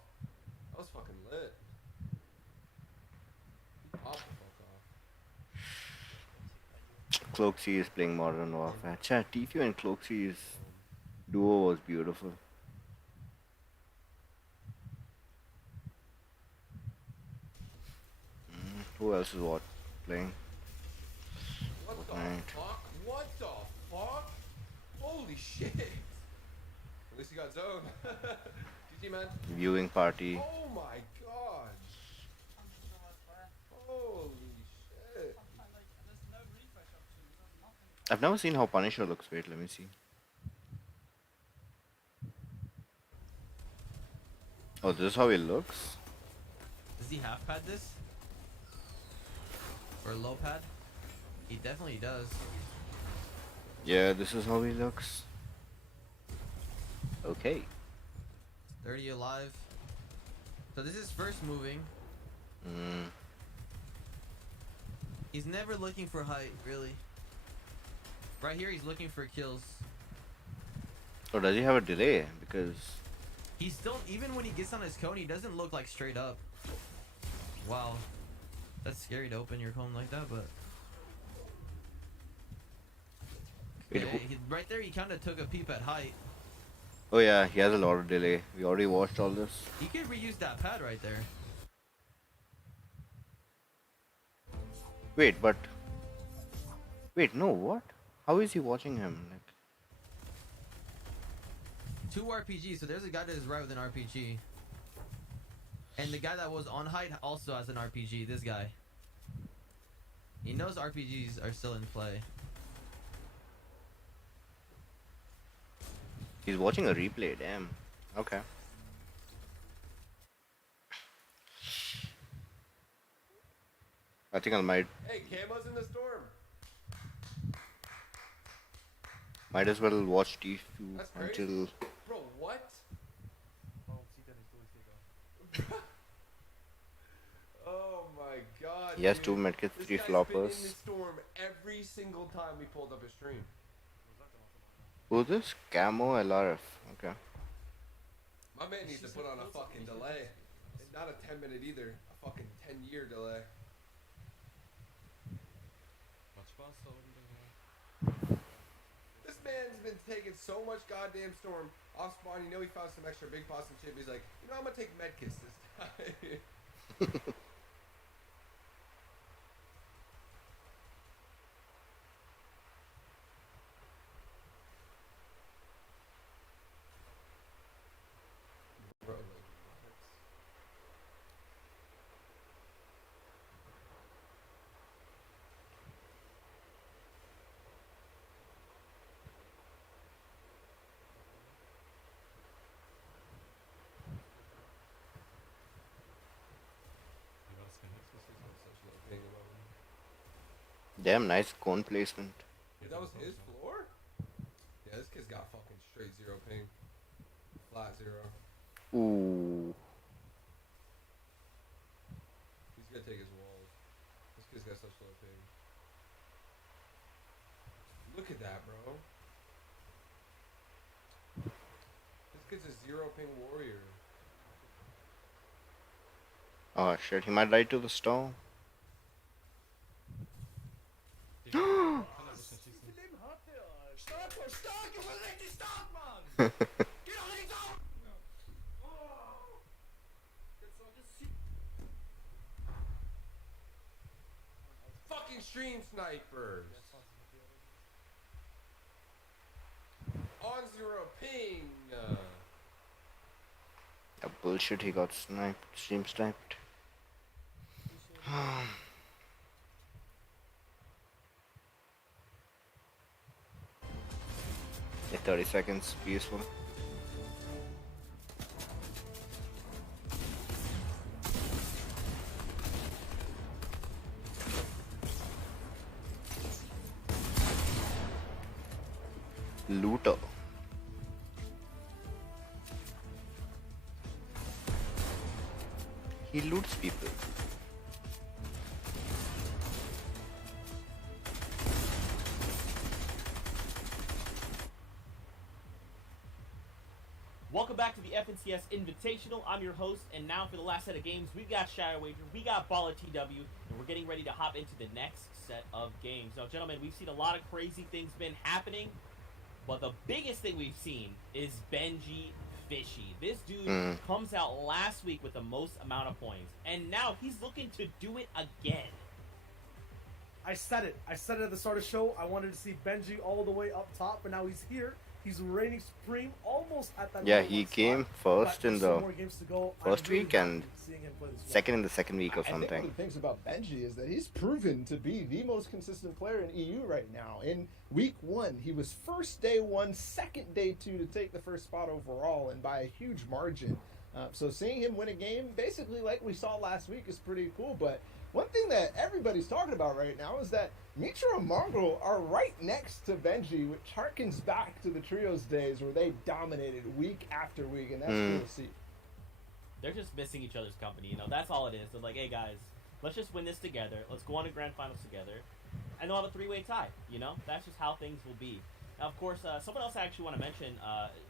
That was fucking lit. He popped the fuck off. Cloaksy is playing Modern Warfare. Chat, Tifu and Cloaksy's duo was beautiful. Who else is playing? What the Fortnite. fuck? What the fuck? Holy shit. At least he got zone. GG, man. Viewing party. Oh my god. Holy shit. I've never seen how Punisher looks. Wait, let me see. Oh, this is how he looks? Does he half pad this? Or low pad? He definitely does. Yeah, this is how he looks. Okay. 30 alive. So this is first moving. Mm. He's never looking for height, really. Right here, he's looking for kills. Or does he have a delay? Because He's still, even when he gets on his cone, he doesn't look like straight up. Wow. That's scary to open your cone like that, but... Wait, Yeah, right there, he kind of took a peep at height. oh yeah, he has a lot of delay. We already watched all this. He could reuse that pad right there. Wait, but wait, no, what? How is he watching him? Like, 2 RPGs, so there's a guy to his right with an RPG. And the guy that was on height also has an RPG, this guy. He knows RPGs are still in play. he's watching a replay. Damn. Okay. I think I might Hey, Camo's in the storm. as well watch these two That's crazy. until. Bro, what? Oh my god. He has dude. 2 medkits, This 3 guy's been in the floppers. storm every single time we pulled up a stream. Who's this? Camo LRF. Okay. My man needs to put on a fucking delay. And not a 10-minute either. A fucking 10-year delay. This man's been taking so much goddamn storm off spawn. You know he found some extra big pots and shit. He's like, you know, I'm gonna take medkits this time. Bro, like, what? Damn, nice cone placement. That was his floor? Yeah, this kid's got fucking straight 0 ping. Flat 0. Ooh. He's gonna take his walls. This kid's got such low ping. Look at that, bro. This kid's a 0 ping warrior. Oh shit, he might ride to the stall. Fucking stream snipers. On 0 ping. That bullshit, he got sniped, stream sniped. Yeah, 30 seconds, peaceful. Looter. He loots people. Welcome back to the FNCS Invitational. I'm your host, and now for the last set of games, we've got Shadow Wager, we got Ball of TW, and we're getting ready to hop into the next set of games. Now, gentlemen, we've seen a lot of crazy things been happening, but the biggest thing we've seen is Benji Fishy. This dude comes out last week with the most amount of points, and now he's looking to do it again. I said it. I said it at the start of the show. I wanted to see Benji all the way up top, but now he's here. He's reigning supreme, almost at that. Yeah, number he one came spot. first But in still the more games to go. first I'm really week and happy seeing him play this well. second in the second week or I think one something. of the things about Benji is that he's proven to be the most consistent player in EU right now. In week 1, he was first day 1, second day 2 to take the first spot overall, and by a huge margin. So seeing him win a game, basically like we saw last week, is pretty cool. But one thing that everybody's talking about right now is that Mitra and Mongrel are right next to Benji, which harkens back to the Trios days where they dominated week after week, and that's cool to see. They're just missing each other's company, you know, that's all it is. They're like, hey guys, let's just win this together. Let's go on to grand finals together. and they'll have a three-way tie. You know, that's just how things will be. Now, of course, someone else I actually want to mention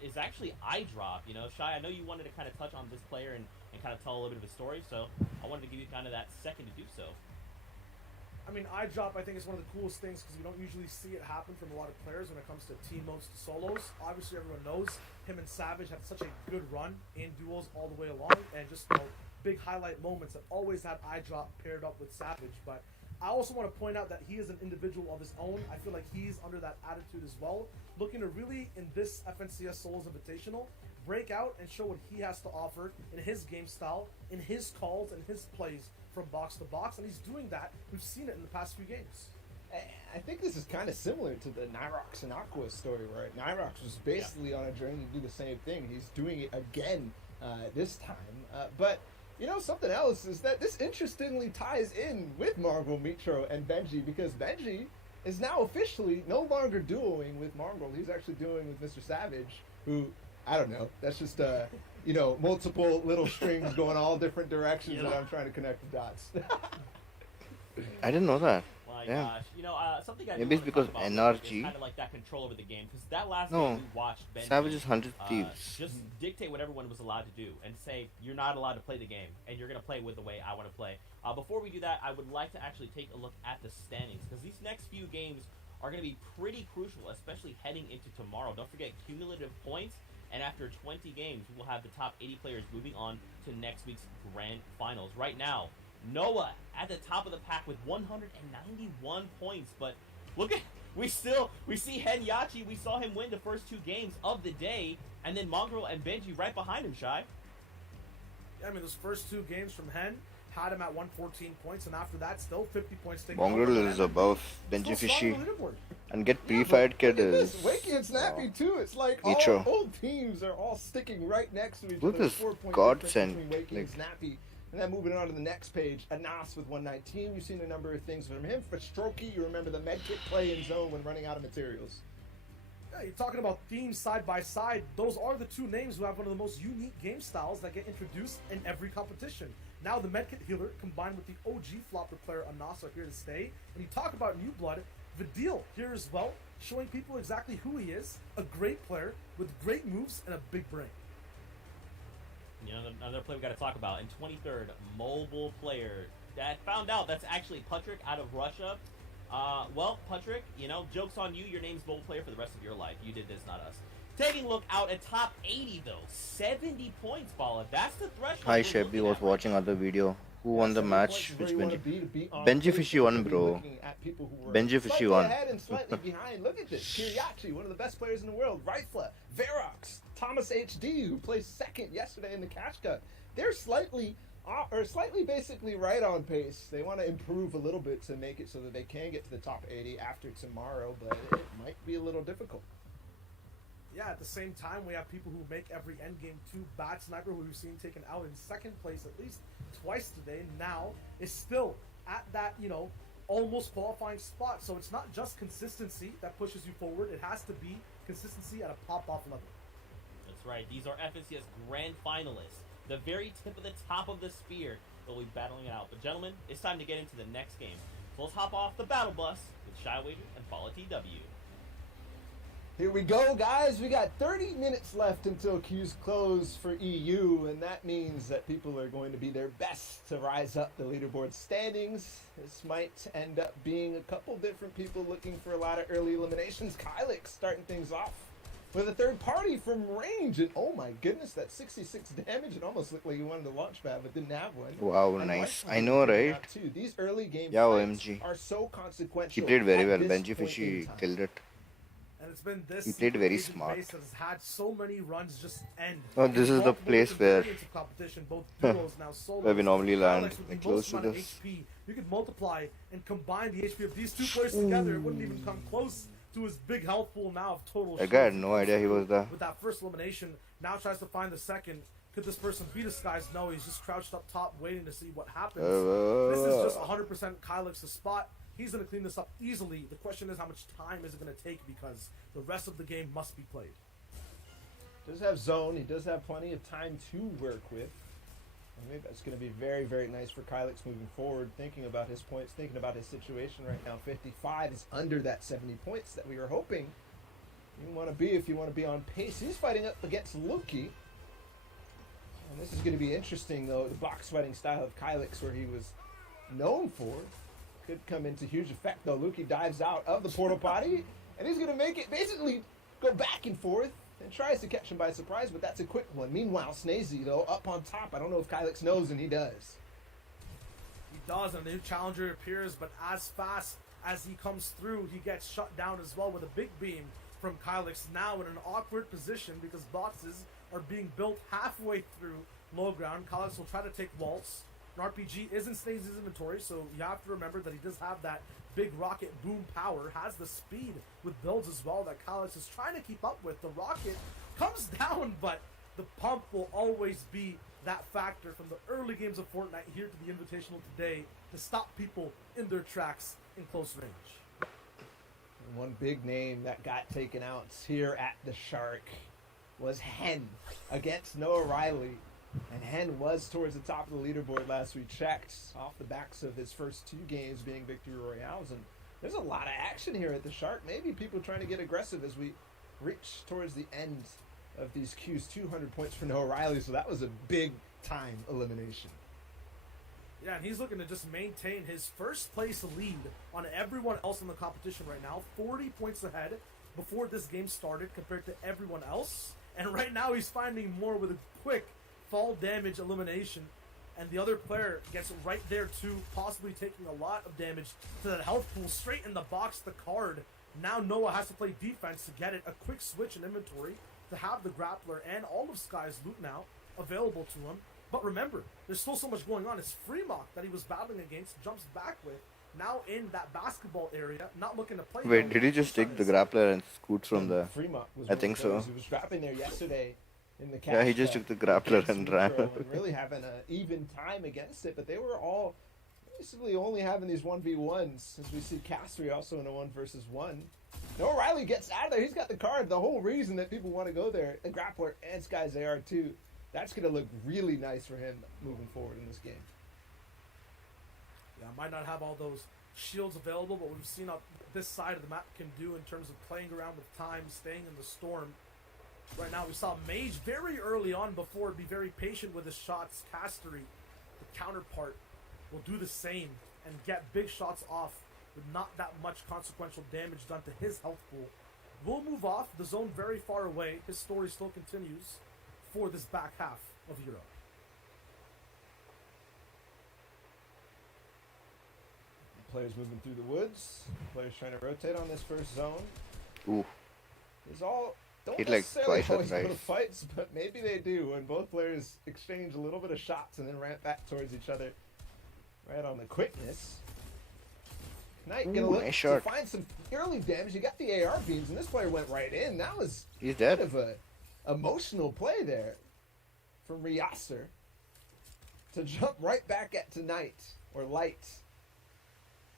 is actually iDrop. You know, Shy, I know you wanted to kind of touch on this player and kind of tell a little bit of a story, so I wanted to give you kind of that second to do so. I mean, iDrop, I think, is one of the coolest things because we don't usually see it happen from a lot of players when it comes to team modes to solos. Obviously, everyone knows him and Savage had such a good run in duos all the way along, and just big highlight moments that always had iDrop paired up with Savage. But I also want to point out that he is an individual of his own. I feel like he's under that attitude as well, looking to really, in this FNCS Solos Invitational, break out and show what he has to offer in his game style, in his calls, and his plays from box to box, and he's doing that. We've seen it in the past few games. I think this is kind of similar to the Nyrox and Aqua story, right? Nyrox was basically on a journey to do the same thing. He's doing it again this time. But, you know, something else is that this interestingly ties in with Mongrel, Mitro, and Benji, because Benji is now officially no longer duoing with Mongrel. He's actually duoing with Mr. Savage, who, I don't know, that's just, you know, multiple little strings going all different directions, and I'm trying to connect the dots. I didn't know that. My Yeah. gosh, you know, something I Maybe it's because NRG NRG. kind of like that control over the game, because that last No, game we watched Benji, Savage's 100 Thieves. just dictate what everyone was allowed to do and say you're not allowed to play the game and you're going to play with the way I want to play. Before we do that, I would like to actually take a look at the standings, because these next few games are going to be pretty crucial, especially heading into tomorrow. Don't forget cumulative points, and after 20 games, we will have the top 80 players moving on to next week's grand finals. Right now, Noah at the top of the pack with 191 points, but look at we see Hen Yachi. We saw him win the first two games of the day, and then Mongrel and Benji right behind him. Shy. I mean, those first two games from Hen had him at 114 points, and after that, still 50 points taken. Mongrel is above Benji Still strong Fishy. on the leaderboard. And get Yeah, pre-fired but kid look at is. this. Wakey and Snappy too. It's like all Mitro. old teams are all sticking right next to each Look other. at this 4-point godsend, difference between Wakey and like- Snappy. And then moving on to the next page, Anas with 119. You've seen a number of things from him. For Strokey, you remember the medkit play in zone when running out of materials. Yeah, you're talking about themes side by side. Those are the two names who have one of the most unique game styles that get introduced in every competition. Now the medkit healer combined with the OG flopper player Anas are here to stay. When you talk about new blood, Vidil here as well, showing people exactly who he is. A great player with great moves and a big brain. You know, another player we got to talk about in 23rd, mobile player that found out that's actually Patrick out of Russia. Well, Patrick, you know, joke's on you. Your name's mobile player for the rest of your life. You did this, not us. Taking a look out at top 80 though, 70 points, Bala. That's the threshold. Hi, we're Shabby looking was at. watching other video. Who won the 70 match? points is Which where you wanna Benji? be on Benji pace Fishy to won, be bro. looking at people who were Benji Fishy slightly won. ahead and slightly behind. Look at this. Kiriachi, one of the best players in the world. Rifla, Verox, Thomas HD, who placed second yesterday in the Cash Cup. They're slightly basically right on pace. They want to improve a little bit to make it so that they can get to the top 80 after tomorrow, but it might be a little difficult. Yeah, at the same time, we have people who make every endgame 2. Bad Sniper, who we've seen taken out in second place at least twice today, now is still at that, you know, almost qualifying spot. So it's not just consistency that pushes you forward. It has to be consistency at a pop-off level. That's right. These are FNCS grand finalists. The very tip of the top of the spear. They'll be battling it out. But gentlemen, it's time to get into the next game. So let's hop off the battle bus with Shy Wager and Follow TW. Here we go, guys. We got 30 minutes left until queues close for EU, and that means that people are going to be their best to rise up the leaderboard standings. This might end up being a couple different people looking for a lot of early eliminations. Kylix starting things off with a third party from range, and oh my goodness, that 66 damage. It almost looked like he wanted a launch pad but didn't have one. Wow, And nice. Lifetime I know, did right? that too. These early game Yeah, fights OMG. are so consequential. He played very at well. this Benji point in Fishy time. killed it. And it's been this He played very agent smart. base that has had so many runs just end. Oh, this is the Multiple place different where- variants of competition, both duos now solos. where we normally land, Alex with the like, close most to amount of this. HP. You could multiply and combine the HP of these two players together. It wouldn't even come close to his big health pool now of total. That guy had shield. no idea he was there. With that first elimination, now tries to find the second. Could this person beat us, guys? No, he's just crouched up top waiting to see what happens. This is just 100% Kylix's spot. He's going to clean this up easily. The question is, how much time is it going to take, because the rest of the game must be played. Does have zone. He does have plenty of time to work with. I think that's going to be very, very nice for Kylix moving forward, thinking about his points, thinking about his situation right now. 55 is under that 70 points that we were hoping you want to be if you want to be on pace. He's fighting up against Luki. And this is going to be interesting, though. The box fighting style of Kylix, where he was known for, could come into huge effect, though. Luki dives out of the portal potty, and he's going to make it basically go back and forth and tries to catch him by surprise, but that's a quick one. Meanwhile, Snazy, though, up on top. I don't know if Kylix knows, and he does. He does, and the new challenger appears, but as fast as he comes through, he gets shut down as well with a big beam from Kylix. Now in an awkward position because boxes are being built halfway through low ground. Kylix will try to take waltz. An RPG is in Snazy's inventory, so you have to remember that he does have that big rocket boom power, has the speed with builds as well that Kylix is trying to keep up with. The rocket comes down, but the pump will always be that factor from the early games of Fortnite here to the Invitational today to stop people in their tracks in close range. One big name that got taken out here at the Shark was Hen against Noah Riley. And Hen was towards the top of the leaderboard last we checked, off the backs of his first 2 games being Victory Royales. And there's a lot of action here at the Shark. Maybe people trying to get aggressive as we reach towards the end of these Qs. 200 points for Noah Riley, so that was a big-time elimination. Yeah, and he's looking to just maintain his first place lead on everyone else in the competition right now. 40 points ahead before this game started compared to everyone else. And right now he's finding more with a quick fall damage elimination. And the other player gets right there too, possibly taking a lot of damage to that health pool. Straight in the box, the card. Now Noah has to play defense to get it. A quick switch in inventory to have the grappler and all of Sky's loot now available to him. But remember, there's still so much going on. It's Fremont that he was battling against, jumps back with. Now in that basketball area, not looking to play. Wait, did he just take the grappler and scoot from there? Fremont was I think so. He was dropping there yesterday in the Yeah, he just took the grappler and ran. and really having an even time against it, but they were all basically only having these 1v1s, as we see Castry also in a 1-versus-1. Noah Riley gets out of there. He's got the card. The whole reason that people want to go there, a grappler and Sky's AR too. That's going to look really nice for him moving forward in this game. Yeah, might not have all those shields available, but we've seen what this side of the map can do in terms of playing around with time, staying in the storm. Right now we saw Mage very early on before be very patient with his shots. Castery, the counterpart, will do the same and get big shots off with not that much consequential damage done to his health pool. We'll move off the zone very far away. His story still continues for this back half of Euro. Players moving through the woods. Players trying to rotate on this first zone. Ooh. It's all don't Hit like necessarily twice or always go to thrice. fights, but maybe they do when both players exchange a little bit of shots and then ramp back towards each other. Right on the quickness. Knight gonna Ooh, look nice to shot. find some early damage. You got the AR beams, and this player went right in. That was He's kind dead. of a emotional play there from Riyasser to jump right back at Tonight or Light.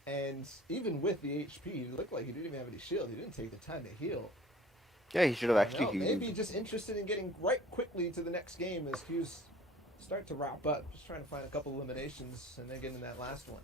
And even with the HP, it looked like he didn't even have any shield. He didn't take the time to heal. Yeah, he should have actually No, healed. maybe just interested in getting right quickly to the next game as Q's start to wrap up. Just trying to find a couple eliminations and then get in that last one.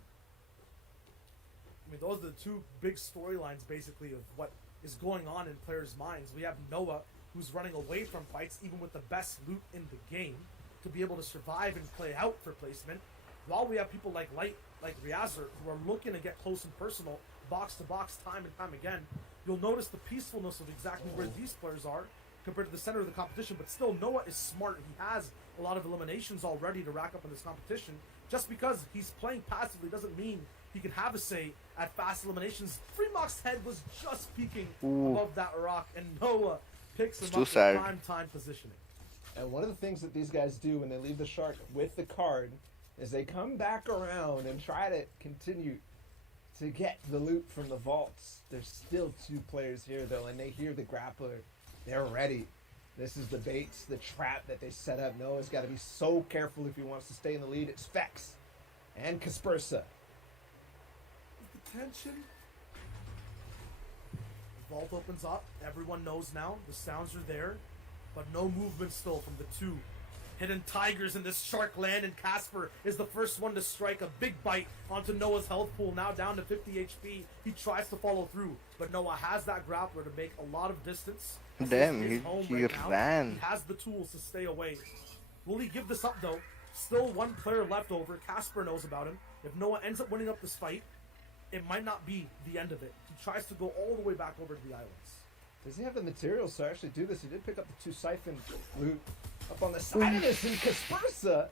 I mean, those are the two big storylines, basically, of what is going on in players' minds. We have Noah, who's running away from fights, even with the best loot in the game, to be able to survive and play out for placement. While we have people like Light, like Riyasser, who are looking to get close and personal, box to box, time and time again. You'll notice the peacefulness of exactly where these players are compared to the center of the competition. But still, Noah is smart. He has a lot of eliminations already to rack up in this competition. Just because he's playing passively doesn't mean he can have a say at fast eliminations. Fremox's head was just peeking above that rock, and Noah picks him It's up too with sad. prime time positioning. And one of the things that these guys do when they leave the Shark with the card is they come back around and try to continue to get the loot from the vaults. There's still 2 players here, though, and they hear the grappler. They're ready. This is the baits, the trap that they set up. Noah's got to be so careful if he wants to stay in the lead. It's Fex and Kaspersa. The tension. The vault opens up. Everyone knows now. The sounds are there. But no movement still from the 2 Hidden tigers in this shark land, and Casper is the first one to strike a big bite onto Noah's health pool, now down to 50 HP. He tries to follow through, but Noah has that grappler to make a lot of distance. As Damn, this is he home right now. ran. He has the tools to stay away. Will he give this up though? Still one player left over. Casper knows about him. If Noah ends up winning up this fight, it might not be the end of it. He tries to go all the way back over to the islands. Does he have the materials to actually do this? He did pick up the 2 siphon loot up on the side of this, and Kaspersa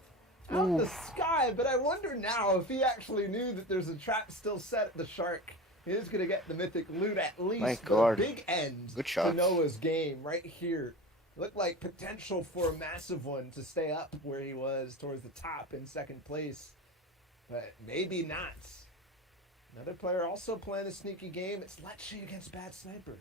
out in the sky. But I wonder now if he actually knew that there's a trap still set at the shark. He is going to get the mythic loot at least. My but God. a big end Good to shots. Noah's game right here. Looked like potential for a massive one to stay up where he was towards the top in second place. But maybe not. Another player also playing a sneaky game. It's Lecce against Bad Sniper.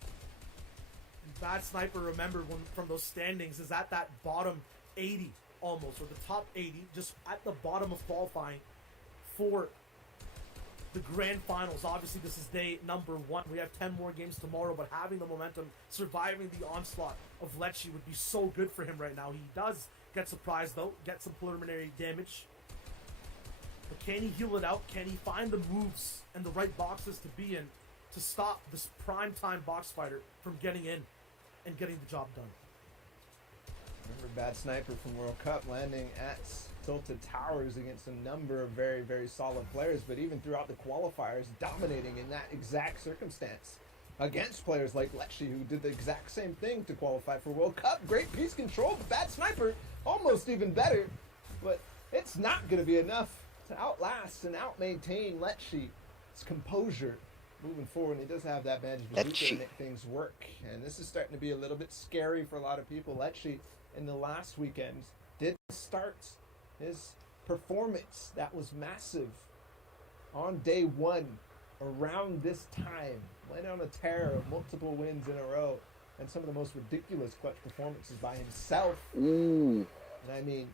And Bad Sniper, remember, from those standings, is at that bottom 80 almost, or the top 80, just at the bottom of qualifying for the grand finals. Obviously, this is day number 1. We have 10 more games tomorrow, but having the momentum, surviving the onslaught of Lecce would be so good for him right now. He does get surprised, though, get some preliminary damage. But can he heal it out? Can he find the moves and the right boxes to be in to stop this prime-time box fighter from getting in and getting the job done? Remember Bad Sniper from World Cup landing at Tilted Towers against a number of very, very solid players, but even throughout the qualifiers, dominating in that exact circumstance against players like Lecce, who did the exact same thing to qualify for World Cup. Great piece control, but Bad Sniper almost even better. But it's not going to be enough to outlast and out-maintain Lecce's composure moving forward. And he does have that Magic Bazooka to make things work. And this is starting to be a little bit scary for a lot of people. Lecce, in the last weekend, did start his performance that was massive on day 1 around this time. Went on a tear of multiple wins in a row and some of the most ridiculous clutch performances by himself. Ooh. And I mean,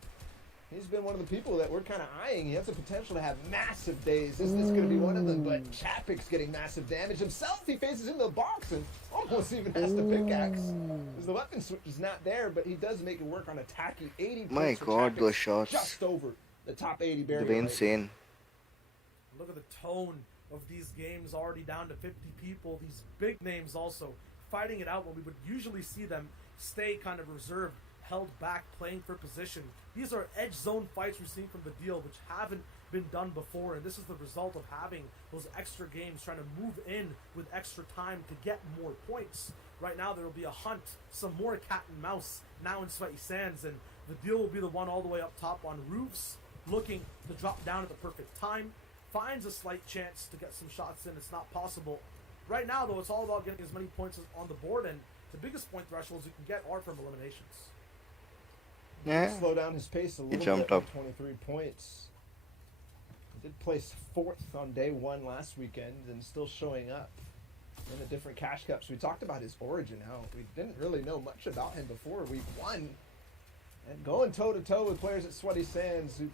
he's been one of the people that we're kind of eyeing. He has the potential to have massive days. This is going to be one of them, but Chapik's getting massive damage himself. He faces into the box and almost even has to pickaxe. Because the weapon switch is not there, but he does make it work on attacking. 80 My points for God, Chapik, those shots. just over the top 80 barrier. They were right insane. Look at the tone of these games, already down to 50 people. These big names also fighting it out when we would usually see them stay kind of reserved, held back, playing for position. These are edge zone fights we've seen from the deal, which haven't been done before, and this is the result of having those extra games, trying to move in with extra time to get more points. Right now there will be a hunt, some more cat and mouse now in Sweaty Sands, and the deal will be the one all the way up top on roofs, looking to drop down at the perfect time. Finds a slight chance to get some shots in. It's not possible. Right now, though, it's all about getting as many points on the board, and the biggest point thresholds you can get are from eliminations. Yeah. Slow down his pace a little jumped bit up. with 23 points. He did place 4th on day 1 last weekend and still showing up in the different cash cups. We talked about his origin, how we didn't really know much about him before week 1. And going toe-to-toe with players at Sweaty Sands who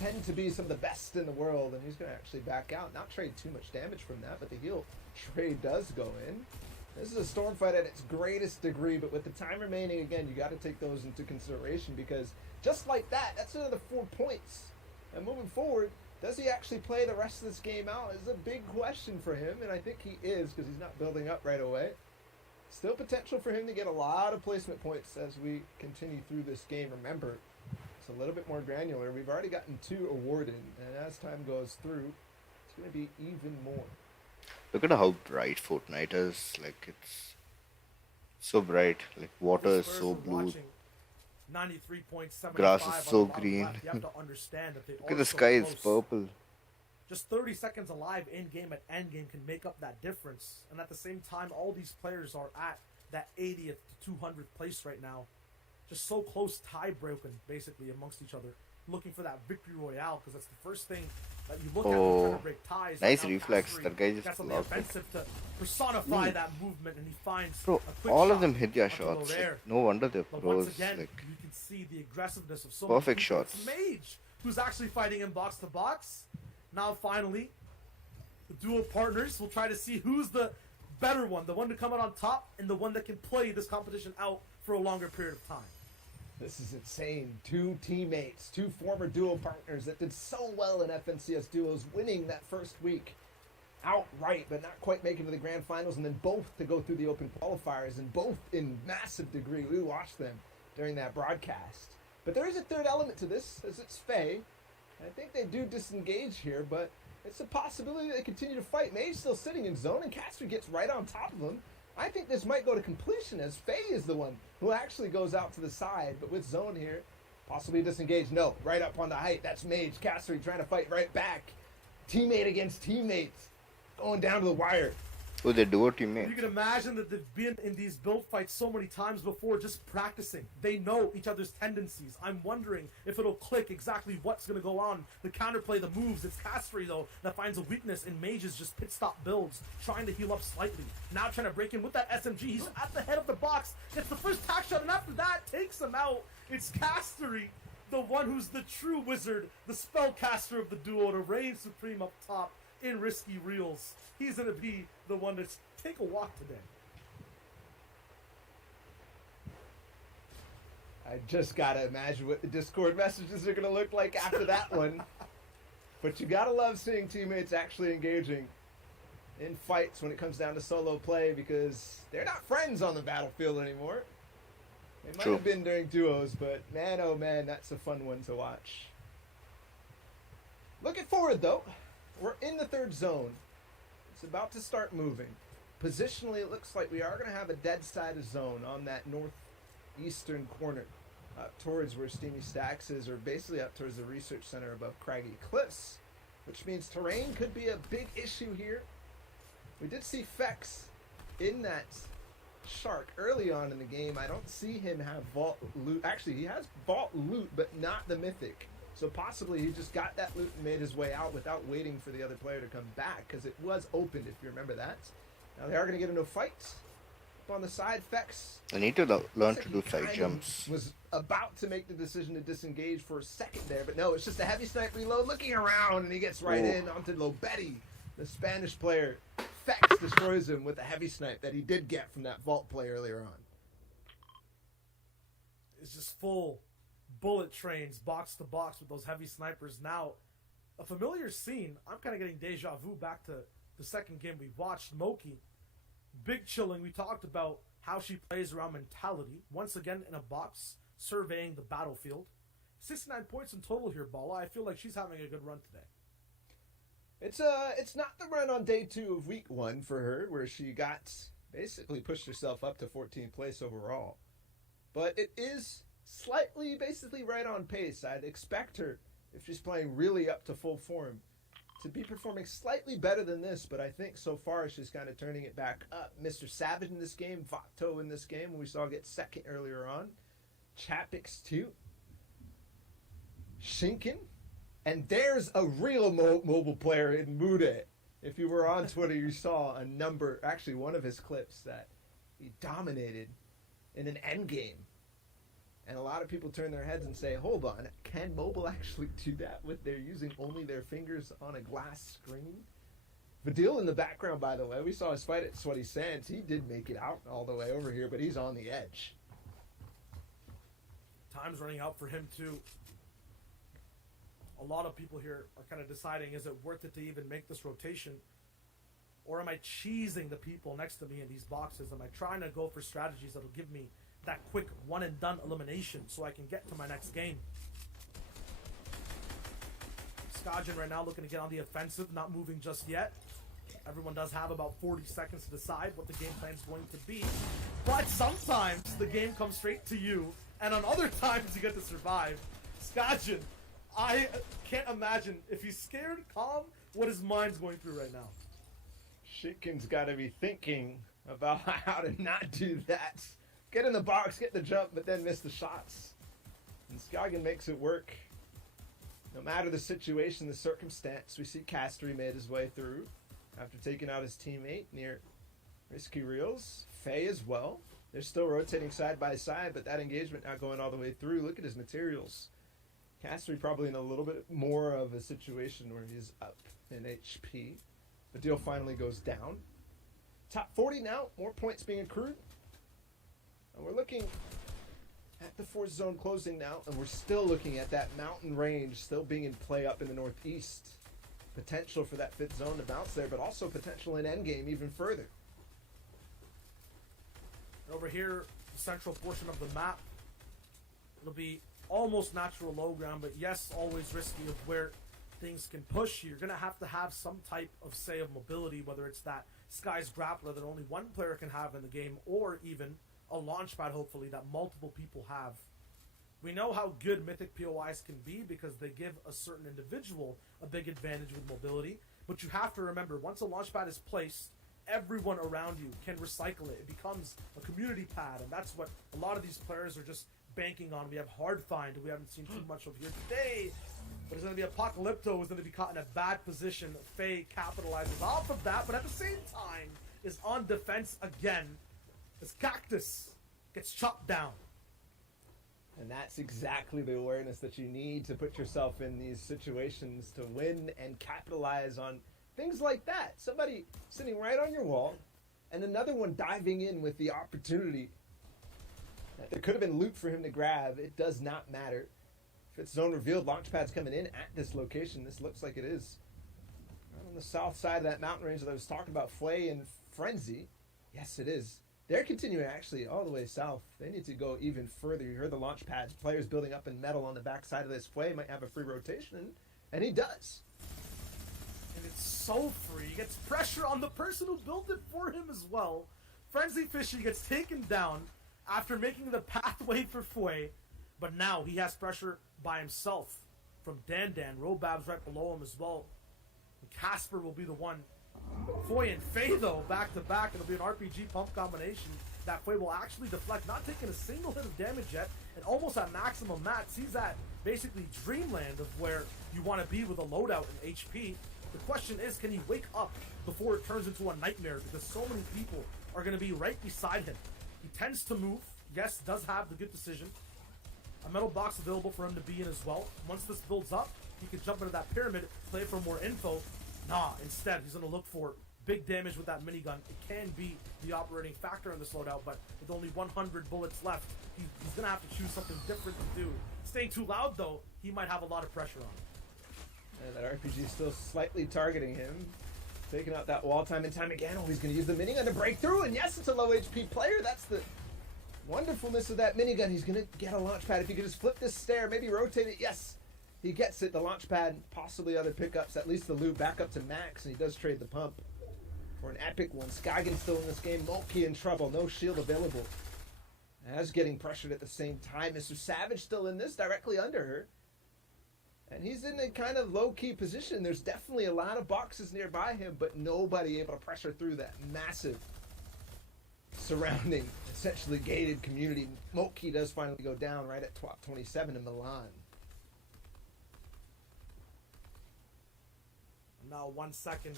tend to be some of the best in the world, and he's going to actually back out, not trade too much damage from that, but the heal trade does go in. This is a storm fight at its greatest degree, but with the time remaining, again, you got to take those into consideration, because just like that, that's another 4 points. And moving forward, does he actually play the rest of this game out is a big question for him, and I think he is, because he's not building up right away. Still potential for him to get a lot of placement points as we continue through this game. Remember, it's a little bit more granular. We've already gotten 2 awarded, and as time goes through, it's going to be even more. Look at how bright Fortnite is. Like, it's so bright. Like, water is Spurs so are blue. watching 93.75 Grass is on the so bottom green. left. You have to understand that they Look are at the so sky, it's close. purple. Just 30 seconds alive in game at end game can make up that difference. And at the same time, all these players are at that 80th to 200th place right now. Just so close, tie broken, basically, amongst each other. Looking for that victory royale, because that's the first thing that you look at when you're trying to break ties. Nice Now reflex. Mastery That guy just gets on the lost it. offensive to personify that movement, and he finds Bro, a quick all shot of them hit their onto shots. Lorare. Like, no wonder they're But pros. once again, Like, you can see the aggressiveness of so perfect many people. shots. It's Mage, who's actually fighting in box to box. Now, finally, the dual partners will try to see who's the better one, the one to come out on top, and the one that can play this competition out for a longer period of time. This is insane. Two teammates, two former duo partners that did so well in FNCS duos, winning that first week outright, but not quite making it to the grand finals, and then both to go through the open qualifiers, and both in massive degree. We watched them during that broadcast. But there is a third element to this, as it's Faye. I think they do disengage here, but it's a possibility they continue to fight. Mage still sitting in zone, and Caster gets right on top of him. I think this might go to completion, as Faye is the one who actually goes out to the side, but with zone here, possibly disengaged. No, right up on the height. That's Mage. Caster trying to fight right back. Teammate against teammates. Going down to the wire. Oh, they duo teammate. You can imagine that they've been in these build fights so many times before, just practicing. They know each other's tendencies. I'm wondering if it'll click exactly what's going to go on. The counterplay, the moves. It's Castery, though, that finds a weakness in Mage's just pit stop builds, trying to heal up slightly. Now trying to break in with that SMG. He's at the head of the box. Gets the first tack shot, and after that, takes him out. It's Castery, the one who's the true wizard, the spellcaster of the duo, to reign supreme up top in risky reels. He's going to be the one to take a walk today. I just got to imagine what the Discord messages are going to look like after that one. But you got to love seeing teammates actually engaging in fights when it comes down to solo play, because they're not friends on the battlefield anymore. They might True. have been during duos, but man, oh man, that's a fun one to watch. Looking forward, though. We're in the third zone. It's about to start moving. Positionally, it looks like we are going to have a dead side of zone on that northeastern corner, up towards where Steamy Stacks is, or basically up towards the research center above Craggy Cliffs, which means terrain could be a big issue here. We did see Fex in that Shark early on in the game. I don't see him have vault loot. Actually, he has vault loot, but not the mythic. So possibly he just got that loot and made his way out without waiting for the other player to come back, because it was opened, if you remember that. Now they are going to get into a fight. Up on the side, Fex. I need to learn to do side kind jumps. of was about to make the decision to disengage for a second there, but no, it's just a heavy snipe reload, looking around, and he gets right Oh. in onto Lobetti, the Spanish player. Fex destroys him with a heavy snipe that he did get from that vault play earlier on. It's just full bullet trains, box to box with those heavy snipers. Now, a familiar scene. I'm kind of getting deja vu back to the second game we watched. Moki, big chilling. We talked about how she plays around mentality. Once again in a box, surveying the battlefield. 69 points in total here, Bala. I feel like she's having a good run today. It's not the run on day 2 of week 1 for her, where she got basically pushed herself up to 14th place overall. But it is slightly, basically right on pace. I'd expect her, if she's playing really up to full form, to be performing slightly better than this, but I think so far she's kind of turning it back up. Mr. Savage in this game, Vato in this game, we saw get second earlier on. Chapix too. Shinkin. And there's a real mobile player in Mude. If you were on Twitter, you saw a number, actually one of his clips, that he dominated in an endgame. And a lot of people turn their heads and say, hold on, can mobile actually do that with they're using only their fingers on a glass screen? Vidil in the background, by the way, we saw his fight at Sweaty Sands. He did make it out all the way over here, but he's on the edge. Time's running out for him too. A lot of people here are kind of deciding, is it worth it to even make this rotation? Or am I cheesing the people next to me in these boxes? Am I trying to go for strategies that'll give me that quick one and done elimination so I can get to my next game? Skajan right now looking to get on the offensive, not moving just yet. Everyone does have about 40 seconds to decide what the game plan is going to be. But sometimes the game comes straight to you, and on other times you get to survive. Skajan, I can't imagine, if he's scared, calm, what his mind's going through right now. Shitkin's got to be thinking about how to not do that. Get in the box, get the jump, but then miss the shots. And Skagan makes it work. No matter the situation, the circumstance, we see Castery made his way through after taking out his teammate near Risky Reels. Faye as well. They're still rotating side by side, but that engagement not going all the way through. Look at his materials. Castery probably in a little bit more of a situation where he's up in HP. The deal finally goes down. Top 40 now, more points being accrued. And we're looking at the fourth zone closing now, and we're still looking at that mountain range still being in play up in the northeast. Potential for that fifth zone to bounce there, but also potential in endgame even further. Over here, the central portion of the map, it'll be almost natural low ground, but yes, always risky of where things can push you. You're going to have some type of, say, of mobility, whether it's that Sky's grappler that only one player can have in the game, or even a launch pad, hopefully, that multiple people have. We know how good Mythic POIs can be because they give a certain individual a big advantage with mobility, but you have to remember, once a launch pad is placed, everyone around you can recycle it. It becomes a community pad, and that's what a lot of these players are just banking on. We have Hard Find, who we haven't seen too much of here today, but it's going to be Apocalypto, who's going to be caught in a bad position. Faye capitalizes off of that, but at the same time is on defense again as Cactus gets chopped down. And that's exactly the awareness that you need to put yourself in these situations to win and capitalize on things like that. Somebody sitting right on your wall, and another one diving in with the opportunity. There could have been loot for him to grab. It does not matter. Fifth zone revealed. Launchpad's coming in at this location. This looks like it is right on the south side of that mountain range that I was talking about. Flay and Frenzy. Yes, it is. They're continuing actually all the way south. They need to go even further. You heard the launch pads. Players building up in metal on the backside of this. Flay might have a free rotation, and he does. And it's so free. He gets pressure on the person who built it for him as well. Frenzy Fishy gets taken down after making the pathway for Fue, but now he has pressure by himself from Dan. Robab's right below him as well. And Casper will be the one. Foy and Faye, though, back to back. It'll be an RPG pump combination that Foy will actually deflect, not taking a single hit of damage yet, and almost at maximum mats. He's at basically dreamland of where you want to be with a loadout in HP. The question is, can he wake up before it turns into a nightmare? Because so many people are going to be right beside him. He tends to move. Yes, does have the good decision. A metal box available for him to be in as well. Once this builds up, he can jump into that pyramid, play for more info. Nah, instead, he's going to look for big damage with that minigun. It can be the operating factor in this loadout, but with only 100 bullets left, he's going to have to choose something different to do. Staying too loud, though, he might have a lot of pressure on him. And that RPG is still slightly targeting him. Taking out that wall time and time again. Oh, he's going to use the minigun to break through, and yes, it's a low HP player. That's the wonderfulness of that minigun. He's going to get a launch pad. If he could just flip this stair, maybe rotate it, yes. He gets it, the launch pad, possibly other pickups, at least the loot back up to max, and he does trade the pump for an epic one. Skagen's still in this game. Mulkey in trouble, no shield available. As getting pressured at the same time. Mr. Savage still in this, directly under her. And he's in a kind of low-key position. There's definitely a lot of boxes nearby him, but nobody able to pressure through that massive surrounding, essentially gated community. Mulkey does finally go down right at 27 in Milan. Now 1 second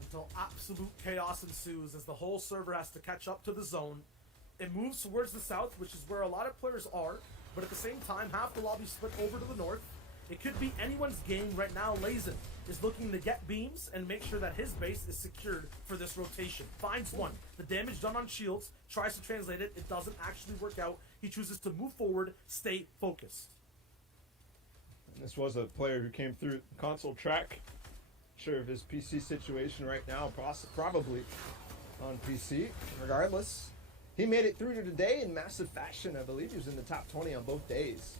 until absolute chaos ensues as the whole server has to catch up to the zone. It moves towards the south, which is where a lot of players are, but at the same time, half the lobby split over to the north. It could be anyone's game right now. Lazen is looking to get beams and make sure that his base is secured for this rotation. Finds one. The damage done on shields, tries to translate it. It doesn't actually work out. He chooses to move forward, stay focused. And this was a player who came through console track. Sure of his PC situation right now, probably on PC. Regardless, he made it through to today in massive fashion. I believe he was in the top 20 on both days.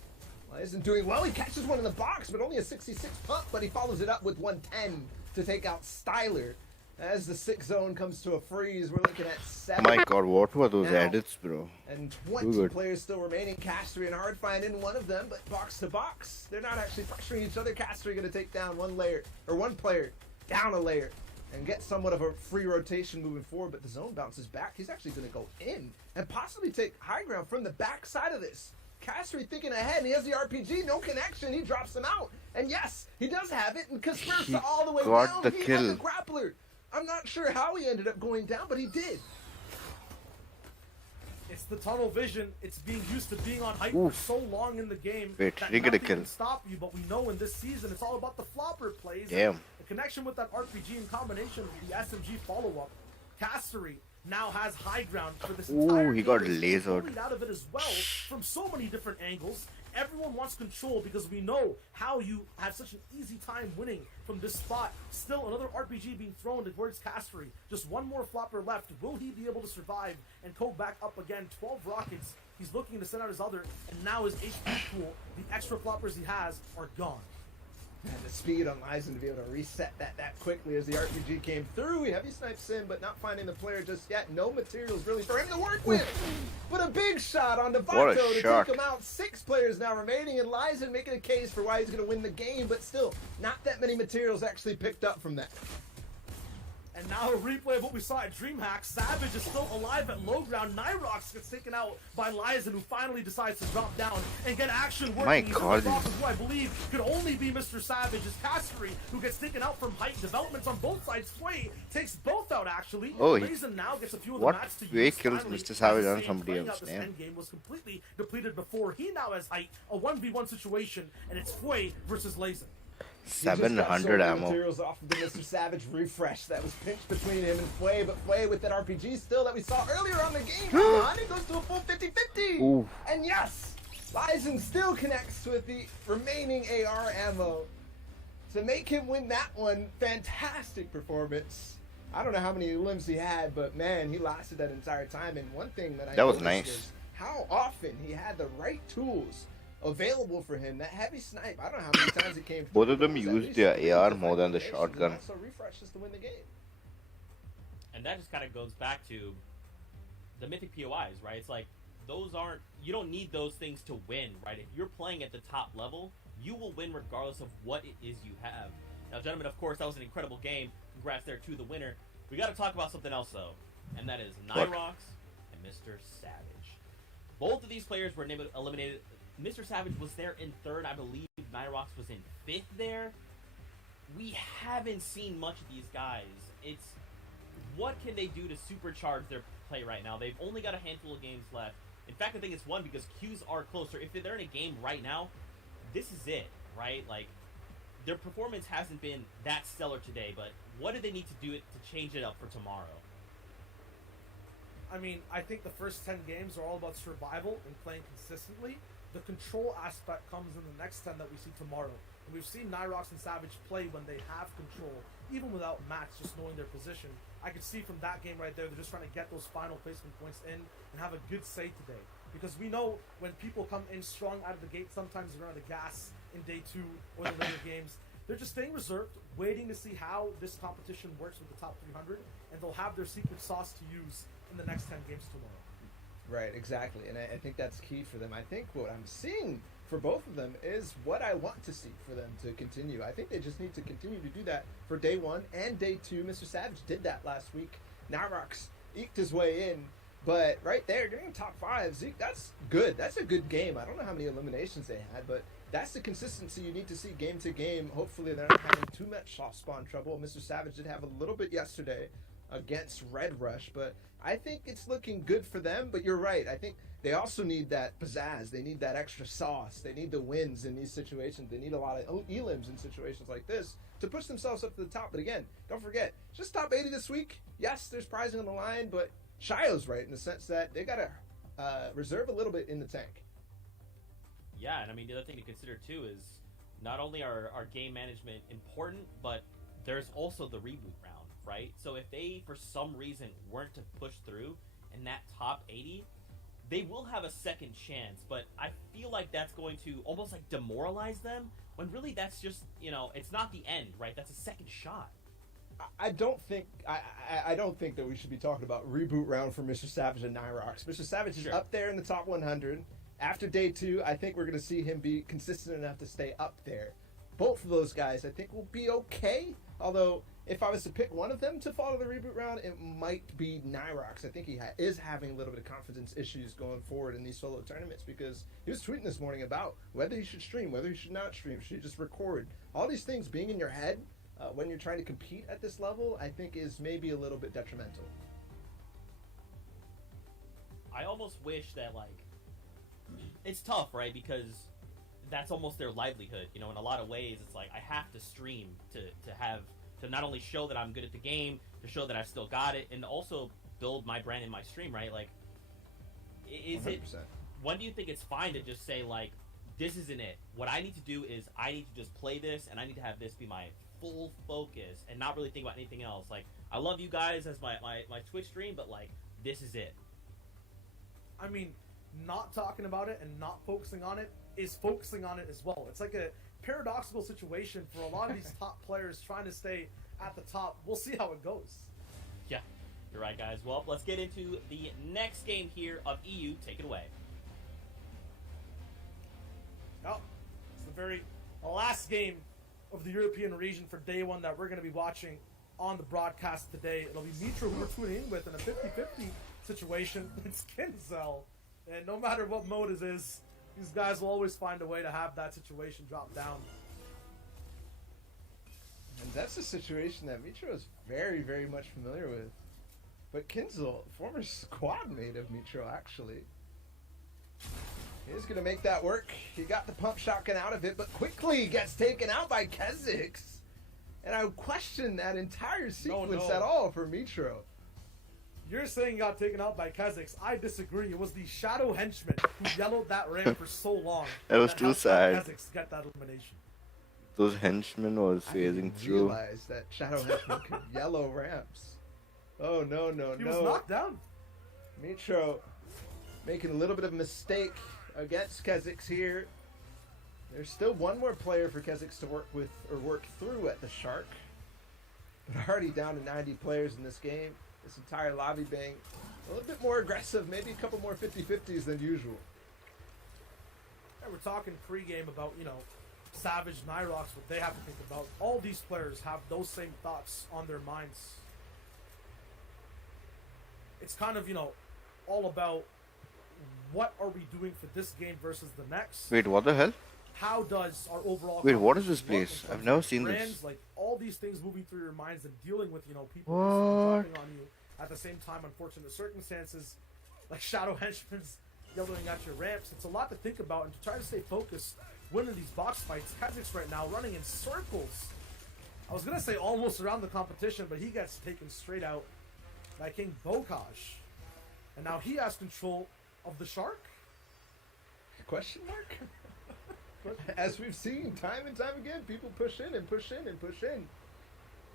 Well, isn't doing well. He catches one in the box, but only a 66 pump, but he follows it up with 110 to take out Styler. As the 6 zone comes to a freeze, we're looking at 7. My god, what were those now, edits, bro? And Too 20 good. players still remaining. Castery and Hardfind in one of them, but box to box. They're not actually pressuring each other. Castery going to take down one player down a layer and get somewhat of a free rotation moving forward, but the zone bounces back. He's actually going to go in and possibly take high ground from the back side of this. Castery thinking ahead, and he has the RPG, no connection. He drops him out. And yes, he does have it, and Kaspersa all the way got down. the He kill. has a grappler. I'm not sure how he ended up going down, but he did. It's the tunnel vision. It's being used to being on hype Oof. for so long in the game Wait, that he get a nothing kill. can stop you. But we know in this season, it's all about the flopper plays. Damn. The connection with that RPG in combination with the SMG follow-up. Castery now has high ground for this Ooh, entire he game. got He's getting lasered. bullied out of it as well from so many different angles. Everyone wants control because we know how you have such an easy time winning from this spot. Still, another RPG being thrown towards Castery. Just one more flopper left. Will he be able to survive and go back up again? 12 rockets. He's looking to send out his other, and now his HP pool, the extra floppers he has, are gone. And the speed on Lizen to be able to reset that quickly as the RPG came through. He heavy snipes in, but not finding the player just yet. No materials really for him to work with. But a big shot on What Devato a to shot. take him out. 6 players now remaining, and Lizen making a case for why he's going to win the game, but still, not that many materials actually picked up from that. And now a replay of what we saw at DreamHack. Savage is still alive at low ground. Nyrox gets taken out by Lizen, who finally decides to drop down and get action working. My He's God. on top of who I believe could only be Mr. Savage is Castery, who gets taken out from height. Developments on both sides. Sway takes both out, actually. Oh, Lizen now gets a few of what the mats to way use. kills Finally, Mr. Savage on Lizen somebody playing else, out this damn. end game was completely depleted before. He now has height. A 1v1 situation, and it's Sway versus Lizen. He just got so 700 many ammo. materials off of the Mr. Savage refresh that was pinched between him and Flay, but Flay with that RPG still that we saw earlier on the game. On, it goes to a full 50-50. Ooh. And yes, Lizen still connects with the remaining AR ammo to make him win that one. Fantastic performance. I don't know how many limbs he had, but man, he lasted that entire time. And one thing that I That was noticed nice. was how often he had the right tools available for him. That heavy snipe, I don't know how many times it came through. Both of them but it was at used least their 3 AR different more than the combinations, shotgun. and also refreshes to win the game. And that just kind of goes back to the mythic POIs, right? It's like those aren't, you don't need those things to win, right? If you're playing at the top level, you will win regardless of what it is you have. Now, gentlemen, of course, that was an incredible game. Congrats there to the winner. We got to talk about something else, though, and that is What? Nyrox and Mr. Savage. Both of these players were eliminated. Mr. Savage was there in 3rd. I believe Nyrox was in 5th there. We haven't seen much of these guys. It's what can they do to supercharge their play right now? They've only got a handful of games left. In fact, I think it's one because Qs are closer. If they're in a game right now, this is it, right? Like, their performance hasn't been that stellar today, but what do they need to do to change it up for tomorrow? I mean, I think the first 10 games are all about survival and playing consistently. The control aspect comes in the next 10 that we see tomorrow. And we've seen Nyrox and Savage play when they have control, even without mats, just knowing their position. I could see from that game right there, they're just trying to get those final placement points in and have a good say today. Because we know when people come in strong out of the gate, sometimes they're on the gas in day 2 or the later games. They're just staying reserved, waiting to see how this competition works with the top 300, and they'll have their secret sauce to use in the next 10 games tomorrow. Right, exactly. And I think that's key for them. I think what I'm seeing for both of them is what I want to see for them to continue. I think they just need to continue to do that for day 1 and day 2. Mr. Savage did that last week. Nyrox eked his way in. But right there, during top 5, Zeke, that's good. That's a good game. I don't know how many eliminations they had, but that's the consistency you need to see game to game. Hopefully they're not having too much soft spawn trouble. Mr. Savage did have a little bit yesterday against Red Rush, but I think it's looking good for them. But you're right. I think they also need that pizzazz. They need that extra sauce. They need the wins in these situations. They need a lot of elims in situations like this to push themselves up to the top. But again, don't forget, just top 80 this week. Yes, there's prizing on the line, but Shio's right in the sense that they got to reserve a little bit in the tank. Yeah, and I mean, the other thing to consider, too, is not only are game management important, but there's also the reboot round, right? So if they, for some reason, weren't to push through in that top 80, they will have a second chance, but I feel like that's going to almost like demoralize them, when really that's just, you know, it's not the end, right? That's a second shot. I don't think that we should be talking about reboot round for Mr. Savage and Nyrox. Mr. Savage is Sure. up there in the top 100. After day 2, I think we're going to see him be consistent enough to stay up there. Both of those guys, I think, will be okay. Although, if I was to pick one of them to follow the reboot round, it might be Nyrox. I think he is having a little bit of confidence issues going forward in these solo tournaments, because he was tweeting this morning about whether he should stream, whether he should not stream, should he just record. All these things being in your head when you're trying to compete at this level, I think is maybe a little bit detrimental. I almost wish that, like, it's tough, right? Because that's almost their livelihood. You know, in a lot of ways, it's like I have to stream to not only show that I'm good at the game, to show that I still got it, and also build my brand in my stream, right? Like, is it? 100%. When do you think it's fine to just say like, this isn't it? What I need to do is I need to just play this, and I need to have this be my full focus, and not really think about anything else. Like, I love you guys as my Twitch stream, but like, this is it. I mean, not talking about it and not focusing on it is focusing on it as well. It's like a paradoxical situation for a lot of these top players trying to stay at the top. We'll see how it goes. Yeah, you're right, guys. Well, let's get into the next game here of EU. Take it away. Oh, it's the very last game of the European region for day one that we're going to be watching on the broadcast today. It'll be Mitra who we're tuning in with in a 50-50 situation. It's Kinzel. And no matter what mode it is, these guys will always find a way to have that situation drop down. And that's a situation that Mitra is very, very much familiar with. But Kinzel, former squad mate of Mitra, actually. He's going to make that work. He got the pump shotgun out of it, but quickly gets taken out by Kezix. And I would question that entire sequence at all for Mitro. You're saying got taken out by Kezix. I disagree. It was the Shadow Henchman who yellowed that ramp for so long. That was too sad. Kezix get that elimination. Those henchmen was I phasing didn't through. realize that Shadow Henchman could yellow ramps. Oh, no, no, He no. was knocked down. Mitro making a little bit of a mistake against Kezix here. There's still one more player for Kezix to work with or work through at the Shark. But already down to 90 players in this game. This entire lobby being a little bit more aggressive, maybe a couple more 50-50s than usual. And we're talking pregame about, Savage, Nyrox, what they have to think about. All these players have those same thoughts on their minds. It's kind of, all about what are we doing for this game versus the next. Wait, what the hell? How does our overall Wait, what is this competition look place? in terms I've never of seen this. brands, like all these things moving through your minds and dealing with, people What? jumping on you at the same time, unfortunate circumstances, like Shadow Henchman's yelling at your ramps. It's a lot to think about and to try to stay focused, winning these box fights. Kezix right now running in circles. I was gonna say almost around the competition, but he gets taken straight out by King Bokaj. And now he has control of the Shark. Question mark? As we've seen time and time again, people push in and push in and push in.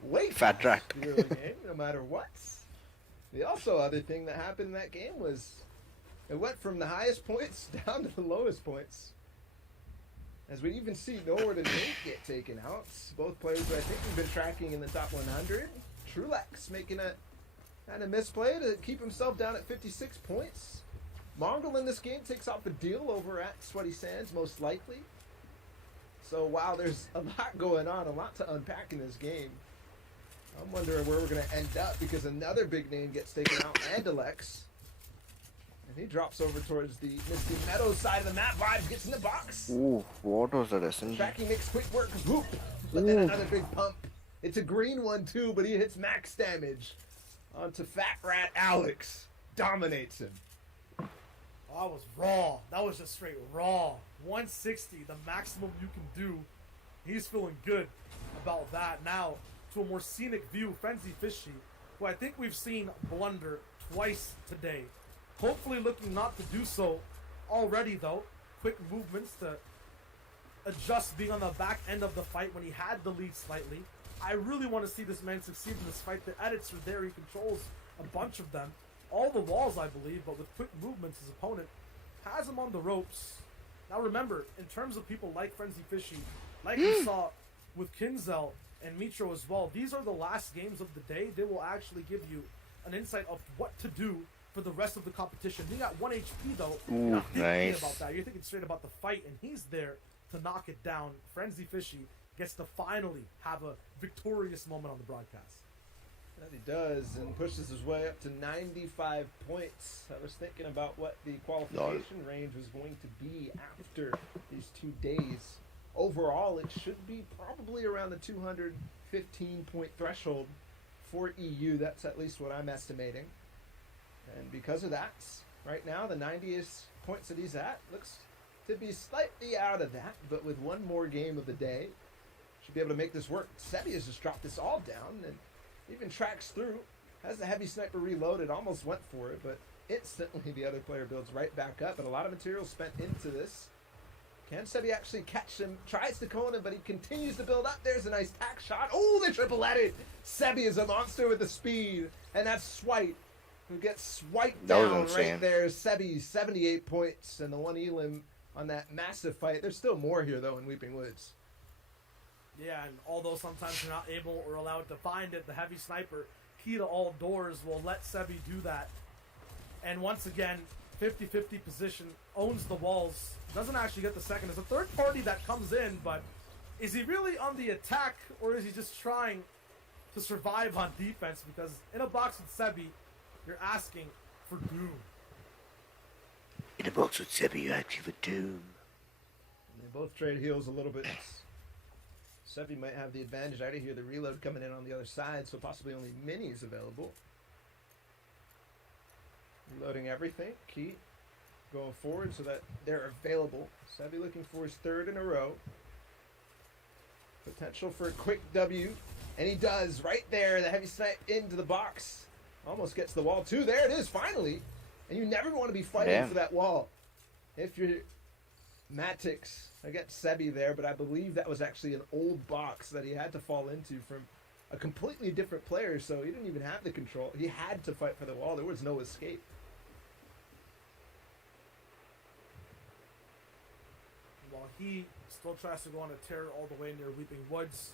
Wait, Fat track. the early game, no matter what. The also other thing that happened in that game was it went from the highest points down to the lowest points. As we even see Nord and Nate get taken out. Both players who I think we've been tracking in the top 100. Trulex making a kind of misplay to keep himself down at 56 points. Mongol in this game takes off a deal over at Sweaty Sands, most likely. So, wow, there's a lot going on, a lot to unpack in this game. I'm wondering where we're going to end up because another big name gets taken out, Andalex. And he drops over towards the Misty Meadows side of the map. Vibes gets in the box. Ooh, what was that SMG? Tracking makes quick work. Whoop. But then another big pump. It's a green one, too, but he hits max damage onto Fat Rat Alex. Dominates him. That was raw. That was just straight raw. 160, the maximum you can do. He's feeling good about that. Now, to a more scenic view, Frenzy Fishy, who I think we've seen blunder twice today. Hopefully looking not to do so already, though. Quick movements to adjust being on the back end of the fight when he had the lead slightly. I really want to see this man succeed in this fight. The edits are there. He controls a bunch of them. All the walls, I believe, but with quick movements, his opponent has him on the ropes. Now remember, in terms of people like Frenzy Fishy, like we saw with Kinzel and Mitro as well, these are the last games of the day. They will actually give you an insight of what to do for the rest of the competition. He got 1 HP though. You're not thinking nice. about that. You're thinking straight about the fight, and he's there to knock it down. Frenzy Fishy gets to finally have a victorious moment on the broadcast. That he does, and pushes his way up to 95 points. I was thinking about what the qualification range was going to be after these 2 days. Overall, it should be probably around the 215 point threshold for EU. That's at least what I'm estimating. And because of that, right now, the 90th points that he's at looks to be slightly out of that, but with one more game of the day, should be able to make this work. Shabby has just dropped this all down and even tracks through, Has the heavy sniper reloaded, almost went for it, but instantly the other player builds right back up. And a lot of material spent into this. Can Shabby actually catch him? Tries to cone him, but he continues to build up. There's a nice tack shot. Oh, they triple-headed. Shabby is a monster with the speed. And that's Swite, who gets swiped That was down insane. right there. Shabby, 78 points, and the one elim on that massive fight. There's still more here, though, in Weeping Woods. Yeah, and although sometimes you're not able or allowed to find it, the heavy sniper, key to all doors, will let Sebi do that. And once again, 50-50 position, owns the walls, doesn't actually get the second. It's a third party that comes in, but is he really on the attack, or is he just trying to survive on defense? Because in a box with Sebi, you're asking for doom. In a box with Shabby, you actually for doom. And they both trade heals a little bit. Sebi might have the advantage. I did hear the reload coming in on the other side, so possibly only minis available. Reloading everything. Key going forward so that they're available. Sebi looking for his third in a row. Potential for a quick W. And he does right there. The heavy snipe into the box. Almost gets the wall too. There it is, finally. And you never want to be fighting Damn. for that wall. If you're Matix against Sebi there, but I believe that was actually an old box that he had to fall into from a completely different player, so he didn't even have the control. He had to fight for the wall. There was no escape. While he still tries to go on a tear all the way near Weeping Woods,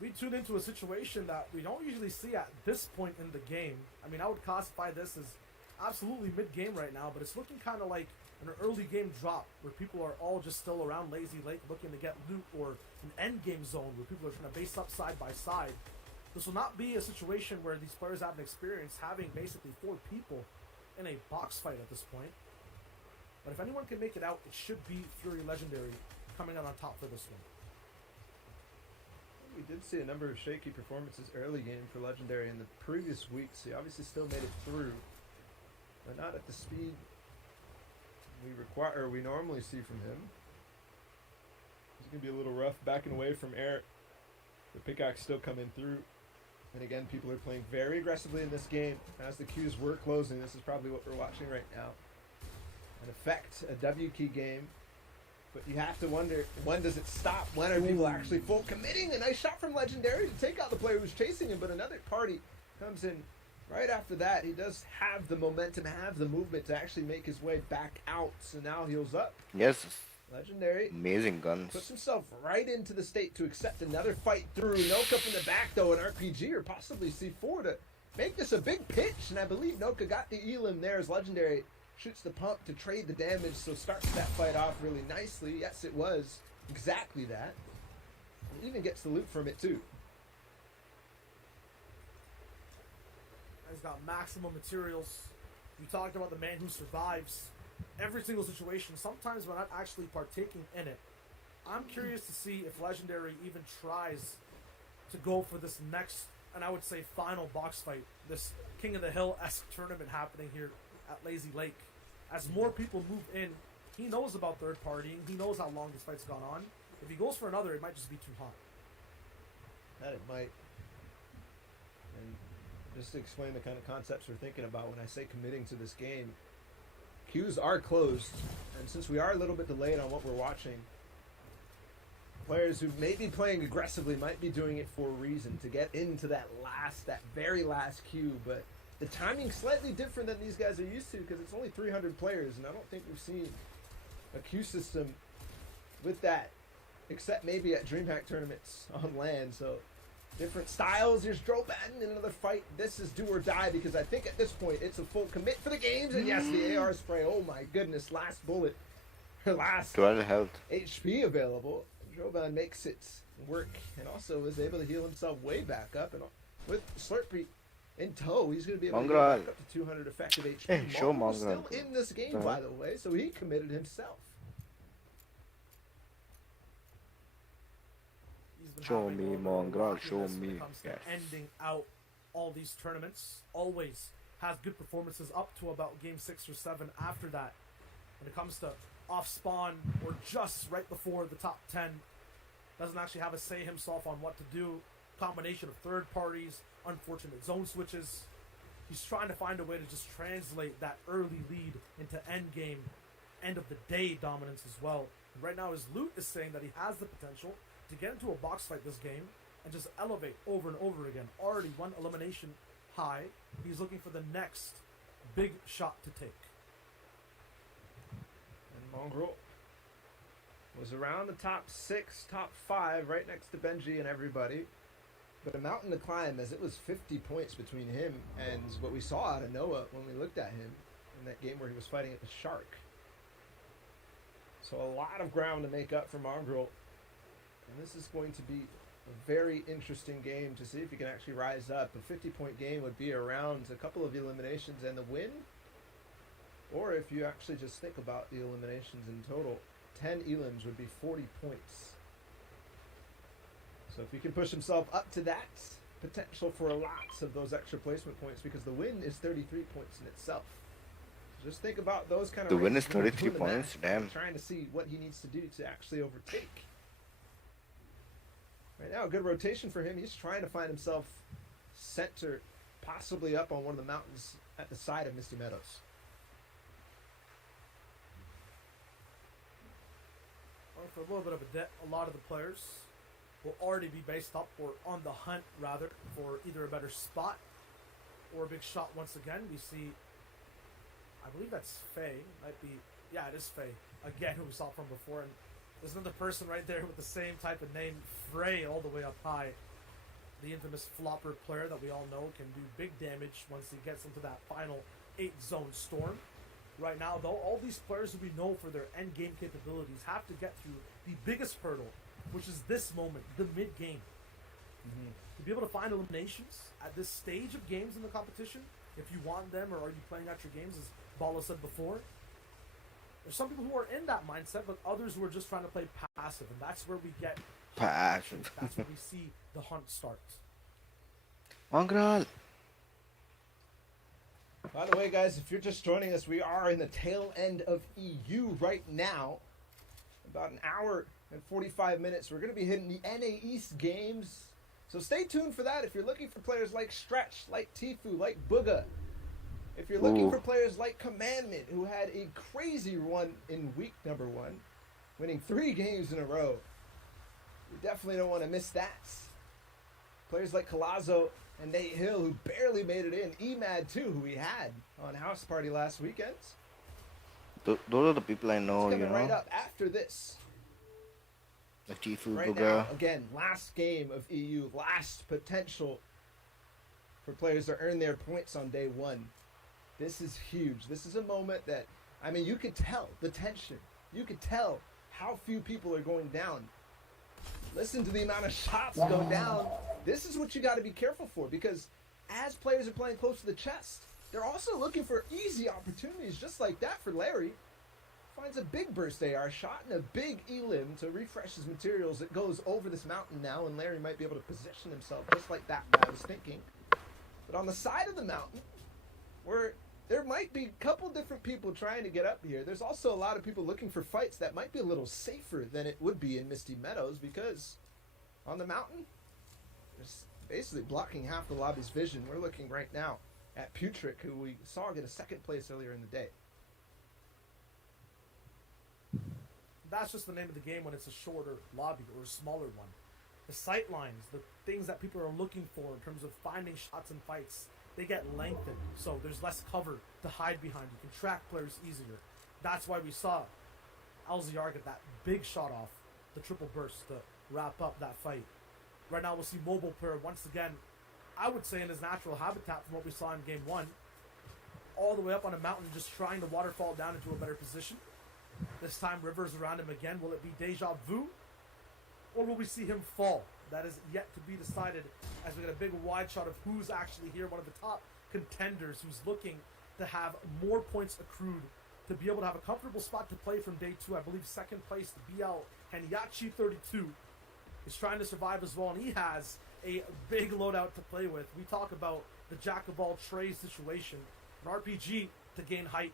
we tune into a situation that we don't usually see at this point in the game. I mean, I would classify this as absolutely mid-game right now, but it's looking kind of like an early game drop where people are all just still around Lazy Lake looking to get loot, or an end game zone where people are trying to base up side by side. This will not be a situation where these players have an experience having basically 4 people in a box fight at this point. But if anyone can make it out, it should be Fury Legendary coming out on top for this one. We did see a number of shaky performances early game for Legendary in the previous weeks. He obviously still made it through, but not at the speed we normally see from him. It's gonna be a little rough backing away from Eric. The pickaxe still coming through. And again, people are playing very aggressively in this game. As the queues were closing, this is probably what we're watching right now. An effect, a W key game. But you have to wonder, when does it stop? When are people actually full committing? A nice shot from Legendary to take out the player who's chasing him, but another party comes in right after that. He does have the momentum, have the movement to actually make his way back out. So now heals up. Yes, Legendary amazing guns. puts himself right into the state to accept another fight through. Noka from the back, though, an RPG or possibly C4 to make this a big pitch. And I believe Noka got the elim there as Legendary shoots the pump to trade the damage, so starts that fight off really nicely. Yes, it was exactly that. And even gets the loot from it, too. He's got maximum materials. We talked about the man who survives every single situation. Sometimes we're not actually partaking in it. I'm curious to see if Legendary even tries to go for this next, and I would say final box fight, this King of the Hill-esque tournament happening here at Lazy Lake. As more people move in, he knows about third partying. He knows how long this fight's gone on. If he goes for another, it might just be too hot. That it might. And just to explain the kind of concepts we're thinking about when I say committing to this game, queues are closed, and since we are a little bit delayed on what we're watching, players who may be playing aggressively might be doing it for a reason, to get into that very last queue, but the timing's slightly different than these guys are used to because it's only 300 players, and I don't think we've seen a queue system with that, except maybe at DreamHack tournaments on LAN, so different styles. Here's Droban in another fight. This is do or die because I think at this point it's a full commit for the games. And yes, the AR spray. Oh my goodness, last bullet. Last 200 health. HP available. Droban makes it work and also is able to heal himself way back up. And with Slurpee in tow, he's going to be able to get back up to 200 effective HP. Hey, show Mongrel's Mongrel. still in this game, by the way, so he committed himself. He's been Show having me, a little Mongrel, rockiness show when me. it comes to Yes. ending out all these tournaments. Always has good performances up to about game 6 or 7 after that. When it comes to off spawn or just right before the top 10, doesn't actually have a say himself on what to do. Combination of third parties, unfortunate zone switches, He's trying to find a way to just translate that early lead into end game, end of the day dominance as well. And right now his loot is saying that he has the potential to get into a box fight this game and just elevate over and over again. Already one elimination high. He's looking for the next big shot to take. And Mongrel was around the top 6, top 5, right next to Benji and everybody. But a mountain to climb, as it was 50 points between him and what we saw out of Noah when we looked at him in that game where he was fighting at the Shark. So a lot of ground to make up for Mongrel. And this is going to be a very interesting game to see if he can actually rise up. A 50-point game would be around a couple of eliminations and the win. Or if you actually just think about the eliminations in total, 10 elims would be 40 points. So if he can push himself up to that, potential for lots of those extra placement points, because the win is 33 points in itself. So just think about those kind of The win ranges is when you 33 do the math, points? Damn. Trying to see what he needs to do to actually overtake. Right now, a good rotation for him. He's trying to find himself center, possibly up on one of the mountains at the side of Misty Meadows. Well, for a little bit of a lot of the players will already be based up or on the hunt, rather, for either a better spot or a big shot once again. We see, I believe that's Faye. Might be, yeah, it is Faye. Again, who we saw from before. And there's another person right there with the same type of name, Frey, all the way up high. The infamous flopper player that we all know can do big damage once he gets into that final 8-zone storm. Right now, though, all these players who we know for their end-game capabilities have to get through the biggest hurdle, which is this moment, the mid-game. To be able to find eliminations at this stage of games in the competition, if you want them, or are you playing out your games, as Bala said before, there's some people who are in that mindset, but others who are just trying to play passive, and that's where we get Passive. That's where we see the hunt start. Mongrel. By the way, guys, if you're just joining us, we are in the tail end of EU right now. About an hour and 45 minutes. We're going to be hitting the NA East games. So stay tuned for that. If you're looking for players like Stretch, like Tifu, like Booga. If you're looking for players like Commandment, who had a crazy run in week number 1, winning 3 games in a row. You definitely don't want to miss that. Players like Colazo and Nate Hill, who barely made it in. Emad, too, who we had on House Party last weekend. Those are the people I know, It's you coming right know. up after this. The Tifu, Right Booga. now, again, last game of EU, last potential for players to earn their points on day 1. This is huge. This is a moment that, I mean, you could tell the tension. You could tell how few people are going down. Listen to the amount of shots go down. This is what you got to be careful for, because as players are playing close to the chest, they're also looking for easy opportunities, just like that for Larry. Finds a big burst AR shot and a big elim to refresh his materials. It goes over this mountain now, and Larry might be able to position himself just like that I was thinking. But on the side of the mountain, where there might be a couple different people trying to get up here, there's also a lot of people looking for fights that might be a little safer than it would be in Misty Meadows, because on the mountain, there's basically blocking half the lobby's vision. We're looking right now at Putrick, who we saw get a 2nd place earlier in the day. That's just the name of the game when it's a shorter lobby or a smaller one. The sight lines, the things that people are looking for in terms of finding shots and fights, they get lengthened, so there's less cover to hide behind. You can track players easier. That's why we saw LZR get that big shot off, the triple burst to wrap up that fight. Right now we'll see Mobile Player once again, I would say in his natural habitat from what we saw in game 1, all the way up on a mountain, just trying to waterfall down into a better position. This time Rivers around him again. Will it be Deja Vu? Or will we see him fall? That is yet to be decided, as we get a big wide shot of who's actually here, one of the top contenders who's looking to have more points accrued to be able to have a comfortable spot to play from day 2. I believe 2nd place, BL Henyachi 32 is trying to survive as well, and he has a big loadout to play with. We talk about the jack of all trades situation, an RPG to gain height,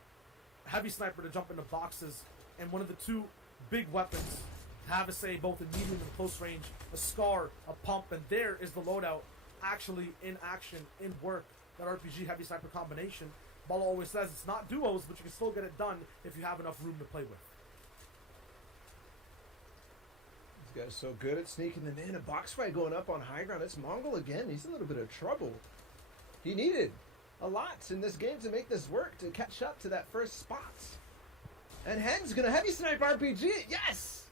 a heavy sniper to jump into boxes, and one of the 2 big weapons to have a say both in medium and close range, a Scar, a pump, and there is the loadout actually in action, in work that RPG heavy sniper combination. Ball always says it's not duos, but you can still get it done if you have enough room to play with. These guys are so good at sneaking them in. A box fight going up on high ground. It's Mongol again. He's in a little bit of trouble. He needed a lot in this game to make this work, to catch up to that first spot. And Hen's gonna heavy snipe RPG it. Yes!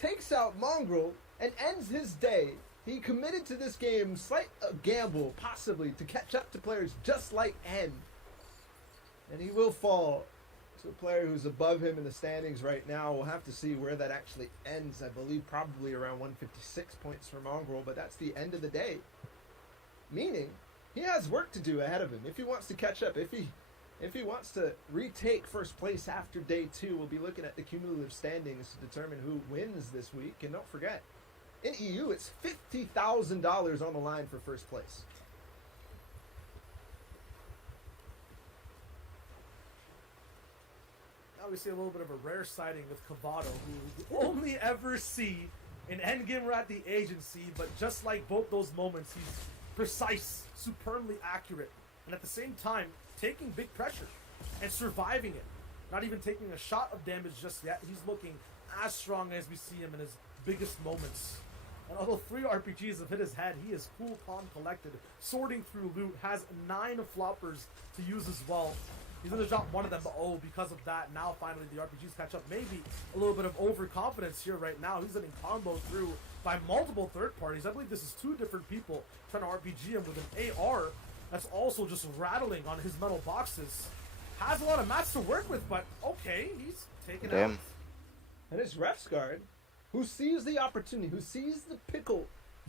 Takes out Mongrel and ends his day. He committed to this game, slight gamble, possibly, to catch up to players just like Hen. And he will fall to a player who's above him in the standings right now. We'll have to see where that actually ends. I believe probably around 156 points for Mongrel, but that's the end of the day. Meaning, he has work to do ahead of him if he wants to catch up. If he wants to retake first place after day 2, we'll be looking at the cumulative standings to determine who wins this week. And don't forget, in EU, it's $50,000 on the line for first place. Now we see a little bit of a rare sighting with Cavado, who we only ever see in endgame or at the agency, but just like both those moments, he's precise, superbly accurate, and at the same time, taking big pressure and surviving it. Not even taking a shot of damage just yet. He's looking as strong as we see him in his biggest moments. And although 3 RPGs have hit his head, he is cool, calm, collected, sorting through loot, has 9 floppers to use as well. He's going to drop one of them, but because of that, now finally the RPGs catch up. Maybe a little bit of overconfidence here right now. He's getting combos through by multiple third parties. I believe this is 2 different people trying to RPG him with an AR that's also just rattling on his metal boxes. Has a lot of mats to work with, but okay, he's taking out. And it's Refsguard, who sees the opportunity, who sees the pickle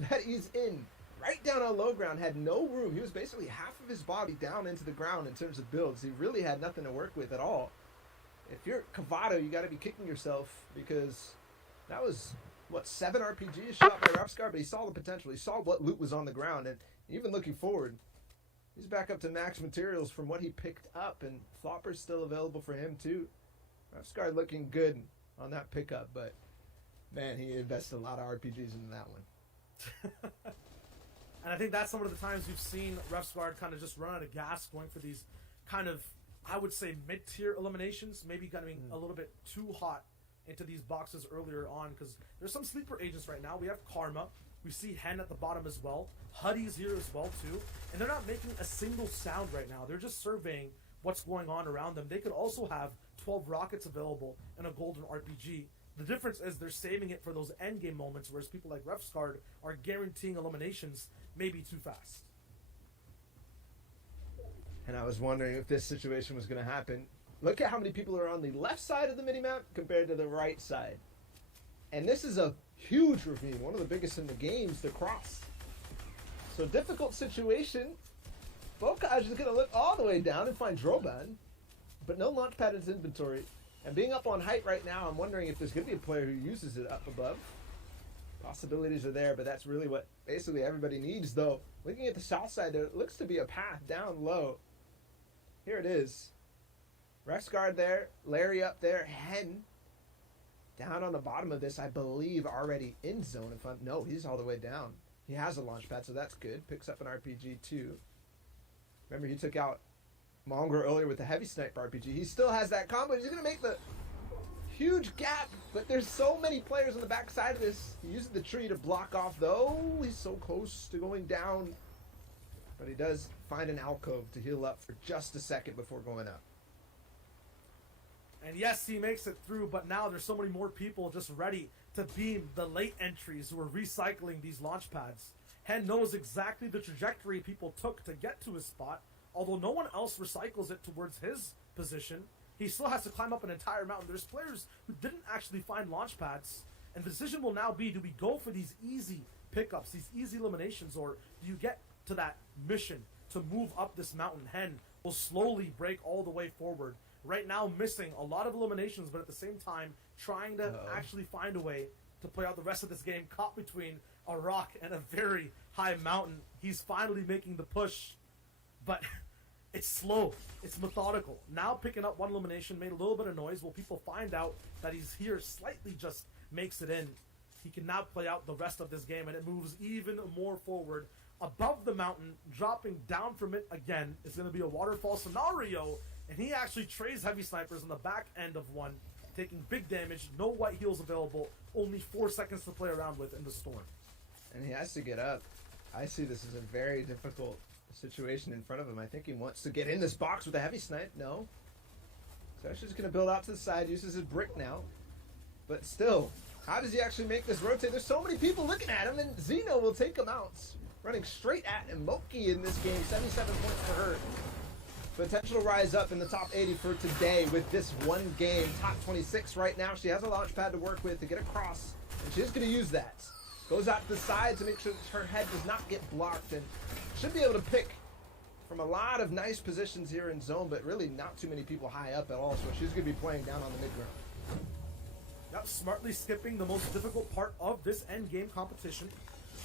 that he's in. Right down on low ground, had no room. He was basically half of his body down into the ground in terms of builds. He really had nothing to work with at all. If you're Cavado, you got to be kicking yourself, because that was, 7 RPGs shot by Refsguard, but he saw the potential. He saw what loot was on the ground, and even looking forward, he's back up to max materials from what he picked up, and Flopper's still available for him too. Refsguard looking good on that pickup, but man, he invested a lot of RPGs into that one. And I think that's some of the times we've seen Refsguard kind of just run out of gas going for these kind of, I would say, mid-tier eliminations, maybe getting a little bit too hot into these boxes earlier on, because there's some sleeper agents right now. We have Karma. We see Hen at the bottom as well. Huddy's here as well, too. And they're not making a single sound right now. They're just surveying what's going on around them. They could also have 12 rockets available in a golden RPG. The difference is they're saving it for those endgame moments, whereas people like Refsguard are guaranteeing eliminations maybe too fast. And I was wondering if this situation was going to happen. Look at how many people are on the left side of the minimap compared to the right side. And this is a huge ravine, one of the biggest in the games to cross. So difficult situation. Bokaj is going to look all the way down and find Droban, but no launch pad in his inventory. And being up on height right now, I'm wondering if there's going to be a player who uses it up above. Possibilities are there, but that's really what basically everybody needs, though. Looking at the south side, there looks to be a path down low. Here it is. Refsguard there, Larry up there, Hen down on the bottom of this, I believe, already in zone. No, he's all the way down. He has a launch pad, so that's good. Picks up an RPG too. Remember, he took out Mongrel earlier with the heavy sniper RPG. He still has that combo. He's going to make the huge gap, but there's so many players on the back side of this. He uses the tree to block off, though. He's so close to going down. But he does find an alcove to heal up for just a second before going up. And yes, he makes it through, but now there's so many more people just ready to beam the late entries who are recycling these launch pads. Hen knows exactly the trajectory people took to get to his spot. Although no one else recycles it towards his position, he still has to climb up an entire mountain. There's players who didn't actually find launch pads, and the decision will now be, do we go for these easy pickups, these easy eliminations, or do you get to that mission to move up this mountain? Hen will slowly break all the way forward. Right now missing a lot of eliminations, but at the same time trying to actually find a way to play out the rest of this game, caught between a rock and a very high mountain. He's finally making the push, but it's slow. It's methodical. Now picking up one elimination made a little bit of noise. Will people find out that he's here, slightly just makes it in. He can now play out the rest of this game, and it moves even more forward above the mountain, dropping down from it again. Is going to be a waterfall scenario, and he actually trays heavy snipers on the back end of one, taking big damage. No white heals available. Only 4 seconds to play around with in the storm. And he has to get up. I see this as a very difficult situation in front of him. I think he wants to get in this box with a heavy snipe. No. So he's just going to build out to the side, uses his brick now. But still, how does he actually make this rotate? There's so many people looking at him, and Zeno will take him out. Running straight at Moki in this game. 77 points for her. Potential to rise up in the top 80 for today with this one game. Top 26 right now. She has a launch pad to work with to get across, and she's going to use that. Goes out to the side to make sure that her head does not get blocked, and should be able to pick from a lot of nice positions here in zone, but really not too many people high up at all, so she's going to be playing down on the mid-ground. Yep, smartly skipping the most difficult part of this end game competition.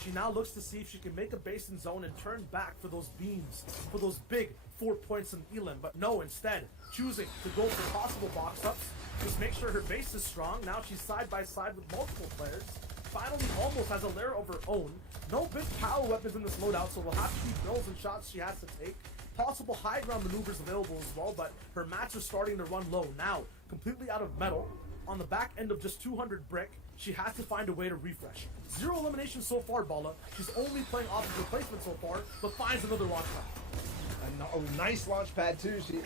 She now looks to see if she can make a base in zone and turn back for those beams, for those big 4 points in Elam. But no, instead, choosing to go for possible box ups. Just make sure her base is strong. Now she's side by side with multiple players. Finally, almost has a lair of her own. No big power weapons in this loadout, so we'll have to be drills and shots she has to take. Possible high ground maneuvers available as well, but her mats are starting to run low. Now, completely out of metal. On the back end of just 200 brick, she has to find a way to refresh. 0 eliminations so far, Bala. She's only playing off of replacement so far, but finds another launch pad. A nice launch pad, too. She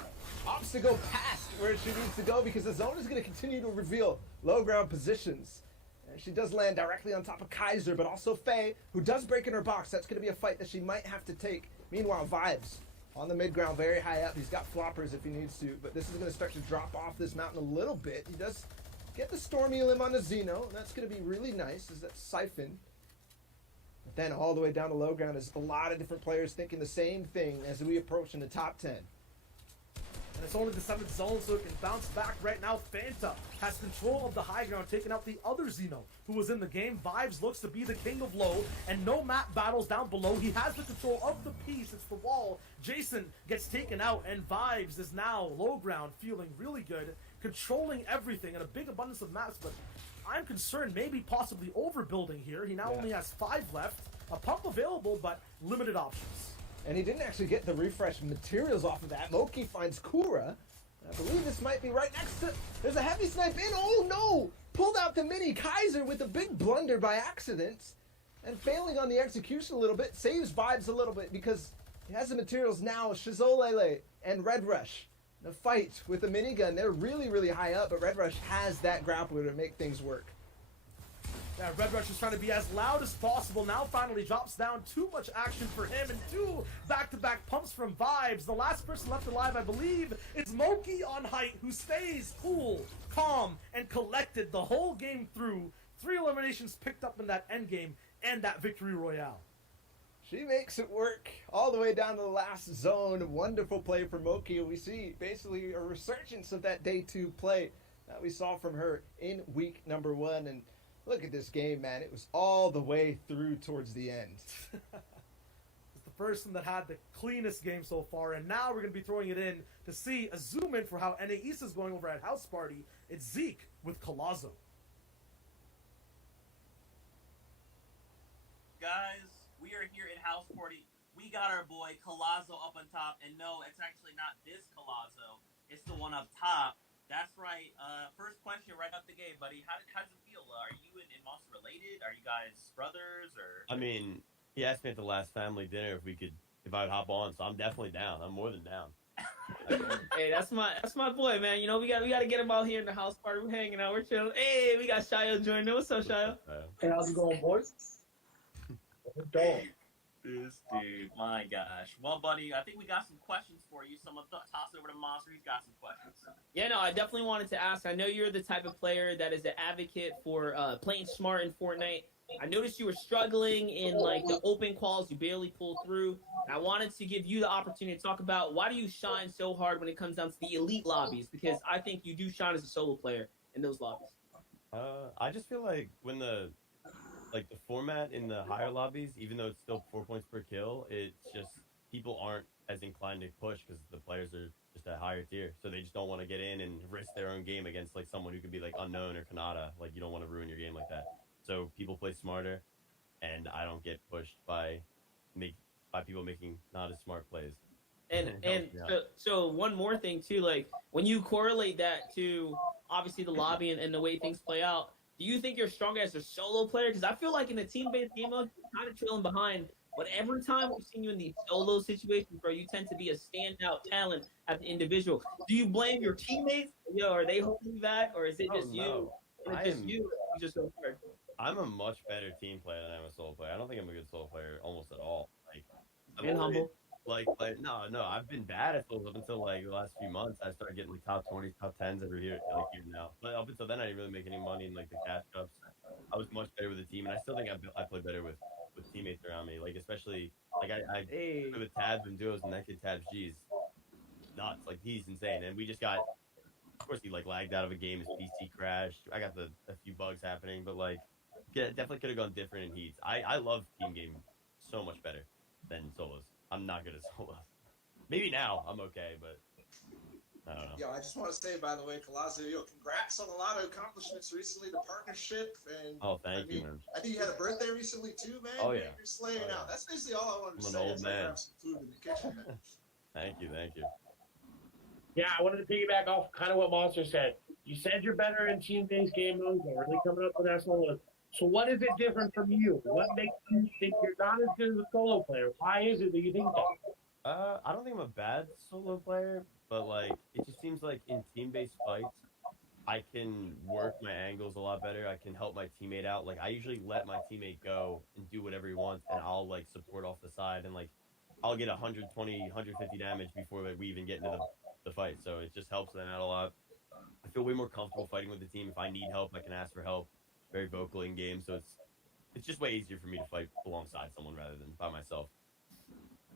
opts to go past where she needs to go because the zone is going to continue to reveal low ground positions. And she does land directly on top of Kaiser, but also Faye, who does break in her box. That's going to be a fight that she might have to take. Meanwhile, Vibes on the mid ground, very high up. He's got floppers if he needs to, but this is going to start to drop off this mountain a little bit. He does get the Stormy Limb on the Xeno, and that's going to be really nice, is that Siphon. But then all the way down to low ground is a lot of different players thinking the same thing as we approach in the top 10. And it's only the 7th zone, so it can bounce back right now. Fanta has control of the high ground, taking out the other Xeno who was in the game. Vibes looks to be the king of low, and no map battles down below. He has the control of the piece. It's the wall. Jason gets taken out, and Vibes is now low ground, feeling really good, controlling everything and a big abundance of maps, but I'm concerned maybe possibly overbuilding here. He now only has 5 left, a pump available, but limited options. And he didn't actually get the refresh materials off of that. Moki finds Kura. I believe this might be right next to... There's a heavy snipe in. Oh, no! Pulled out the mini Kaiser with a big blunder by accident. And failing on the execution a little bit. Saves Vibes a little bit because he has the materials now. Shizolele and Red Rush. The fight with the minigun. They're really, really high up, but Red Rush has that grappler to make things work. Yeah, Red Rush is trying to be as loud as possible. Now finally drops down. Too much action for him, and 2 back-to-back pumps from Vibes. The last person left alive, I believe, is Moki on height, who stays cool, calm, and collected the whole game through. 3 eliminations picked up in that endgame and that victory royale. She makes it work all the way down to the last zone. Wonderful play for Moki. We see basically a resurgence of that day 2 play that we saw from her in week number 1. And look at this game, man. It was all the way through towards the end. It's the person that had the cleanest game so far, and now we're going to be throwing it in to see a zoom in for how NA East is going over at House Party. It's Zeke with Colazzo. Guys, we are here at House Party. We got our boy Colazzo up on top, and no, it's actually not this Colazzo. It's the one up top. That's right. First question right up the gate, buddy. How does it feel? Are you and Monster related? Are you guys brothers or? I mean, he asked me at the last family dinner if I would hop on, so I'm definitely down. I'm more than down. Hey, that's my boy, man. You know, we got to get him out here in the house party. We're hanging out. We're chilling. Hey, we got Shayo joining. What's up, Shayo? Hey, how's it going, boys? Dog. This dude, my gosh. Well, buddy, I think we got some questions for you. Someone toss it over to Monster. He's got some questions. Yeah, no, I definitely wanted to ask. I know you're the type of player that is an advocate for playing smart in Fortnite. I noticed you were struggling in like the open quals. You barely pulled through. I wanted to give you the opportunity to talk about why do you shine so hard when it comes down to the elite lobbies? Because I think you do shine as a solo player in those lobbies. I just feel like when the format in the higher lobbies, even though it's still 4 points per kill, it's just people aren't as inclined to push because the players are just at higher tier, so they just don't want to get in and risk their own game against like someone who could be like unknown or Kanata. Like you don't want to ruin your game like that. So people play smarter, and I don't get pushed by by people making not as smart plays. And so one more thing too, like when you correlate that to obviously the lobby and the way things play out, do you think you're stronger as a solo player? Because I feel like in a team-based game mode, you're kind of trailing behind. But every time we've seen you in these solo situations, bro, you tend to be a standout talent as an individual. Do you blame your teammates? Yo, are they holding you back, or is it just you? And it's just you just so hard. I'm a much better team player than I'm a solo player. I don't think I'm a good solo player almost at all. Like, And humble. Like no, I've been bad at solos up until like the last few months. I started getting like top 20s, top 10s every year, like here now. But up until then, I didn't really make any money in like the cash cups. I was much better with the team, and I still think I play better with teammates around me. Like especially like I play with Tabs and duos, and that kid Tabs G's nuts. Like he's insane, and we just got. Of course, he like lagged out of a game. His PC crashed. I got a few bugs happening, but like, yeah, definitely could have gone different in heats. I love team game so much better than solos. I'm not good at solos. Maybe now I'm okay, but I don't know. Yo, I just want to say, by the way, Colazzo, congrats on a lot of accomplishments recently. The partnership and thank you, man. I think you had a birthday recently too, man. Oh yeah, you're slaying out. That's basically all I wanted to say. I'm an old man. Have some food in the kitchen. Man. Thank you. Yeah, I wanted to piggyback off kind of what Monster said. You said you're better in team-based game modes. You're really coming up with that solo. So what is it different from you? What makes you think you're not as good as a solo player? Why is it that you think that? I don't think I'm a bad solo player, but like it just seems like in team-based fights, I can work my angles a lot better. I can help my teammate out. Like I usually let my teammate go and do whatever he wants, and I'll like support off the side, and like I'll get 120, 150 damage before we even get into the fight. So it just helps them out a lot. I feel way more comfortable fighting with the team. If I need help, I can ask for help. Very vocal in game, so it's just way easier for me to fight alongside someone rather than by myself.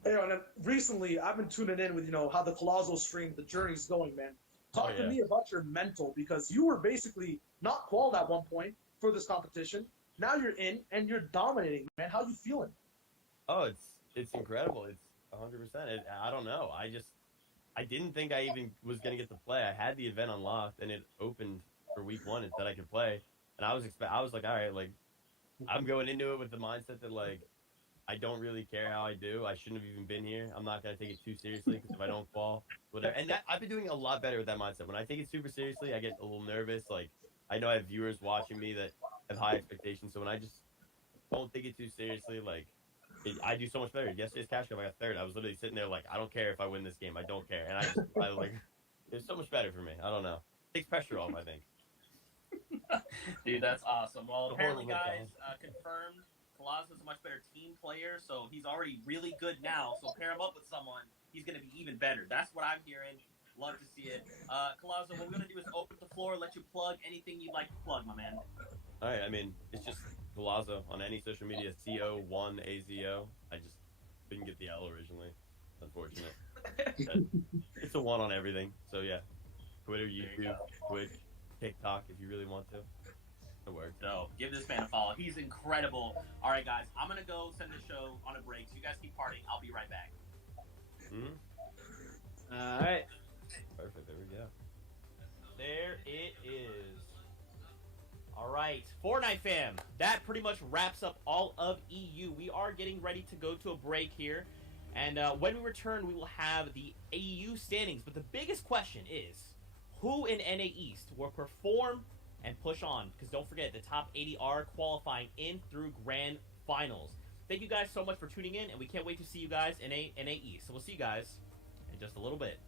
Hey, and recently I've been tuning in with how the Colazzo stream, the journey's going, man. Talk to me about your mental, because you were basically not qualified at one point for this competition. Now you're in and you're dominating, man. How you feeling? Oh, it's incredible. It's 100%. I don't know. I didn't think I even was gonna get to play. I had the event unlocked and it opened for week 1 and said I could play. And I was like, all right, like I'm going into it with the mindset that like I don't really care how I do. I shouldn't have even been here. I'm not gonna take it too seriously because if I don't fall, whatever. And I've been doing a lot better with that mindset. When I take it super seriously, I get a little nervous. Like I know I have viewers watching me that have high expectations. So when I just don't take it too seriously, like I do so much better. Yesterday's Cash Cup, I got 3rd. I was literally sitting there like, I don't care if I win this game. I don't care. And I like, it's so much better for me. I don't know. Takes pressure off, I think. Dude, that's awesome. Well, apparently, guys, confirmed, Colazzo's a much better team player, so he's already really good now. So pair him up with someone, he's going to be even better. That's what I'm hearing. Love to see it. Colazzo, what we're going to do is open the floor, let you plug anything you'd like to plug, my man. All right, I mean, it's just Colazzo on any social media, CO1AZO. I just didn't get the L originally. Unfortunate. It's a 1 on everything. So yeah, Twitter, YouTube, Twitch, TikTok, if you really want to. It works. So give this man a follow. He's incredible. All right, guys, I'm gonna go send the show on a break. So you guys keep partying. I'll be right back. All right. Perfect. There we go. There it is. All right, Fortnite fam, that pretty much wraps up all of EU. We are getting ready to go to a break here, and when we return, we will have the EU standings. But the biggest question is, who in NA East will perform and push on? Because don't forget, the top 80 are qualifying in through Grand Finals. Thank you guys so much for tuning in, and we can't wait to see you guys in NA East. So we'll see you guys in just a little bit.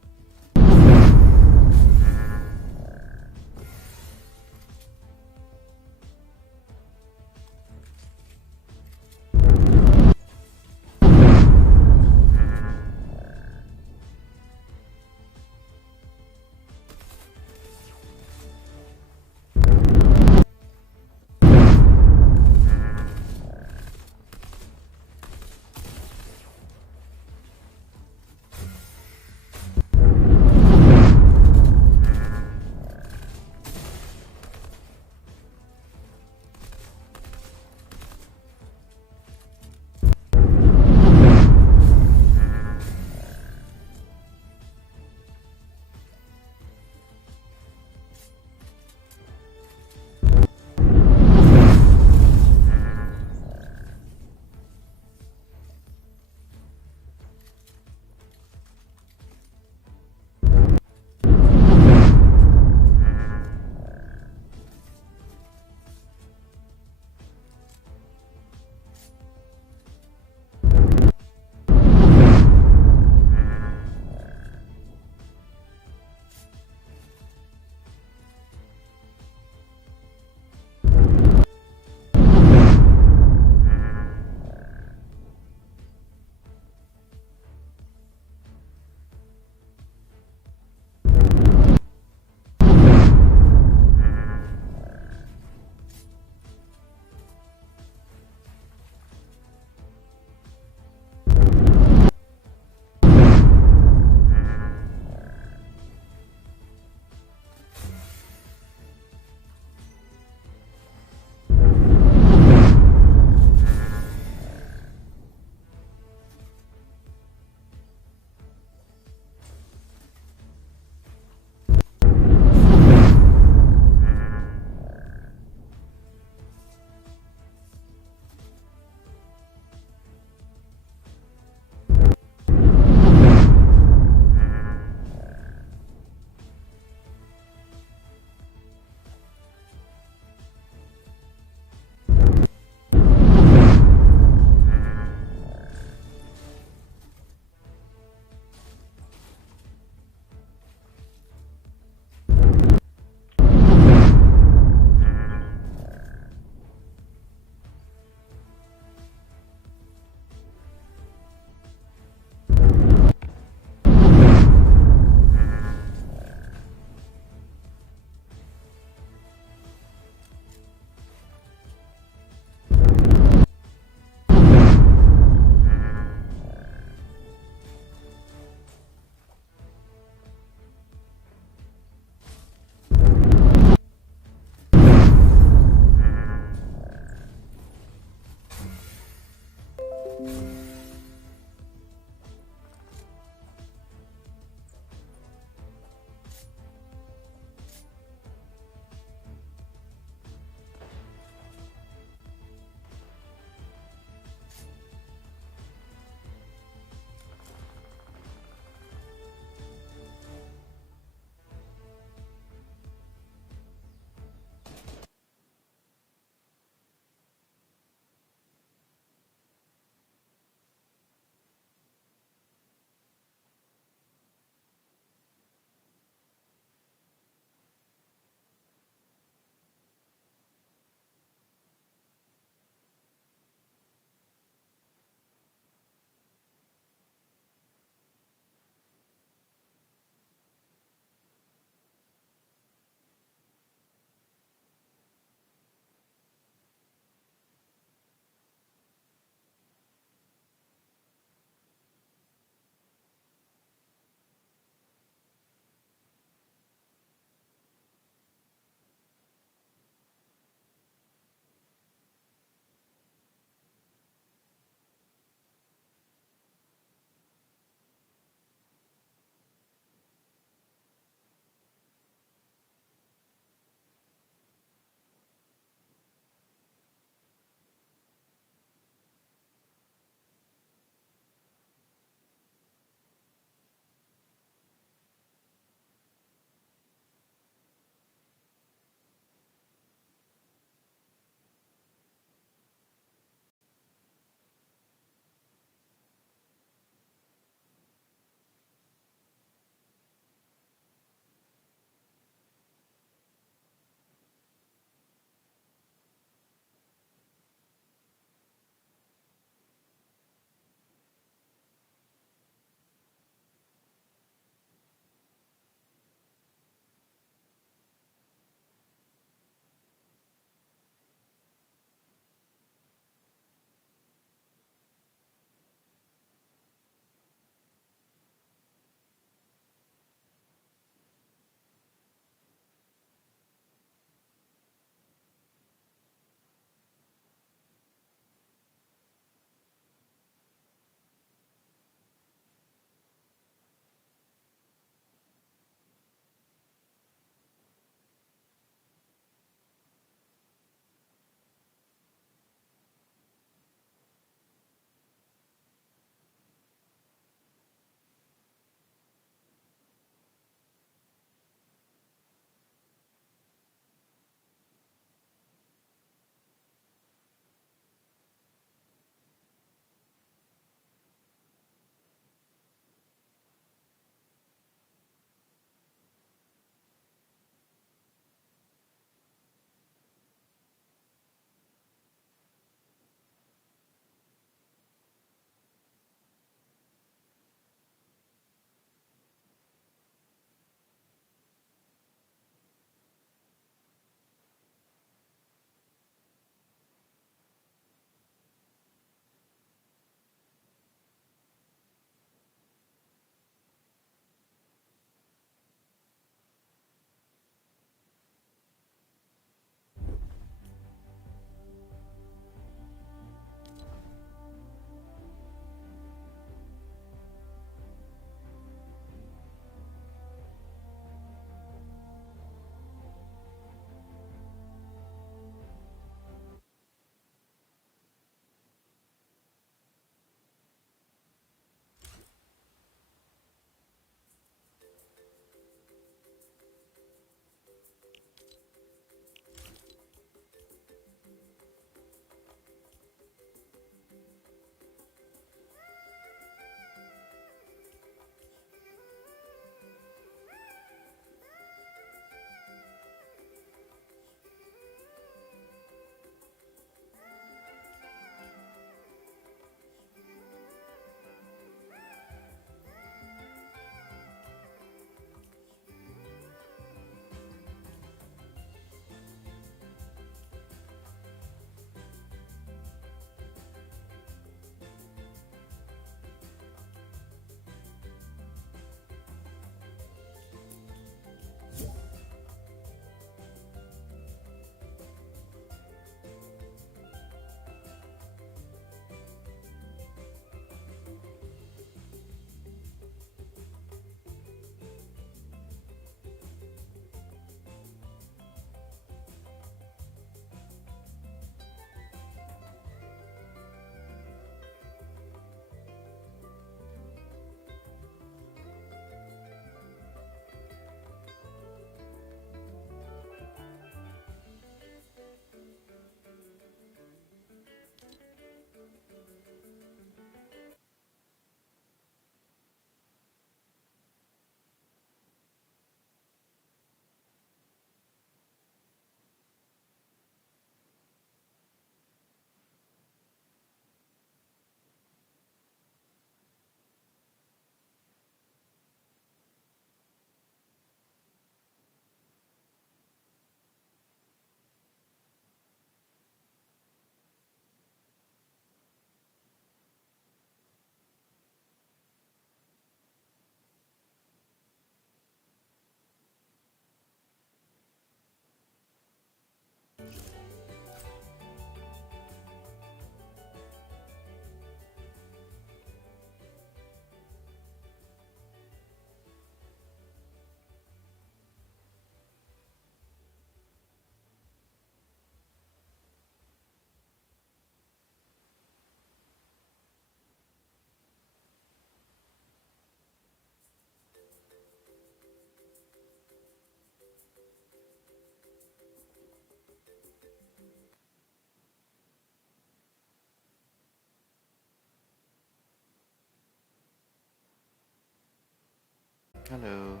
Hello.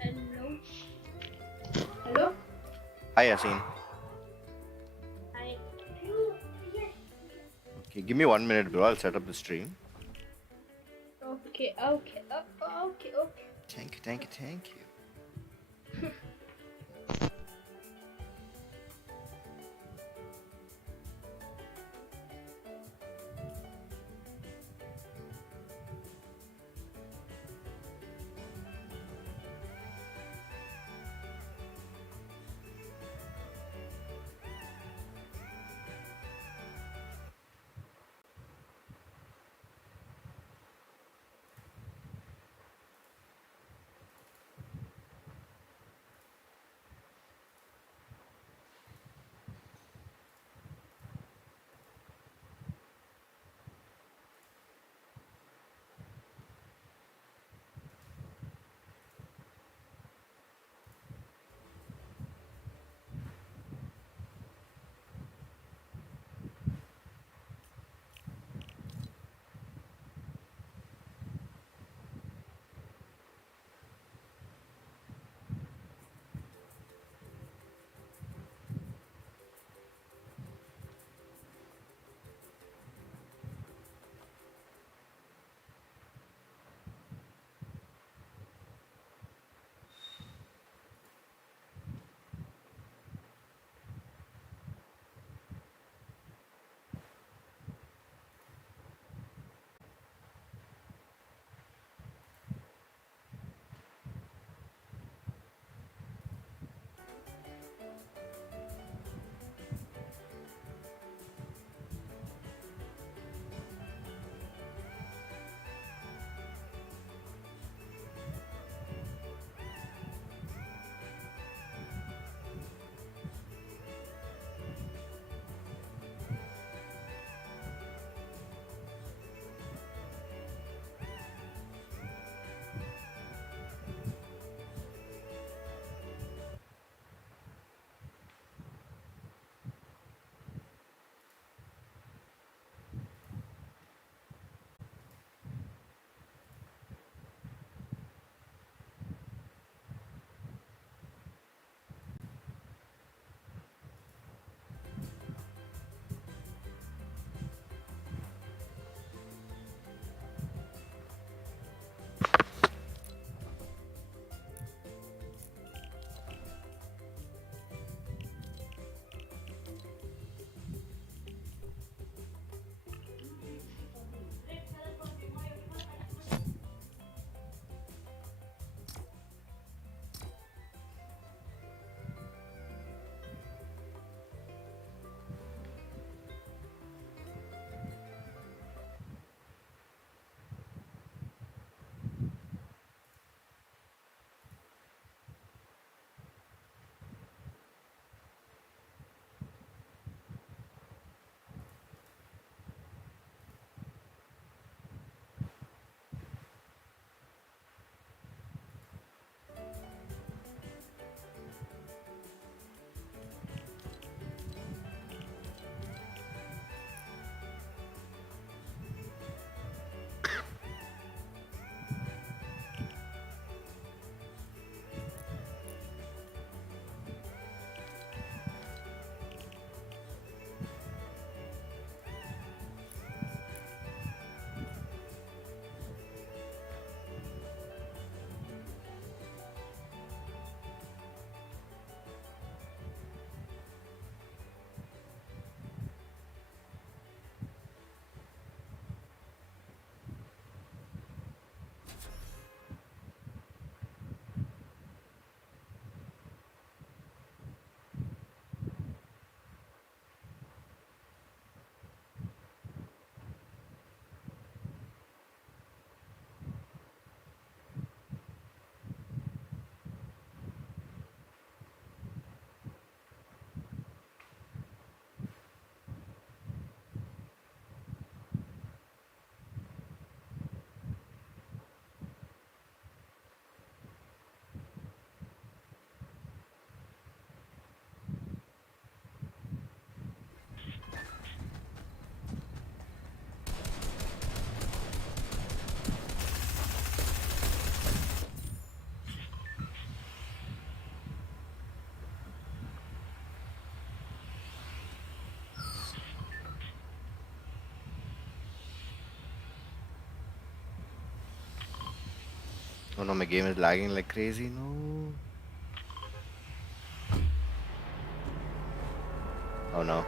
Hello. Hello. Hi, Yasin. Hi. Okay, give me 1 minute, bro. I'll set up the stream. Okay. Okay. Okay. Okay. Thank you, thank you, thank you. Oh no, my game is lagging like crazy. No. Oh no.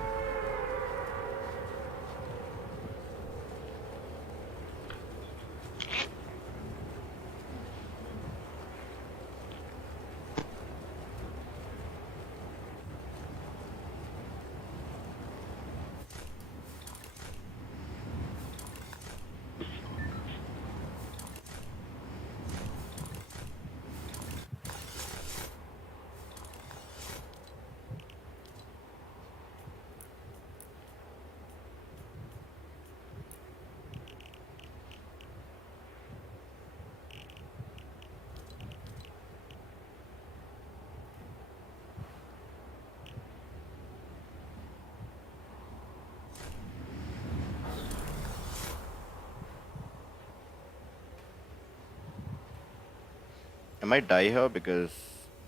I might die here because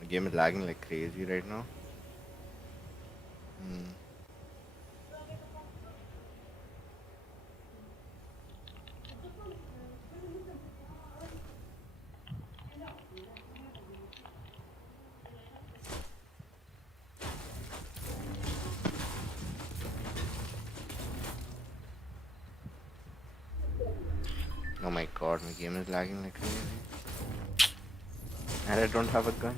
the game is lagging like crazy right now. Hmm. Oh my god, my game is lagging like crazy. And I don't have a gun.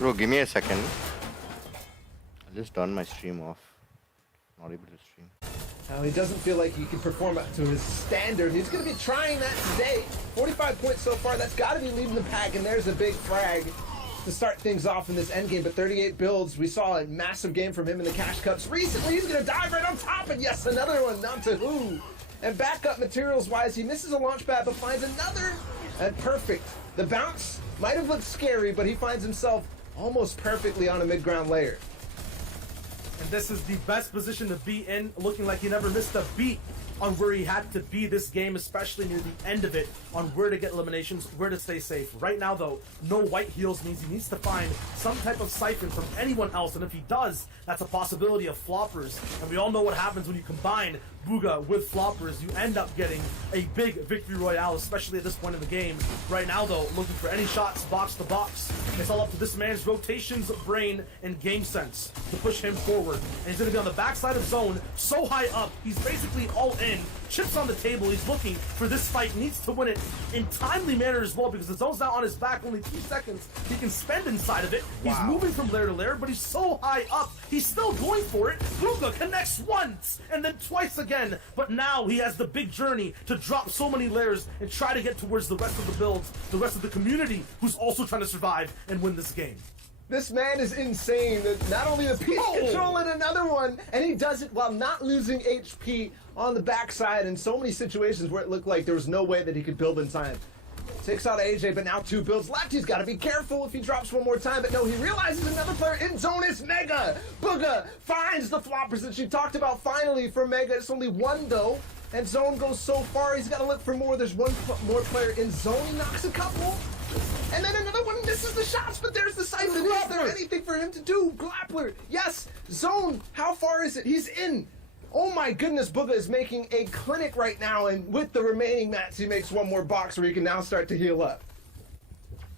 Bro, give me a second. I'll just turn my stream off. Not able to stream. Now he doesn't feel like he can perform up to his standard. He's going to be trying that today. 45 points so far. That's got to be leading the pack, and there's a big frag to start things off in this endgame. But 38 builds. We saw a massive game from him in the Cash Cups recently. He's going to dive right on top, and yes, another one. Not to who. And backup materials-wise, he misses a launch pad, but finds another. And perfect. The bounce might have looked scary, but he finds himself almost perfectly on a mid-ground layer. And this is the best position to be in, looking like he never missed a beat on where he had to be this game, especially near the end of it, on where to get eliminations, where to stay safe. Right now, though, no white heals means he needs to find some type of siphon from anyone else, and if he does, that's a possibility of floppers. And we all know what happens when you combine Booga with floppers. You end up getting a big victory royale, especially at this point in the game. Right now, though, looking for any shots box to box. It's all up to this man's rotations, brain, and game sense to push him forward. And he's going to be on the backside of zone, so high up, he's basically all in. Chips on the table, he's looking for this fight, needs to win it in timely manner as well, because the zone's now on his back, only 2 seconds he can spend inside of it. He's moving from layer to layer, but he's so high up, he's still going for it. Booga connects once, and then twice again, but now he has the big journey to drop so many layers and try to get towards the rest of the builds, the rest of the community, who's also trying to survive and win this game. This man is insane. Not only the piece control and another one, and he does it while not losing HP on the backside in so many situations where it looked like there was no way that he could build in time. Takes out AJ, but now 2 builds left. He's got to be careful if he drops one more time, but no, he realizes another player in zone is Mega. Booga finds the floppers that she talked about finally for Mega. It's only 1 though, and zone goes so far. He's got to look for more. There's 1 more player in zone. He knocks a couple. And then another one misses the shots, but there's the siphon. Is there anything for him to do? Grappler, yes. Zone, how far is it? He's in. Oh my goodness, Booga is making a clinic right now, and with the remaining mats, he makes 1 more box where he can now start to heal up.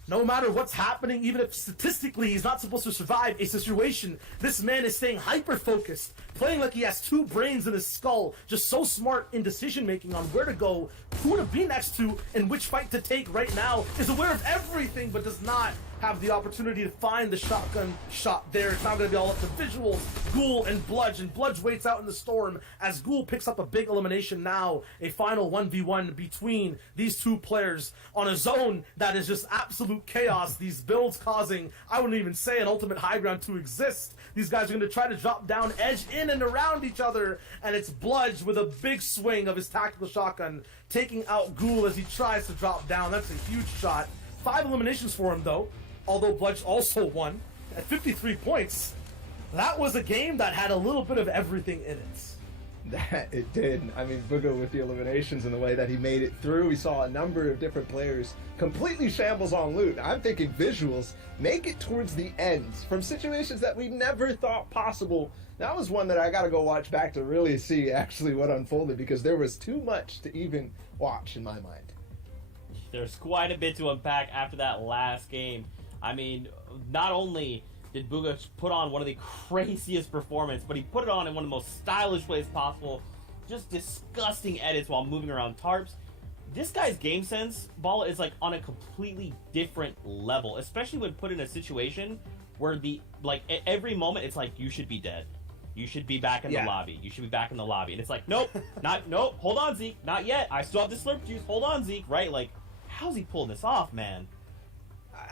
No matter what's happening, even if statistically he's not supposed to survive a situation, this man is staying hyper-focused, playing like he has 2 brains in his skull, just so smart in decision-making on where to go, who to be next to, and which fight to take right now, is aware of everything but does not have the opportunity to find the shotgun shot there. It's now going to be all up to visuals, Ghoul and Bludge. And Bludge waits out in the storm as Ghoul picks up a big elimination now. A final 1v1 between these two players on a zone that is just absolute chaos. These builds causing, I wouldn't even say, an ultimate high ground to exist. These guys are going to try to drop down, edge in and around each other. And it's Bludge with a big swing of his tactical shotgun, taking out Ghoul as he tries to drop down. That's a huge shot. 5 eliminations for him, though. Although Bludge also won at 53 points. That was a game that had a little bit of everything in it. That it did. I mean, Booga with the eliminations and the way that he made it through. We saw a number of different players completely shambles on loot. I'm thinking visuals make it towards the end from situations that we never thought possible. That was one that I got to go watch back to really see actually what unfolded, because there was too much to even watch in my mind. There's quite a bit to unpack after that last game. I mean, not only did Booga put on one of the craziest performances, but he put it on in one of the most stylish ways possible. Just disgusting edits while moving around tarps. This guy's game sense, Balla, is like on a completely different level, especially when put in a situation where every moment it's like, you should be dead. You should be back in the lobby. You should be back in the lobby. And it's like, nope, nope, hold on, Zeke, not yet. I still have the slurp juice. Hold on, Zeke, right? Like, how's he pulling this off, man?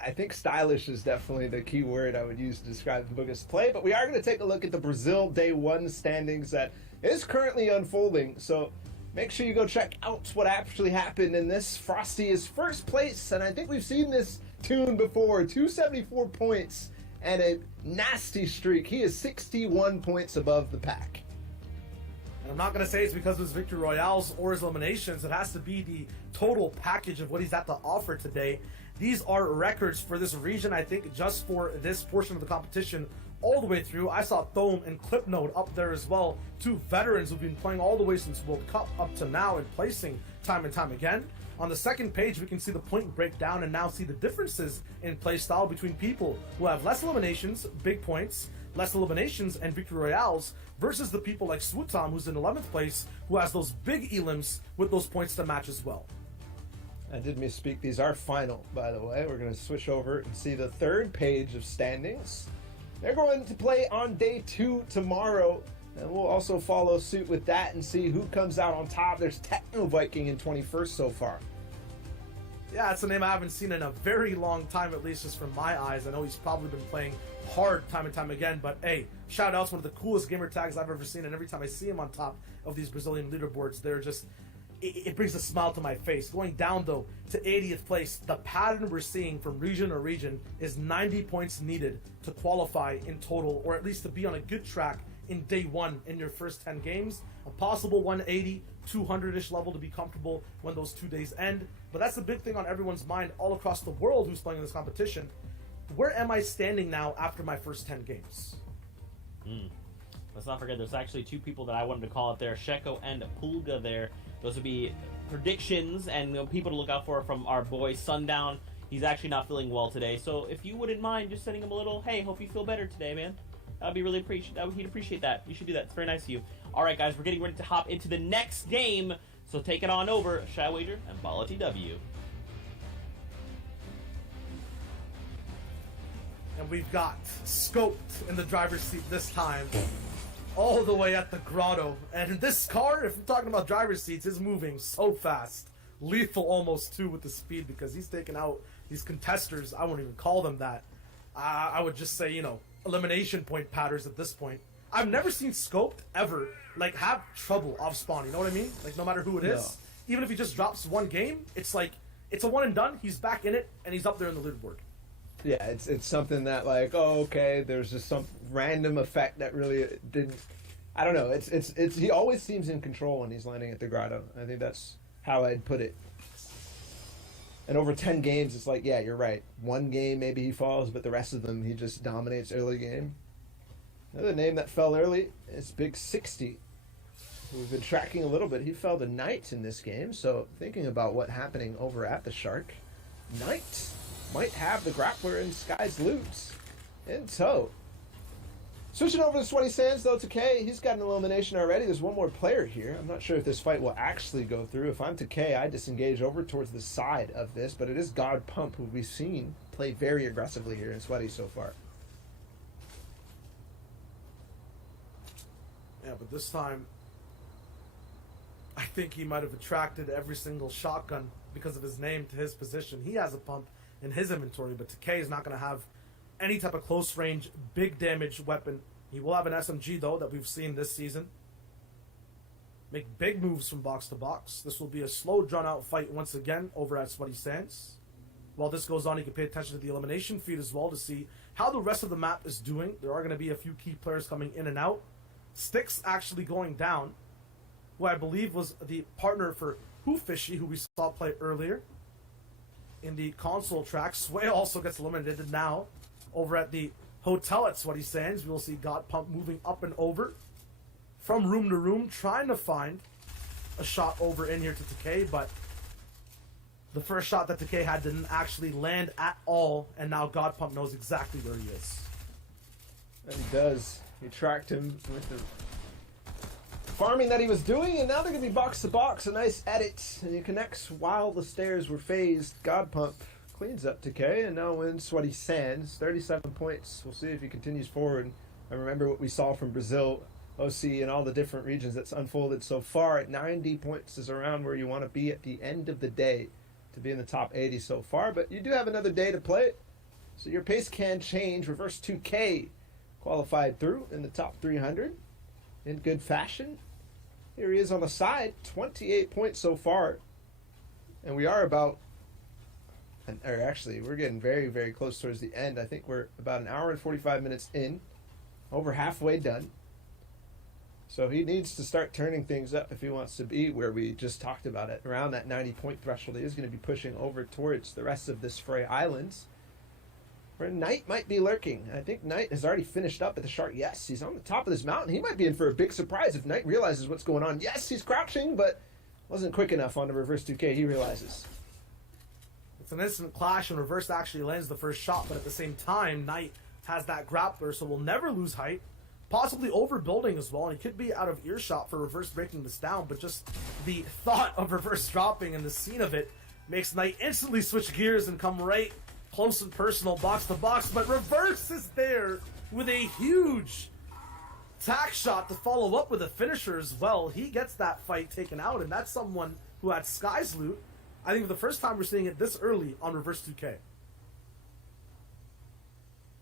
I think stylish is definitely the key word I would use to describe the Booga's play, but we are going to take a look at the Brazil Day 1 standings that is currently unfolding, so make sure you go check out what actually happened in this. Frosty is first place, and I think we've seen this tune before. 274 points and a nasty streak. He is 61 points above the pack. And I'm not going to say it's because of his victory royales or his eliminations. It has to be the total package of what he's had to offer today. These are records for this region, I think, just for this portion of the competition all the way through. I saw Thome and Clipnote up there as well. 2 veterans who've been playing all the way since World Cup up to now and placing time and time again. On the second page, we can see the point breakdown and now see the differences in play style between people who have less eliminations, big points, less eliminations, and victory royales versus the people like Swutam, who's in 11th place, who has those big elims with those points to match as well. I did misspeak. These are final, by the way. We're going to switch over and see the third page of standings. They're going to play on day 2 tomorrow, and we'll also follow suit with that and see who comes out on top. There's Techno Viking in 21st so far. Yeah, it's a name I haven't seen in a very long time, at least just from my eyes. I know he's probably been playing hard time and time again, but hey, shout out's one of the coolest gamer tags I've ever seen, and every time I see him on top of these Brazilian leaderboards, they're just... It brings a smile to my face. Going down, though, to 80th place, the pattern we're seeing from region to region is 90 points needed to qualify in total, or at least to be on a good track in day 1 in your first 10 games. A possible 180, 200-ish level to be comfortable when those 2 days end. But that's the big thing on everyone's mind all across the world who's playing in this competition. Where am I standing now after my first 10 games? Let's not forget, there's actually 2 people that I wanted to call out there, Sheko and Pulga there. Those would be predictions and people to look out for from our boy Sundown. He's actually not feeling well today, so if you wouldn't mind just sending him a little, hey, hope you feel better today, man. That'd be really he'd appreciate that. You should do that. It's very nice of you. All right, guys, we're getting ready to hop into the next game, so take it on over, Shy Wager and Balla TW. And we've got Scoped in the driver's seat this time. All the way at the grotto. And this car, if we're talking about driver's seats, is moving so fast. Lethal almost, too, with the speed, because he's taking out these contesters. I won't even call them that. I would just say, elimination point patterns at this point. I've never seen Scoped ever, have trouble off spawn. You know what I mean? No matter who it is. Even if he just drops one game, it's it's a one and done. He's back in it, and he's up there in the leaderboard. Yeah, it's something that okay, there's just some random effect that really didn't. I don't know. It's he always seems in control when he's landing at the grotto. I think that's how I'd put it. And over 10 games, it's yeah, you're right. One game maybe he falls, but the rest of them he just dominates early game. Another name that fell early is Big 60. We've been tracking a little bit. He fell to Knight in this game, so thinking about what happening over at the Shark, Knight might have the grappler in Sky's loot in tow. Switching over to Sweaty Sands, though, to K, he's got an elimination already. There's one more player here. I'm not sure if this fight will actually go through. If I'm to K, I disengage over towards the side of this, but it is God Pump, who we've seen play very aggressively here in Sweaty so far. Yeah, but this time, I think he might have attracted every single shotgun because of his name to his position. He has a pump in his inventory, but Takei is not going to have any type of close range, big damage weapon. He will have an SMG, though, that we've seen this season. Make big moves from box to box. This will be a slow, drawn-out fight once again over at Sweaty Sands. While this goes on, you can pay attention to the elimination feed as well to see how the rest of the map is doing. There are going to be a few key players coming in and out. Sticks actually going down, who I believe was the partner for Fishy, who we saw play earlier in the console track. Sway also gets eliminated now. Over at the hotel at Sweaty Sands, we will see God Pump moving up and over from room to room, trying to find a shot over in here to Takei, but the first shot that Takei had didn't actually land at all, and now God Pump knows exactly where he is. And he does. He tracked him with the farming that he was doing, and now they're going to be box to box. A nice edit. And he connects while the stairs were phased. God Pump cleans up Takei and now wins Sweaty Sands. 37 points. We'll see if he continues forward. And remember what we saw from Brazil, OC, and all the different regions that's unfolded so far. At 90 points is around where you want to be at the end of the day to be in the top 80 so far. But you do have another day to play it, so your pace can change. Reverse 2K qualified through in the top 300 in good fashion. Here he is on the side, 28 points so far. And we are about, or actually, we're getting very, very close towards the end. I think we're about an hour and 45 minutes in, over halfway done. So he needs to start turning things up if he wants to be where we just talked about it, around that 90-point threshold. He is going to be pushing over towards the rest of this Frey Islands, where Knight might be lurking. I think Knight has already finished up at the shark. Yes, he's on the top of this mountain. He might be in for a big surprise if Knight realizes what's going on. Yes, he's crouching, but wasn't quick enough on the reverse 2K, he realizes. It's an instant clash, and Reverse actually lands the first shot, but at the same time, Knight has that grappler, so will never lose height. Possibly overbuilding as well, and he could be out of earshot for Reverse breaking this down, but just the thought of Reverse dropping and the scene of it makes Knight instantly switch gears and come right close and personal, box to box, but Reverse is there with a huge tack shot to follow up with a finisher as well. He gets that fight taken out, and that's someone who had Sky's loot. I think for the first time we're seeing it this early on Reverse 2K.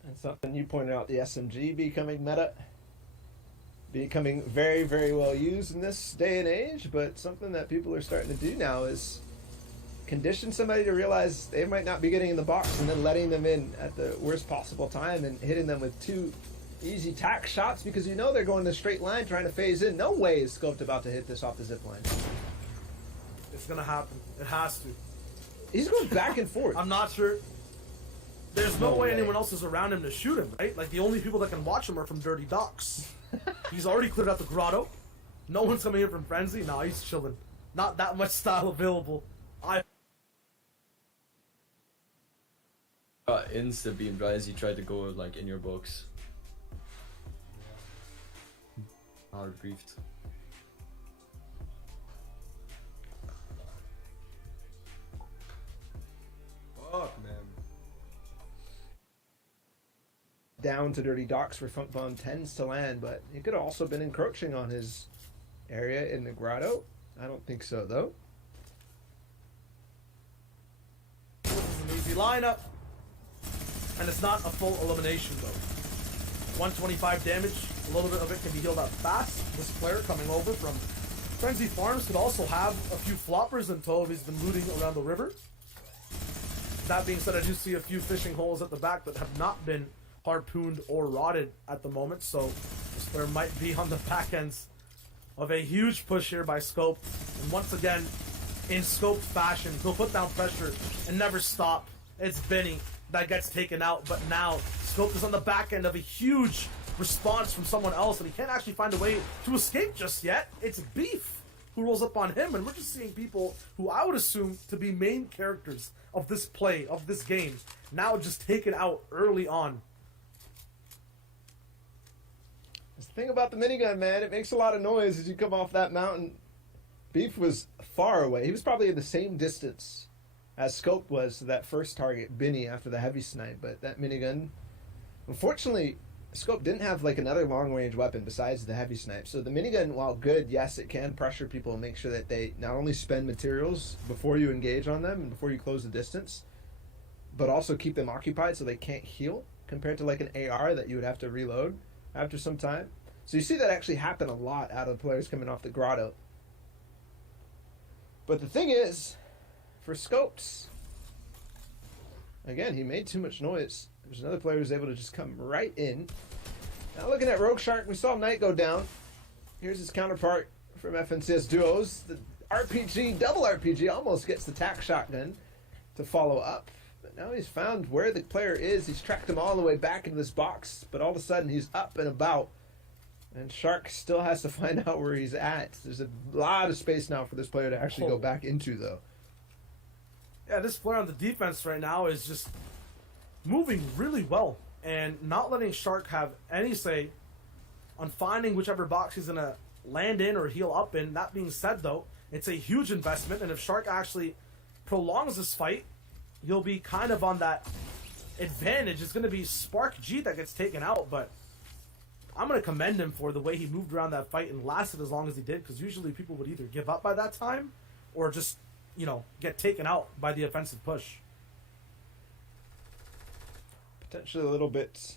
And something you pointed out, the SMG becoming meta. Becoming very, very well used in this day and age, but something that people are starting to do now is condition somebody to realize they might not be getting in the box and then letting them in at the worst possible time and hitting them with two easy tack shots because you know they're going in a straight line trying to phase in. No way is Scoped about to hit this off the zip line. It's gonna happen. It has to. He's going back and forth. I'm not sure. There's no way anyone else is around him to shoot him, right? Like, the only people that can watch him are from Dirty Docks. He's already cleared out the grotto. No one's coming here from Frenzy. Nah, he's chilling. Not that much style available. Insta beam, right, as you tried to go like in your box. Hard briefed. Fuck, man. Down to Dirty Docks where Funk Bomb tends to land, but he could have also been encroaching on his area in the grotto. I don't think so, though. This is an easy lineup. And it's not a full elimination, though. 125 damage. A little bit of it can be healed up fast. This player coming over from Frenzy Farms could also have a few floppers in tow if he's been looting around the river. That being said, I do see a few fishing holes at the back that have not been harpooned or rotted at the moment, so this player might be on the back ends of a huge push here by Scope. And once again, in Scope fashion, he'll put down pressure and never stop. It's Benny that gets taken out, but now Scope is on the back end of a huge response from someone else, and he can't actually find a way to escape just yet. It's Beef who rolls up on him, and we're just seeing people who I would assume to be main characters of this play, of this game, now just taken out early on. The thing about the minigun, man, it makes a lot of noise as you come off that mountain. Beef was far away. He was probably in the same distance as Scope was to that first target, Binny, after the heavy snipe. But that minigun, unfortunately, Scope didn't have like another long range weapon besides the heavy snipe. So the minigun, while good, yes, it can pressure people and make sure that they not only spend materials before you engage on them and before you close the distance, but also keep them occupied so they can't heal, compared to like an AR that you would have to reload after some time. So you see that actually happen a lot out of players coming off the grotto. But the thing is, for Scopes, again, he made too much noise. There's another player who's able to just come right in. Now looking at Rogue Shark, we saw Knight go down. Here's his counterpart from FNCS Duos. The RPG, double RPG, almost gets the tac shotgun to follow up. But now he's found where the player is. He's tracked him all the way back into this box. But all of a sudden, he's up and about. And Shark still has to find out where he's at. There's a lot of space now for this player to actually go back into, though. Yeah, this player on the defense right now is just moving really well and not letting Shark have any say on finding whichever box he's going to land in or heal up in. That being said, though, it's a huge investment, and if Shark actually prolongs this fight, he'll be kind of on that advantage. It's going to be Spark G that gets taken out, but I'm going to commend him for the way he moved around that fight and lasted as long as he did, because usually people would either give up by that time or just, you know, get taken out by the offensive push. Potentially a little bit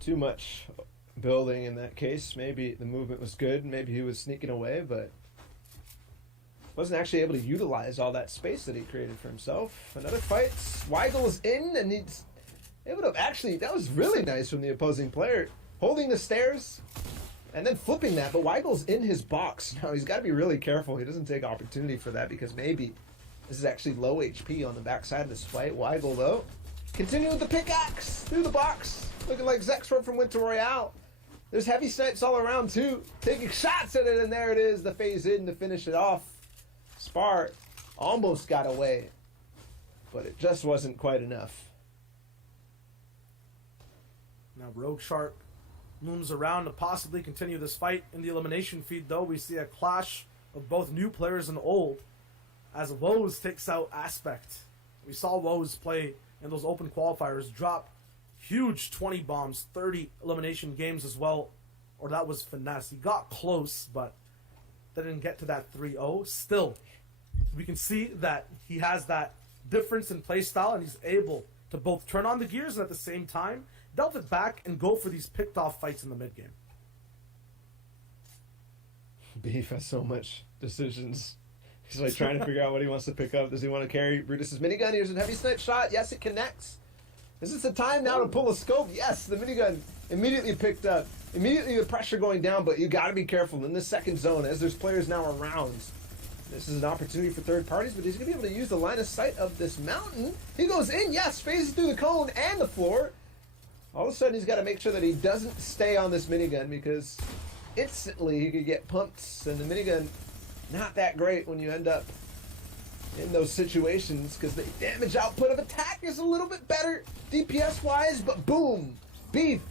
too much building in that case. Maybe the movement was good, maybe he was sneaking away, but wasn't actually able to utilize all that space that he created for himself. Another fight, Weigel's in, and he's able to actually, that was really nice from the opposing player, holding the stairs and then flipping that, but Weigel's in his box. Now he's got to be really careful he doesn't take opportunity for that, because maybe this is actually low HP on the backside of this fight. Weigel, though, continue with the pickaxe through the box, looking like Zexford from Winter Royale. There's heavy snipes all around, too, taking shots at it, and there it is, the phase in to finish it off. Spar almost got away, but it just wasn't quite enough. Now Rogue Shark looms around to possibly continue this fight. In the elimination feed, though, we see a clash of both new players and old, as Woes takes out Aspect. We saw Woes play in those open qualifiers, drop huge 20 bombs, 30 elimination games as well, or that was Finesse. He got close, but they didn't get to that 3-0. Still, we can see that he has that difference in play style, and he's able to both turn on the gears and at the same time delve it back and go for these picked off fights in the mid game. Beef has so much decisions. He's like trying to figure out what he wants to pick up. Does he want to carry Brutus's minigun? Here's a heavy snipe shot. Yes, it connects. Is this the time now to pull a scope? Yes, the minigun immediately picked up. Immediately the pressure going down, but you got to be careful in this second zone as there's players now around. This is an opportunity for third parties, but he's going to be able to use the line of sight of this mountain. He goes in, yes, phases through the cone and the floor. All of a sudden, he's got to make sure that he doesn't stay on this minigun, because instantly he could get pumped, and the minigun, not that great when you end up in those situations, because the damage output of attack is a little bit better DPS-wise, but boom, Beef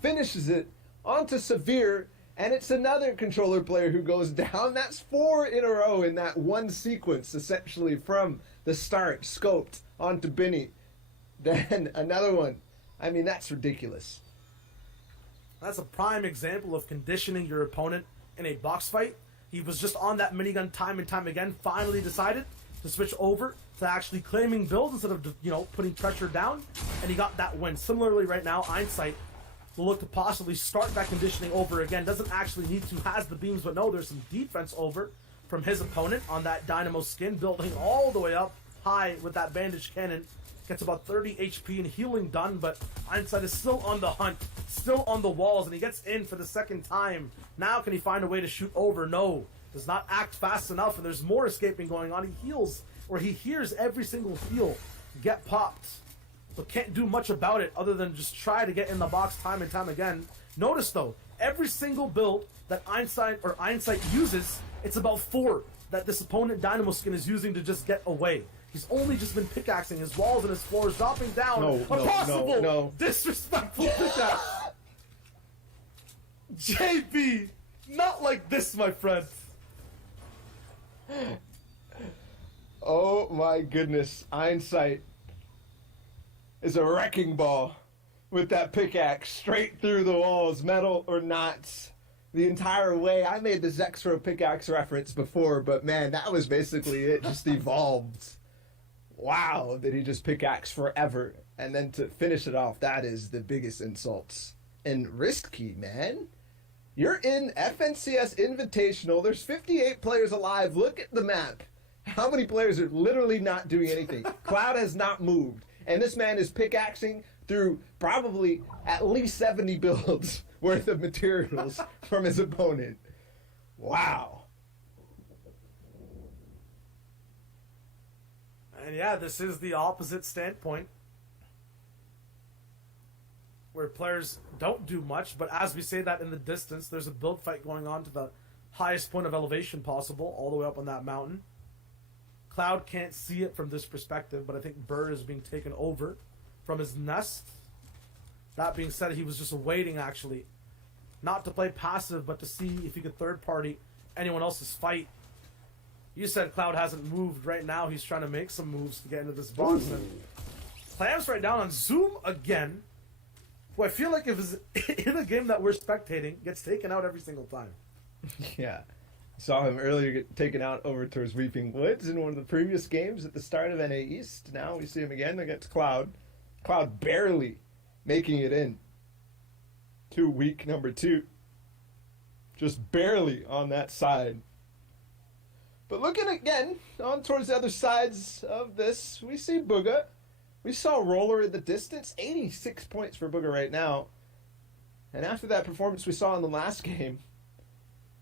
finishes it onto Severe, and it's another controller player who goes down. That's 4 in a row in that one sequence, essentially, from the start, scoped onto Binny. Then another one. I mean, that's ridiculous. That's a prime example of conditioning your opponent in a box fight. He was just on that minigun time and time again, finally decided to switch over to actually claiming builds instead of, you know, putting pressure down, and he got that win. Similarly, right now, Einsight will look to possibly start that conditioning over again. Doesn't actually need to, has the beams, but no, there's some defense over from his opponent on that Dynamo skin, building all the way up high with that bandage cannon. Gets about 30 HP and healing done, but Einstein is still on the hunt, still on the walls, and he gets in for the second time. Now can he find a way to shoot over? No. Does not act fast enough, and there's more escaping going on. He heals, or he hears every single heal get popped, but can't do much about it other than just try to get in the box time and time again. Notice, though, every single build that Einstein uses, it's about 4 that this opponent Dynamo skin is using to just get away. He's only just been pickaxing his walls and his floors, dropping down no. Disrespectful pickaxe. JB, not like this, my friend. Oh my goodness. Einsight is a wrecking ball with that pickaxe straight through the walls, metal or not, the entire way. I made the Zexro pickaxe reference before, but man, that was basically it. Just evolved. Wow, did he just pickaxe forever? And then to finish it off, that is the biggest insults. And risky, man. You're in FNCS Invitational. There's 58 players alive. Look at the map. How many players are literally not doing anything? Cloud has not moved. And this man is pickaxing through probably at least 70 builds worth of materials from his opponent. Wow. And yeah, this is the opposite standpoint, where players don't do much, but as we say that in the distance, there's a build fight going on to the highest point of elevation possible, all the way up on that mountain. Cloud can't see it from this perspective, but I think Bird is being taken over from his nest. That being said, he was just waiting, actually, not to play passive, but to see if he could third-party anyone else's fight. You said Cloud hasn't moved. Right now, he's trying to make some moves to get into this box. And clams right down on Zoom again, who I feel like if is in a game that we're spectating, gets taken out every single time. Yeah. Saw him earlier get taken out over towards Weeping Woods in one of the previous games at the start of NA East. Now we see him again against Cloud. Cloud barely making it in to week number 2. Just barely on that side. But looking again on towards the other sides of this, we see Booga. We saw Roller in the distance. 86 points for Booga right now. And after that performance we saw in the last game,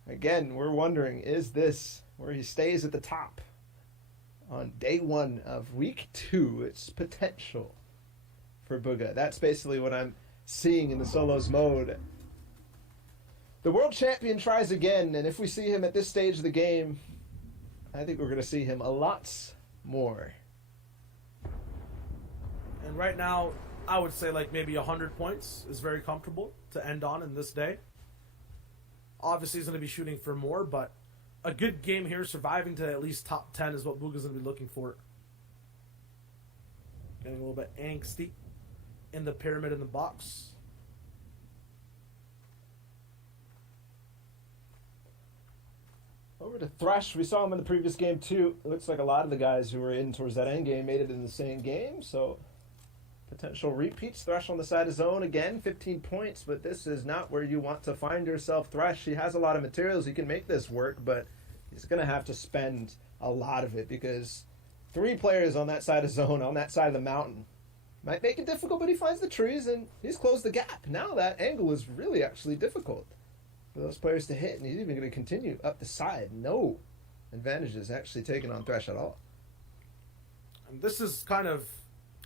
again, we're wondering, is this where he stays at the top on day 1 of week 2? It's potential for Booga. That's basically what I'm seeing in the solos mode. The world champion tries again, and if we see him at this stage of the game, I think we're going to see him a lot more. And right now, I would say like maybe 100 points is very comfortable to end on in this day. Obviously, he's going to be shooting for more, but a good game here, surviving to at least top 10 is what Booga's going to be looking for. Getting a little bit angsty in the pyramid in the box. Over to Thresh. We saw him in the previous game too. It looks like a lot of the guys who were in towards that end game made it in the same game, so potential repeats. Thresh on the side of zone again, 15 points, but this is not where you want to find yourself. Thresh, he has a lot of materials. He can make this work, but he's going to have to spend a lot of it because 3 players on that side of zone, on that side of the mountain, might make it difficult, but he finds the trees and he's closed the gap. Now that angle is really actually difficult for those players to hit, and he's even going to continue up the side. No advantages actually taken on Thresh at all. And this is kind of,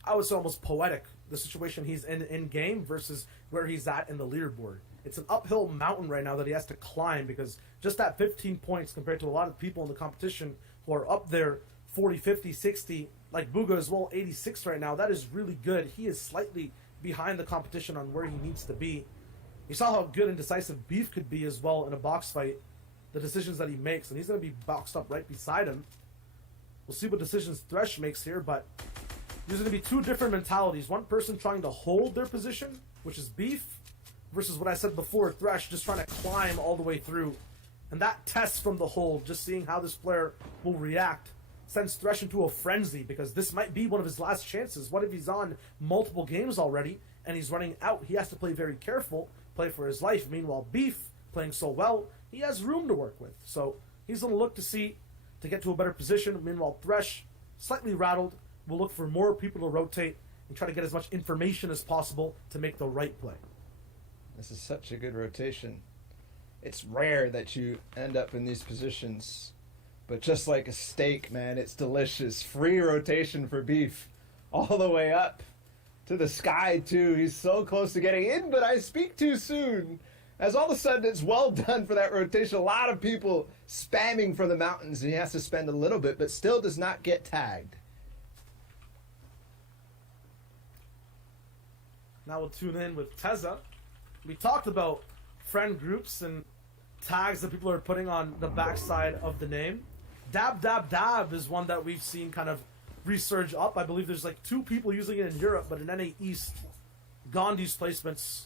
I would say, almost poetic, the situation he's in game versus where he's at in the leaderboard. It's an uphill mountain right now that he has to climb because just that 15 points compared to a lot of people in the competition who are up there 40, 50, 60, like Booga as well, 86 right now. That is really good. He is slightly behind the competition on where he needs to be. You saw how good and decisive Beef could be as well in a box fight, the decisions that he makes, and he's going to be boxed up right beside him. We'll see what decisions Thresh makes here, but there's going to be 2 different mentalities. One person trying to hold their position, which is Beef, versus what I said before, Thresh just trying to climb all the way through. And that test from the hold, just seeing how this player will react, sends Thresh into a frenzy because this might be one of his last chances. What if he's on multiple games already and he's running out? He has to play very careful, play for his life. Meanwhile, Beef, playing so well, he has room to work with. So he's going to look to get to a better position. Meanwhile, Thresh, slightly rattled, will look for more people to rotate and try to get as much information as possible to make the right play. This is such a good rotation. It's rare that you end up in these positions, but just like a steak, man, it's delicious. Free rotation for Beef all the way up to the sky, too. He's so close to getting in, but I speak too soon. As all of a sudden, it's well done for that rotation. A lot of people spamming from the mountains, and he has to spend a little bit, but still does not get tagged. Now we'll tune in with Teza. We talked about friend groups and tags that people are putting on the backside of the name. Dab is one that we've seen kind of resurge up. I believe there's like 2 people using it in Europe, but in NA East, Gandhi's placements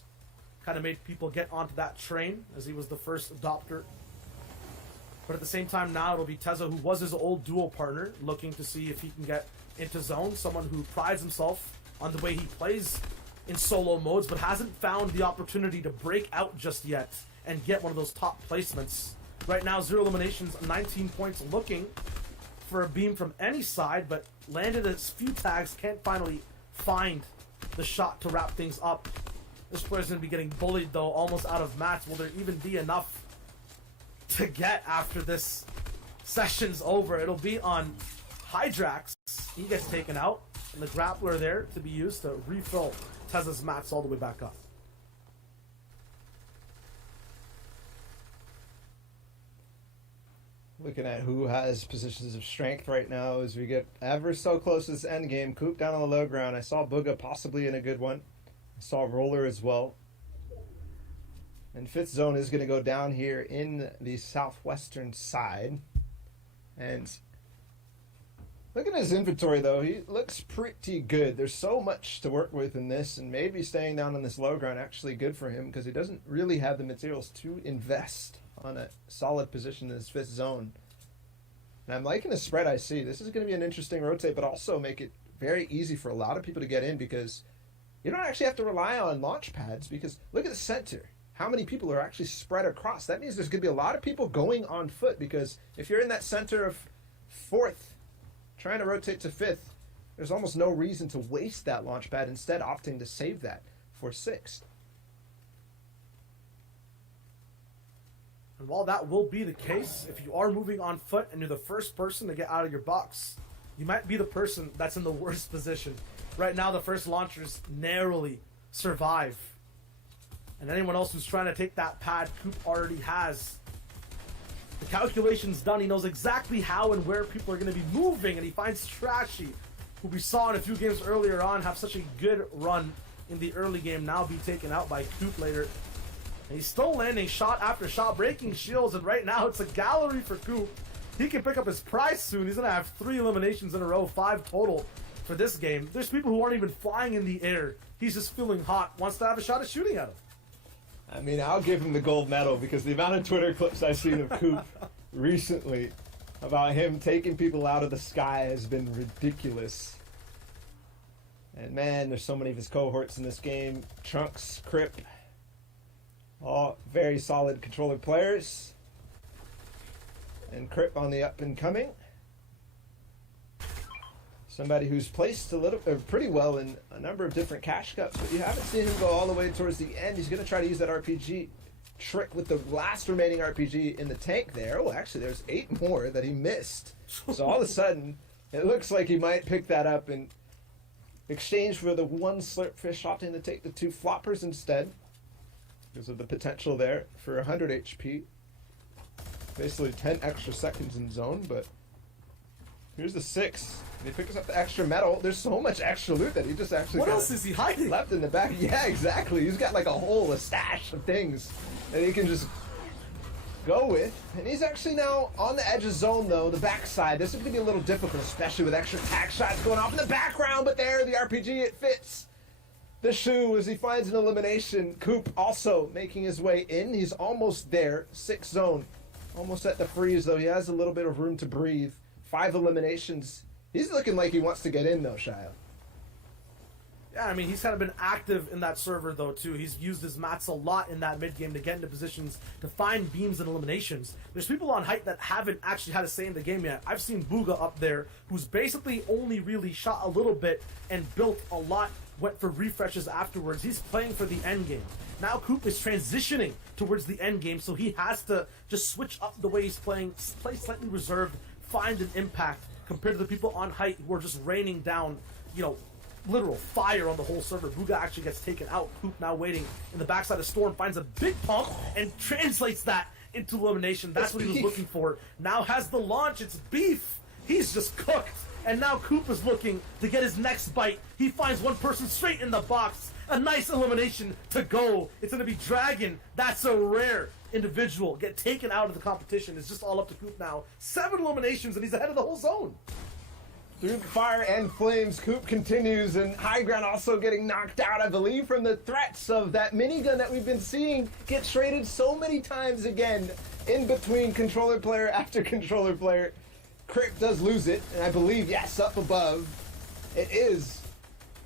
kind of made people get onto that train as he was the first adopter. But at the same time now it'll be Teza, who was his old duo partner, looking to see if he can get into zone. Someone who prides himself on the way he plays in solo modes, but hasn't found the opportunity to break out just yet and get one of those top placements. Right now, 0 eliminations, 19 points, looking for a beam from any side, but landed a few tags, can't finally find the shot to wrap things up. This player's going to be getting bullied, though, almost out of mats. Will there even be enough to get after this session's over? It'll be on Hydrax. He gets taken out, and the grappler there to be used to refill Teza's mats all the way back up. Looking at who has positions of strength right now as we get ever so close to this end game. Coop down on the low ground. I saw Booga possibly in a good one. I saw Roller as well. And fifth zone is going to go down here in the southwestern side. And looking at his inventory, though, he looks pretty good. There's so much to work with in this, and maybe staying down on this low ground actually good for him because he doesn't really have the materials to invest on a solid position in this fifth zone. And I'm liking the spread I see. This is going to be an interesting rotate, but also make it very easy for a lot of people to get in because you don't actually have to rely on launch pads because look at the center. How many people are actually spread across? That means there's going to be a lot of people going on foot because if you're in that center of fourth, trying to rotate to fifth, there's almost no reason to waste that launch pad, instead opting to save that for sixth. And while that will be the case, if you are moving on foot and you're the first person to get out of your box, you might be the person that's in the worst position. Right now, the first launchers narrowly survive. And anyone else who's trying to take that pad, Coop already has the calculations done. He knows exactly how and where people are going to be moving, and he finds Trashy, who we saw in a few games earlier on have such a good run in the early game, now be taken out by Coop later. And he's still landing shot after shot, breaking shields, and right now it's a gallery for Coop. He can pick up his prize soon. He's going to have 3 eliminations in a row, 5 total for this game. There's people who aren't even flying in the air. He's just feeling hot, wants to have a shot at shooting at him. I mean, I'll give him the gold medal because the amount of Twitter clips I've seen of Coop recently about him taking people out of the sky has been ridiculous. And man, there's so many of his cohorts in this game. Trunks, Crip, all very solid controller players. And Crip on the up and coming. Somebody who's placed pretty well in a number of different cash cups, but you haven't seen him go all the way towards the end. He's going to try to use that RPG trick with the last remaining RPG in the tank there. Oh, actually, there's 8 more that he missed. So all of a sudden, it looks like he might pick that up in exchange for the 1 Slurpfish, opting to take the 2 floppers instead because of the potential there for 100 HP. Basically 10 extra seconds in zone, but here's the 6. And he picks up the extra metal. There's so much extra loot that he just actually what else is he hiding? Left in the back. Yeah, exactly. He's got like a stash of things that he can just go with. And he's actually now on the edge of zone, though, the backside. This is going to be a little difficult, especially with extra tag shots going off in the background. But there, the RPG, it fits the shoe as he finds an elimination. Coop also making his way in. He's almost there. 6th zone. Almost at the freeze, though. He has a little bit of room to breathe. 5 eliminations. He's looking like he wants to get in, though, Shia. Yeah, I mean, he's kind of been active in that server, though, too. He's used his mats a lot in that mid-game to get into positions to find beams and eliminations. There's people on height that haven't actually had a say in the game yet. I've seen Booga up there, who's basically only really shot a little bit and built a lot, went for refreshes afterwards. He's playing for the end game. Now Coop is transitioning towards the end game, so he has to just switch up the way he's playing, play slightly reserved, find an impact, compared to the people on height who are just raining down, literal fire on the whole server. Booga actually gets taken out. Coop now waiting in the backside of Storm, finds a big pump and translates that into elimination. That's what he was looking for. Now has the launch. It's beef. He's just cooked. And now Coop is looking to get his next bite. He finds one person straight in the box A nice elimination to go. It's going to be Dragon. That's a rare individual. Get taken out of the competition. It's just all up to Coop now. 7 eliminations, and he's ahead of the whole zone. Through the fire and flames, Coop continues, and High Ground also getting knocked out, I believe, from the threats of that minigun that we've been seeing get traded so many times again in between controller player after controller player. Crip does lose it, and I believe, yes, up above, it is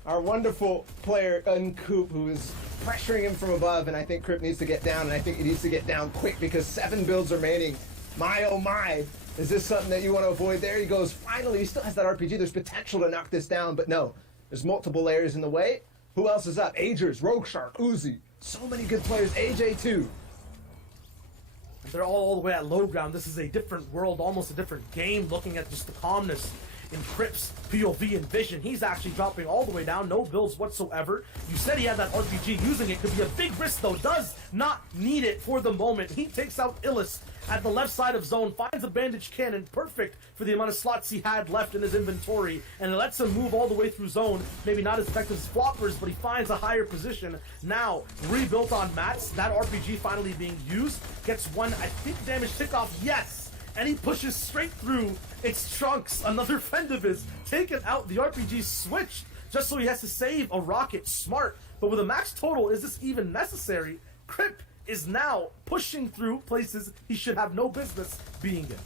our wonderful player, Uncoop, who is pressuring him from above, and I think Crip needs to get down, and I think he needs to get down quick because 7 builds remaining. My, oh my. Is this something that you want to avoid? There he goes. Finally, he still has that RPG. There's potential to knock this down, but no. There's multiple layers in the way. Who else is up? Agers, Rogue Shark, Uzi. So many good players. AJ too. They're all the way at low ground. This is a different world, almost a different game, looking at just the calmness in Crip's POV and vision. He's actually dropping all the way down, no builds whatsoever. You said he had that RPG. Using it could be a big risk, though. Does not need it for the moment. He takes out Illis at the left side of zone, finds a bandage cannon, perfect for the amount of slots he had left in his inventory, and it lets him move all the way through zone. Maybe not as effective as Floppers, but he finds a higher position. Now, rebuilt on mats, that RPG finally being used, gets one, I think, damage tick off, yes! And he pushes straight through. It's Trunks, another friend of his, taken out. The RPG switched just so he has to save a rocket. Smart. But with a max total, is this even necessary? Crip is now pushing through places he should have no business being in.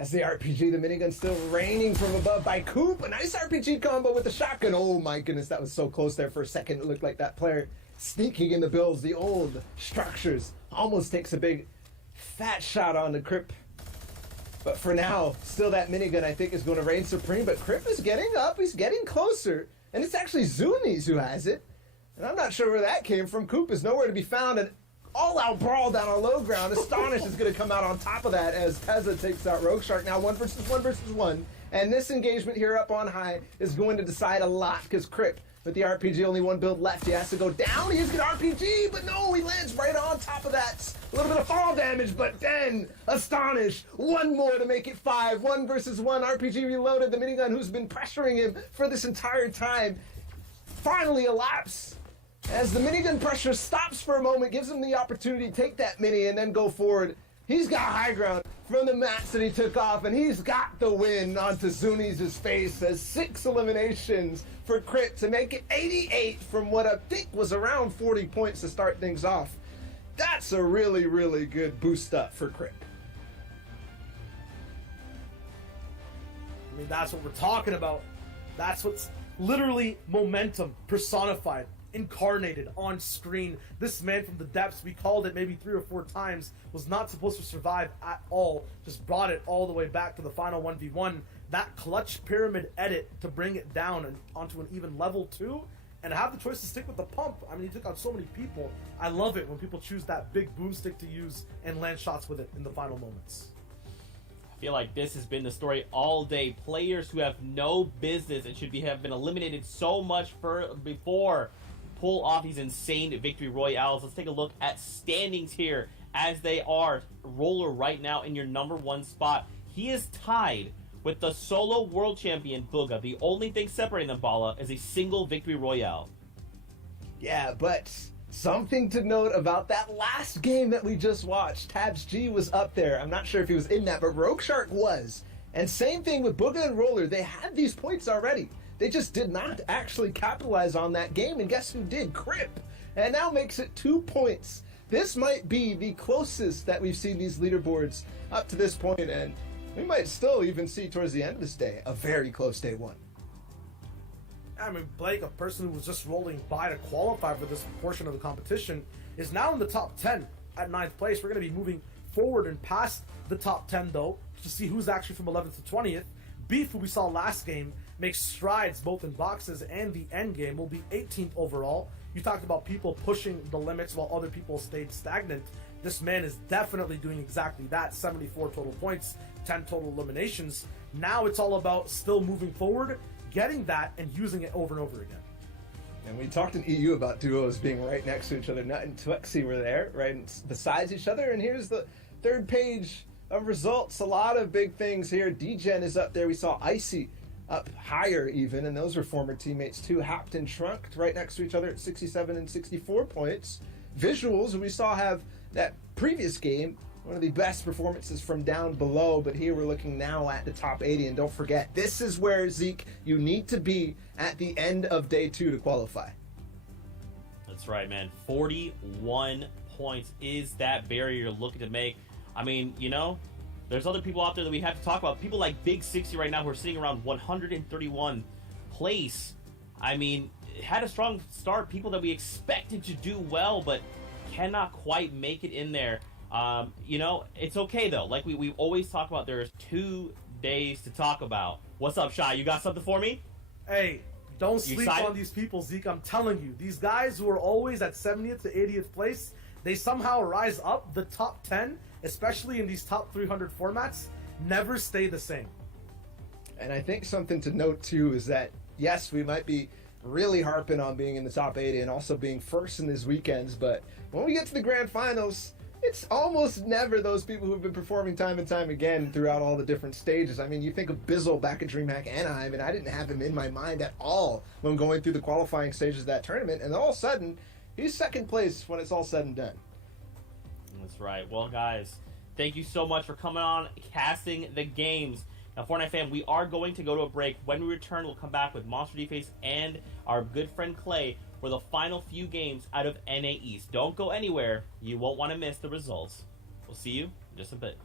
As the RPG, the minigun still raining from above by Coop. A nice RPG combo with the shotgun. Oh my goodness, that was so close there for a second. It looked like that player sneaking in the builds. The old structures almost takes a big fat shot on the Crip. But for now, still that minigun I think is going to reign supreme. But Crip is getting up. He's getting closer. And it's actually Zuni's who has it. And I'm not sure where that came from. Coop is nowhere to be found. And all-out brawl down on low ground. Astonish is going to come out on top of that as Pezza takes out Rogue Shark. Now 1 versus 1 versus 1. And this engagement here up on high is going to decide a lot because Crip, with the RPG, only 1 build left. He has to go down. He's got RPG, but no, he lands right on top of that. A little bit of fall damage, but then Astonish. 1 more to make it 5. 1 versus 1. RPG reloaded. The minigun who's been pressuring him for this entire time finally elapses. As the minigun pressure stops for a moment, gives him the opportunity to take that mini and then go forward. He's got high ground from the mats that he took off, and he's got the win onto Zuni's face as 6 eliminations for Crit to make it 88 from what I think was around 40 points to start things off. That's a really, really good boost up for Crit. I mean, that's what we're talking about. That's what's literally momentum personified, incarnated on screen. This man from the depths, we called it maybe 3 or 4 times, was not supposed to survive at all. Just brought it all the way back to the final 1v1. That clutch pyramid edit to bring it down and onto an even level 2, and have the choice to stick with the pump. I mean, he took out so many people. I love it when people choose that big boomstick to use and land shots with it in the final moments. I feel like this has been the story all day. Players who have no business and should have been eliminated so much before pull off these insane victory royales. Let's take a look at standings here as they are. Roller right now in your number 1 spot. He is tied with the solo world champion Booga. The only thing separating them, Bala, is a single victory royale. Yeah, but something to note about that last game that we just watched. Tabs G was up there. I'm not sure if he was in that, but Rogue Shark was. And same thing with Booga and Roller. They had these points already. They just did not actually capitalize on that game, and guess who did? Crip. And now makes it 2 points. This might be the closest that we've seen these leaderboards up to this point, and we might still even see towards the end of this day a very close day 1. I mean, Blake, a person who was just rolling by to qualify for this portion of the competition, is now in the top 10 at 9th place. We're going to be moving forward and past the top 10, though, to see who's actually from 11th to 20th. Beef, who we saw last game, makes strides both in boxes and the end game, will be 18th overall. You talked about people pushing the limits while other people stayed stagnant. This man is definitely doing exactly that. 74 total points, 10 total eliminations. Now it's all about still moving forward, getting that, and using it over and over again. And we talked in EU about duos being right next to each other. Nut and Twixie were there, right beside each other. And here's the 3rd page of results. A lot of big things here. D-Gen is up there. We saw Icy up higher even, and those are former teammates too, hopped and trunked right next to each other at 67 and 64 points. Visuals, we saw have that previous game, one of the best performances from down below, but here we're looking now at the top 80, and don't forget, this is where, Zeke, you need to be at the end of day 2 to qualify. That's right, man. 41 points is that barrier you're looking to make. I mean, you know, there's other people out there that we have to talk about. People like Big 60 right now who are sitting around 131 place. I mean, had a strong start. People that we expected to do well, but cannot quite make it in there. You know, it's okay, though. Like we always talk about, there's 2 days to talk about. What's up, Shy? You got something for me? Hey, don't sleep on these people, Zeke. I'm telling you. These guys who are always at 70th to 80th place, they somehow rise up. The top 10, especially in these top 300 formats, never stay the same. And I think something to note, too, is that, yes, we might be really harping on being in the top 80 and also being first in these weekends, but when we get to the grand finals, it's almost never those people who've been performing time and time again throughout all the different stages. I mean, you think of Bizzle back at DreamHack Anaheim, and I didn't have him in my mind at all when going through the qualifying stages of that tournament, and all of a sudden, he's second place when it's all said and done. That's right. Well, guys, thank you so much for coming on, casting the games. Now, Fortnite fam, we are going to go to a break. When we return, we'll come back with Monster D-Face and our good friend Clay for the final few games out of NA East. Don't go anywhere. You won't want to miss the results. We'll see you in just a bit.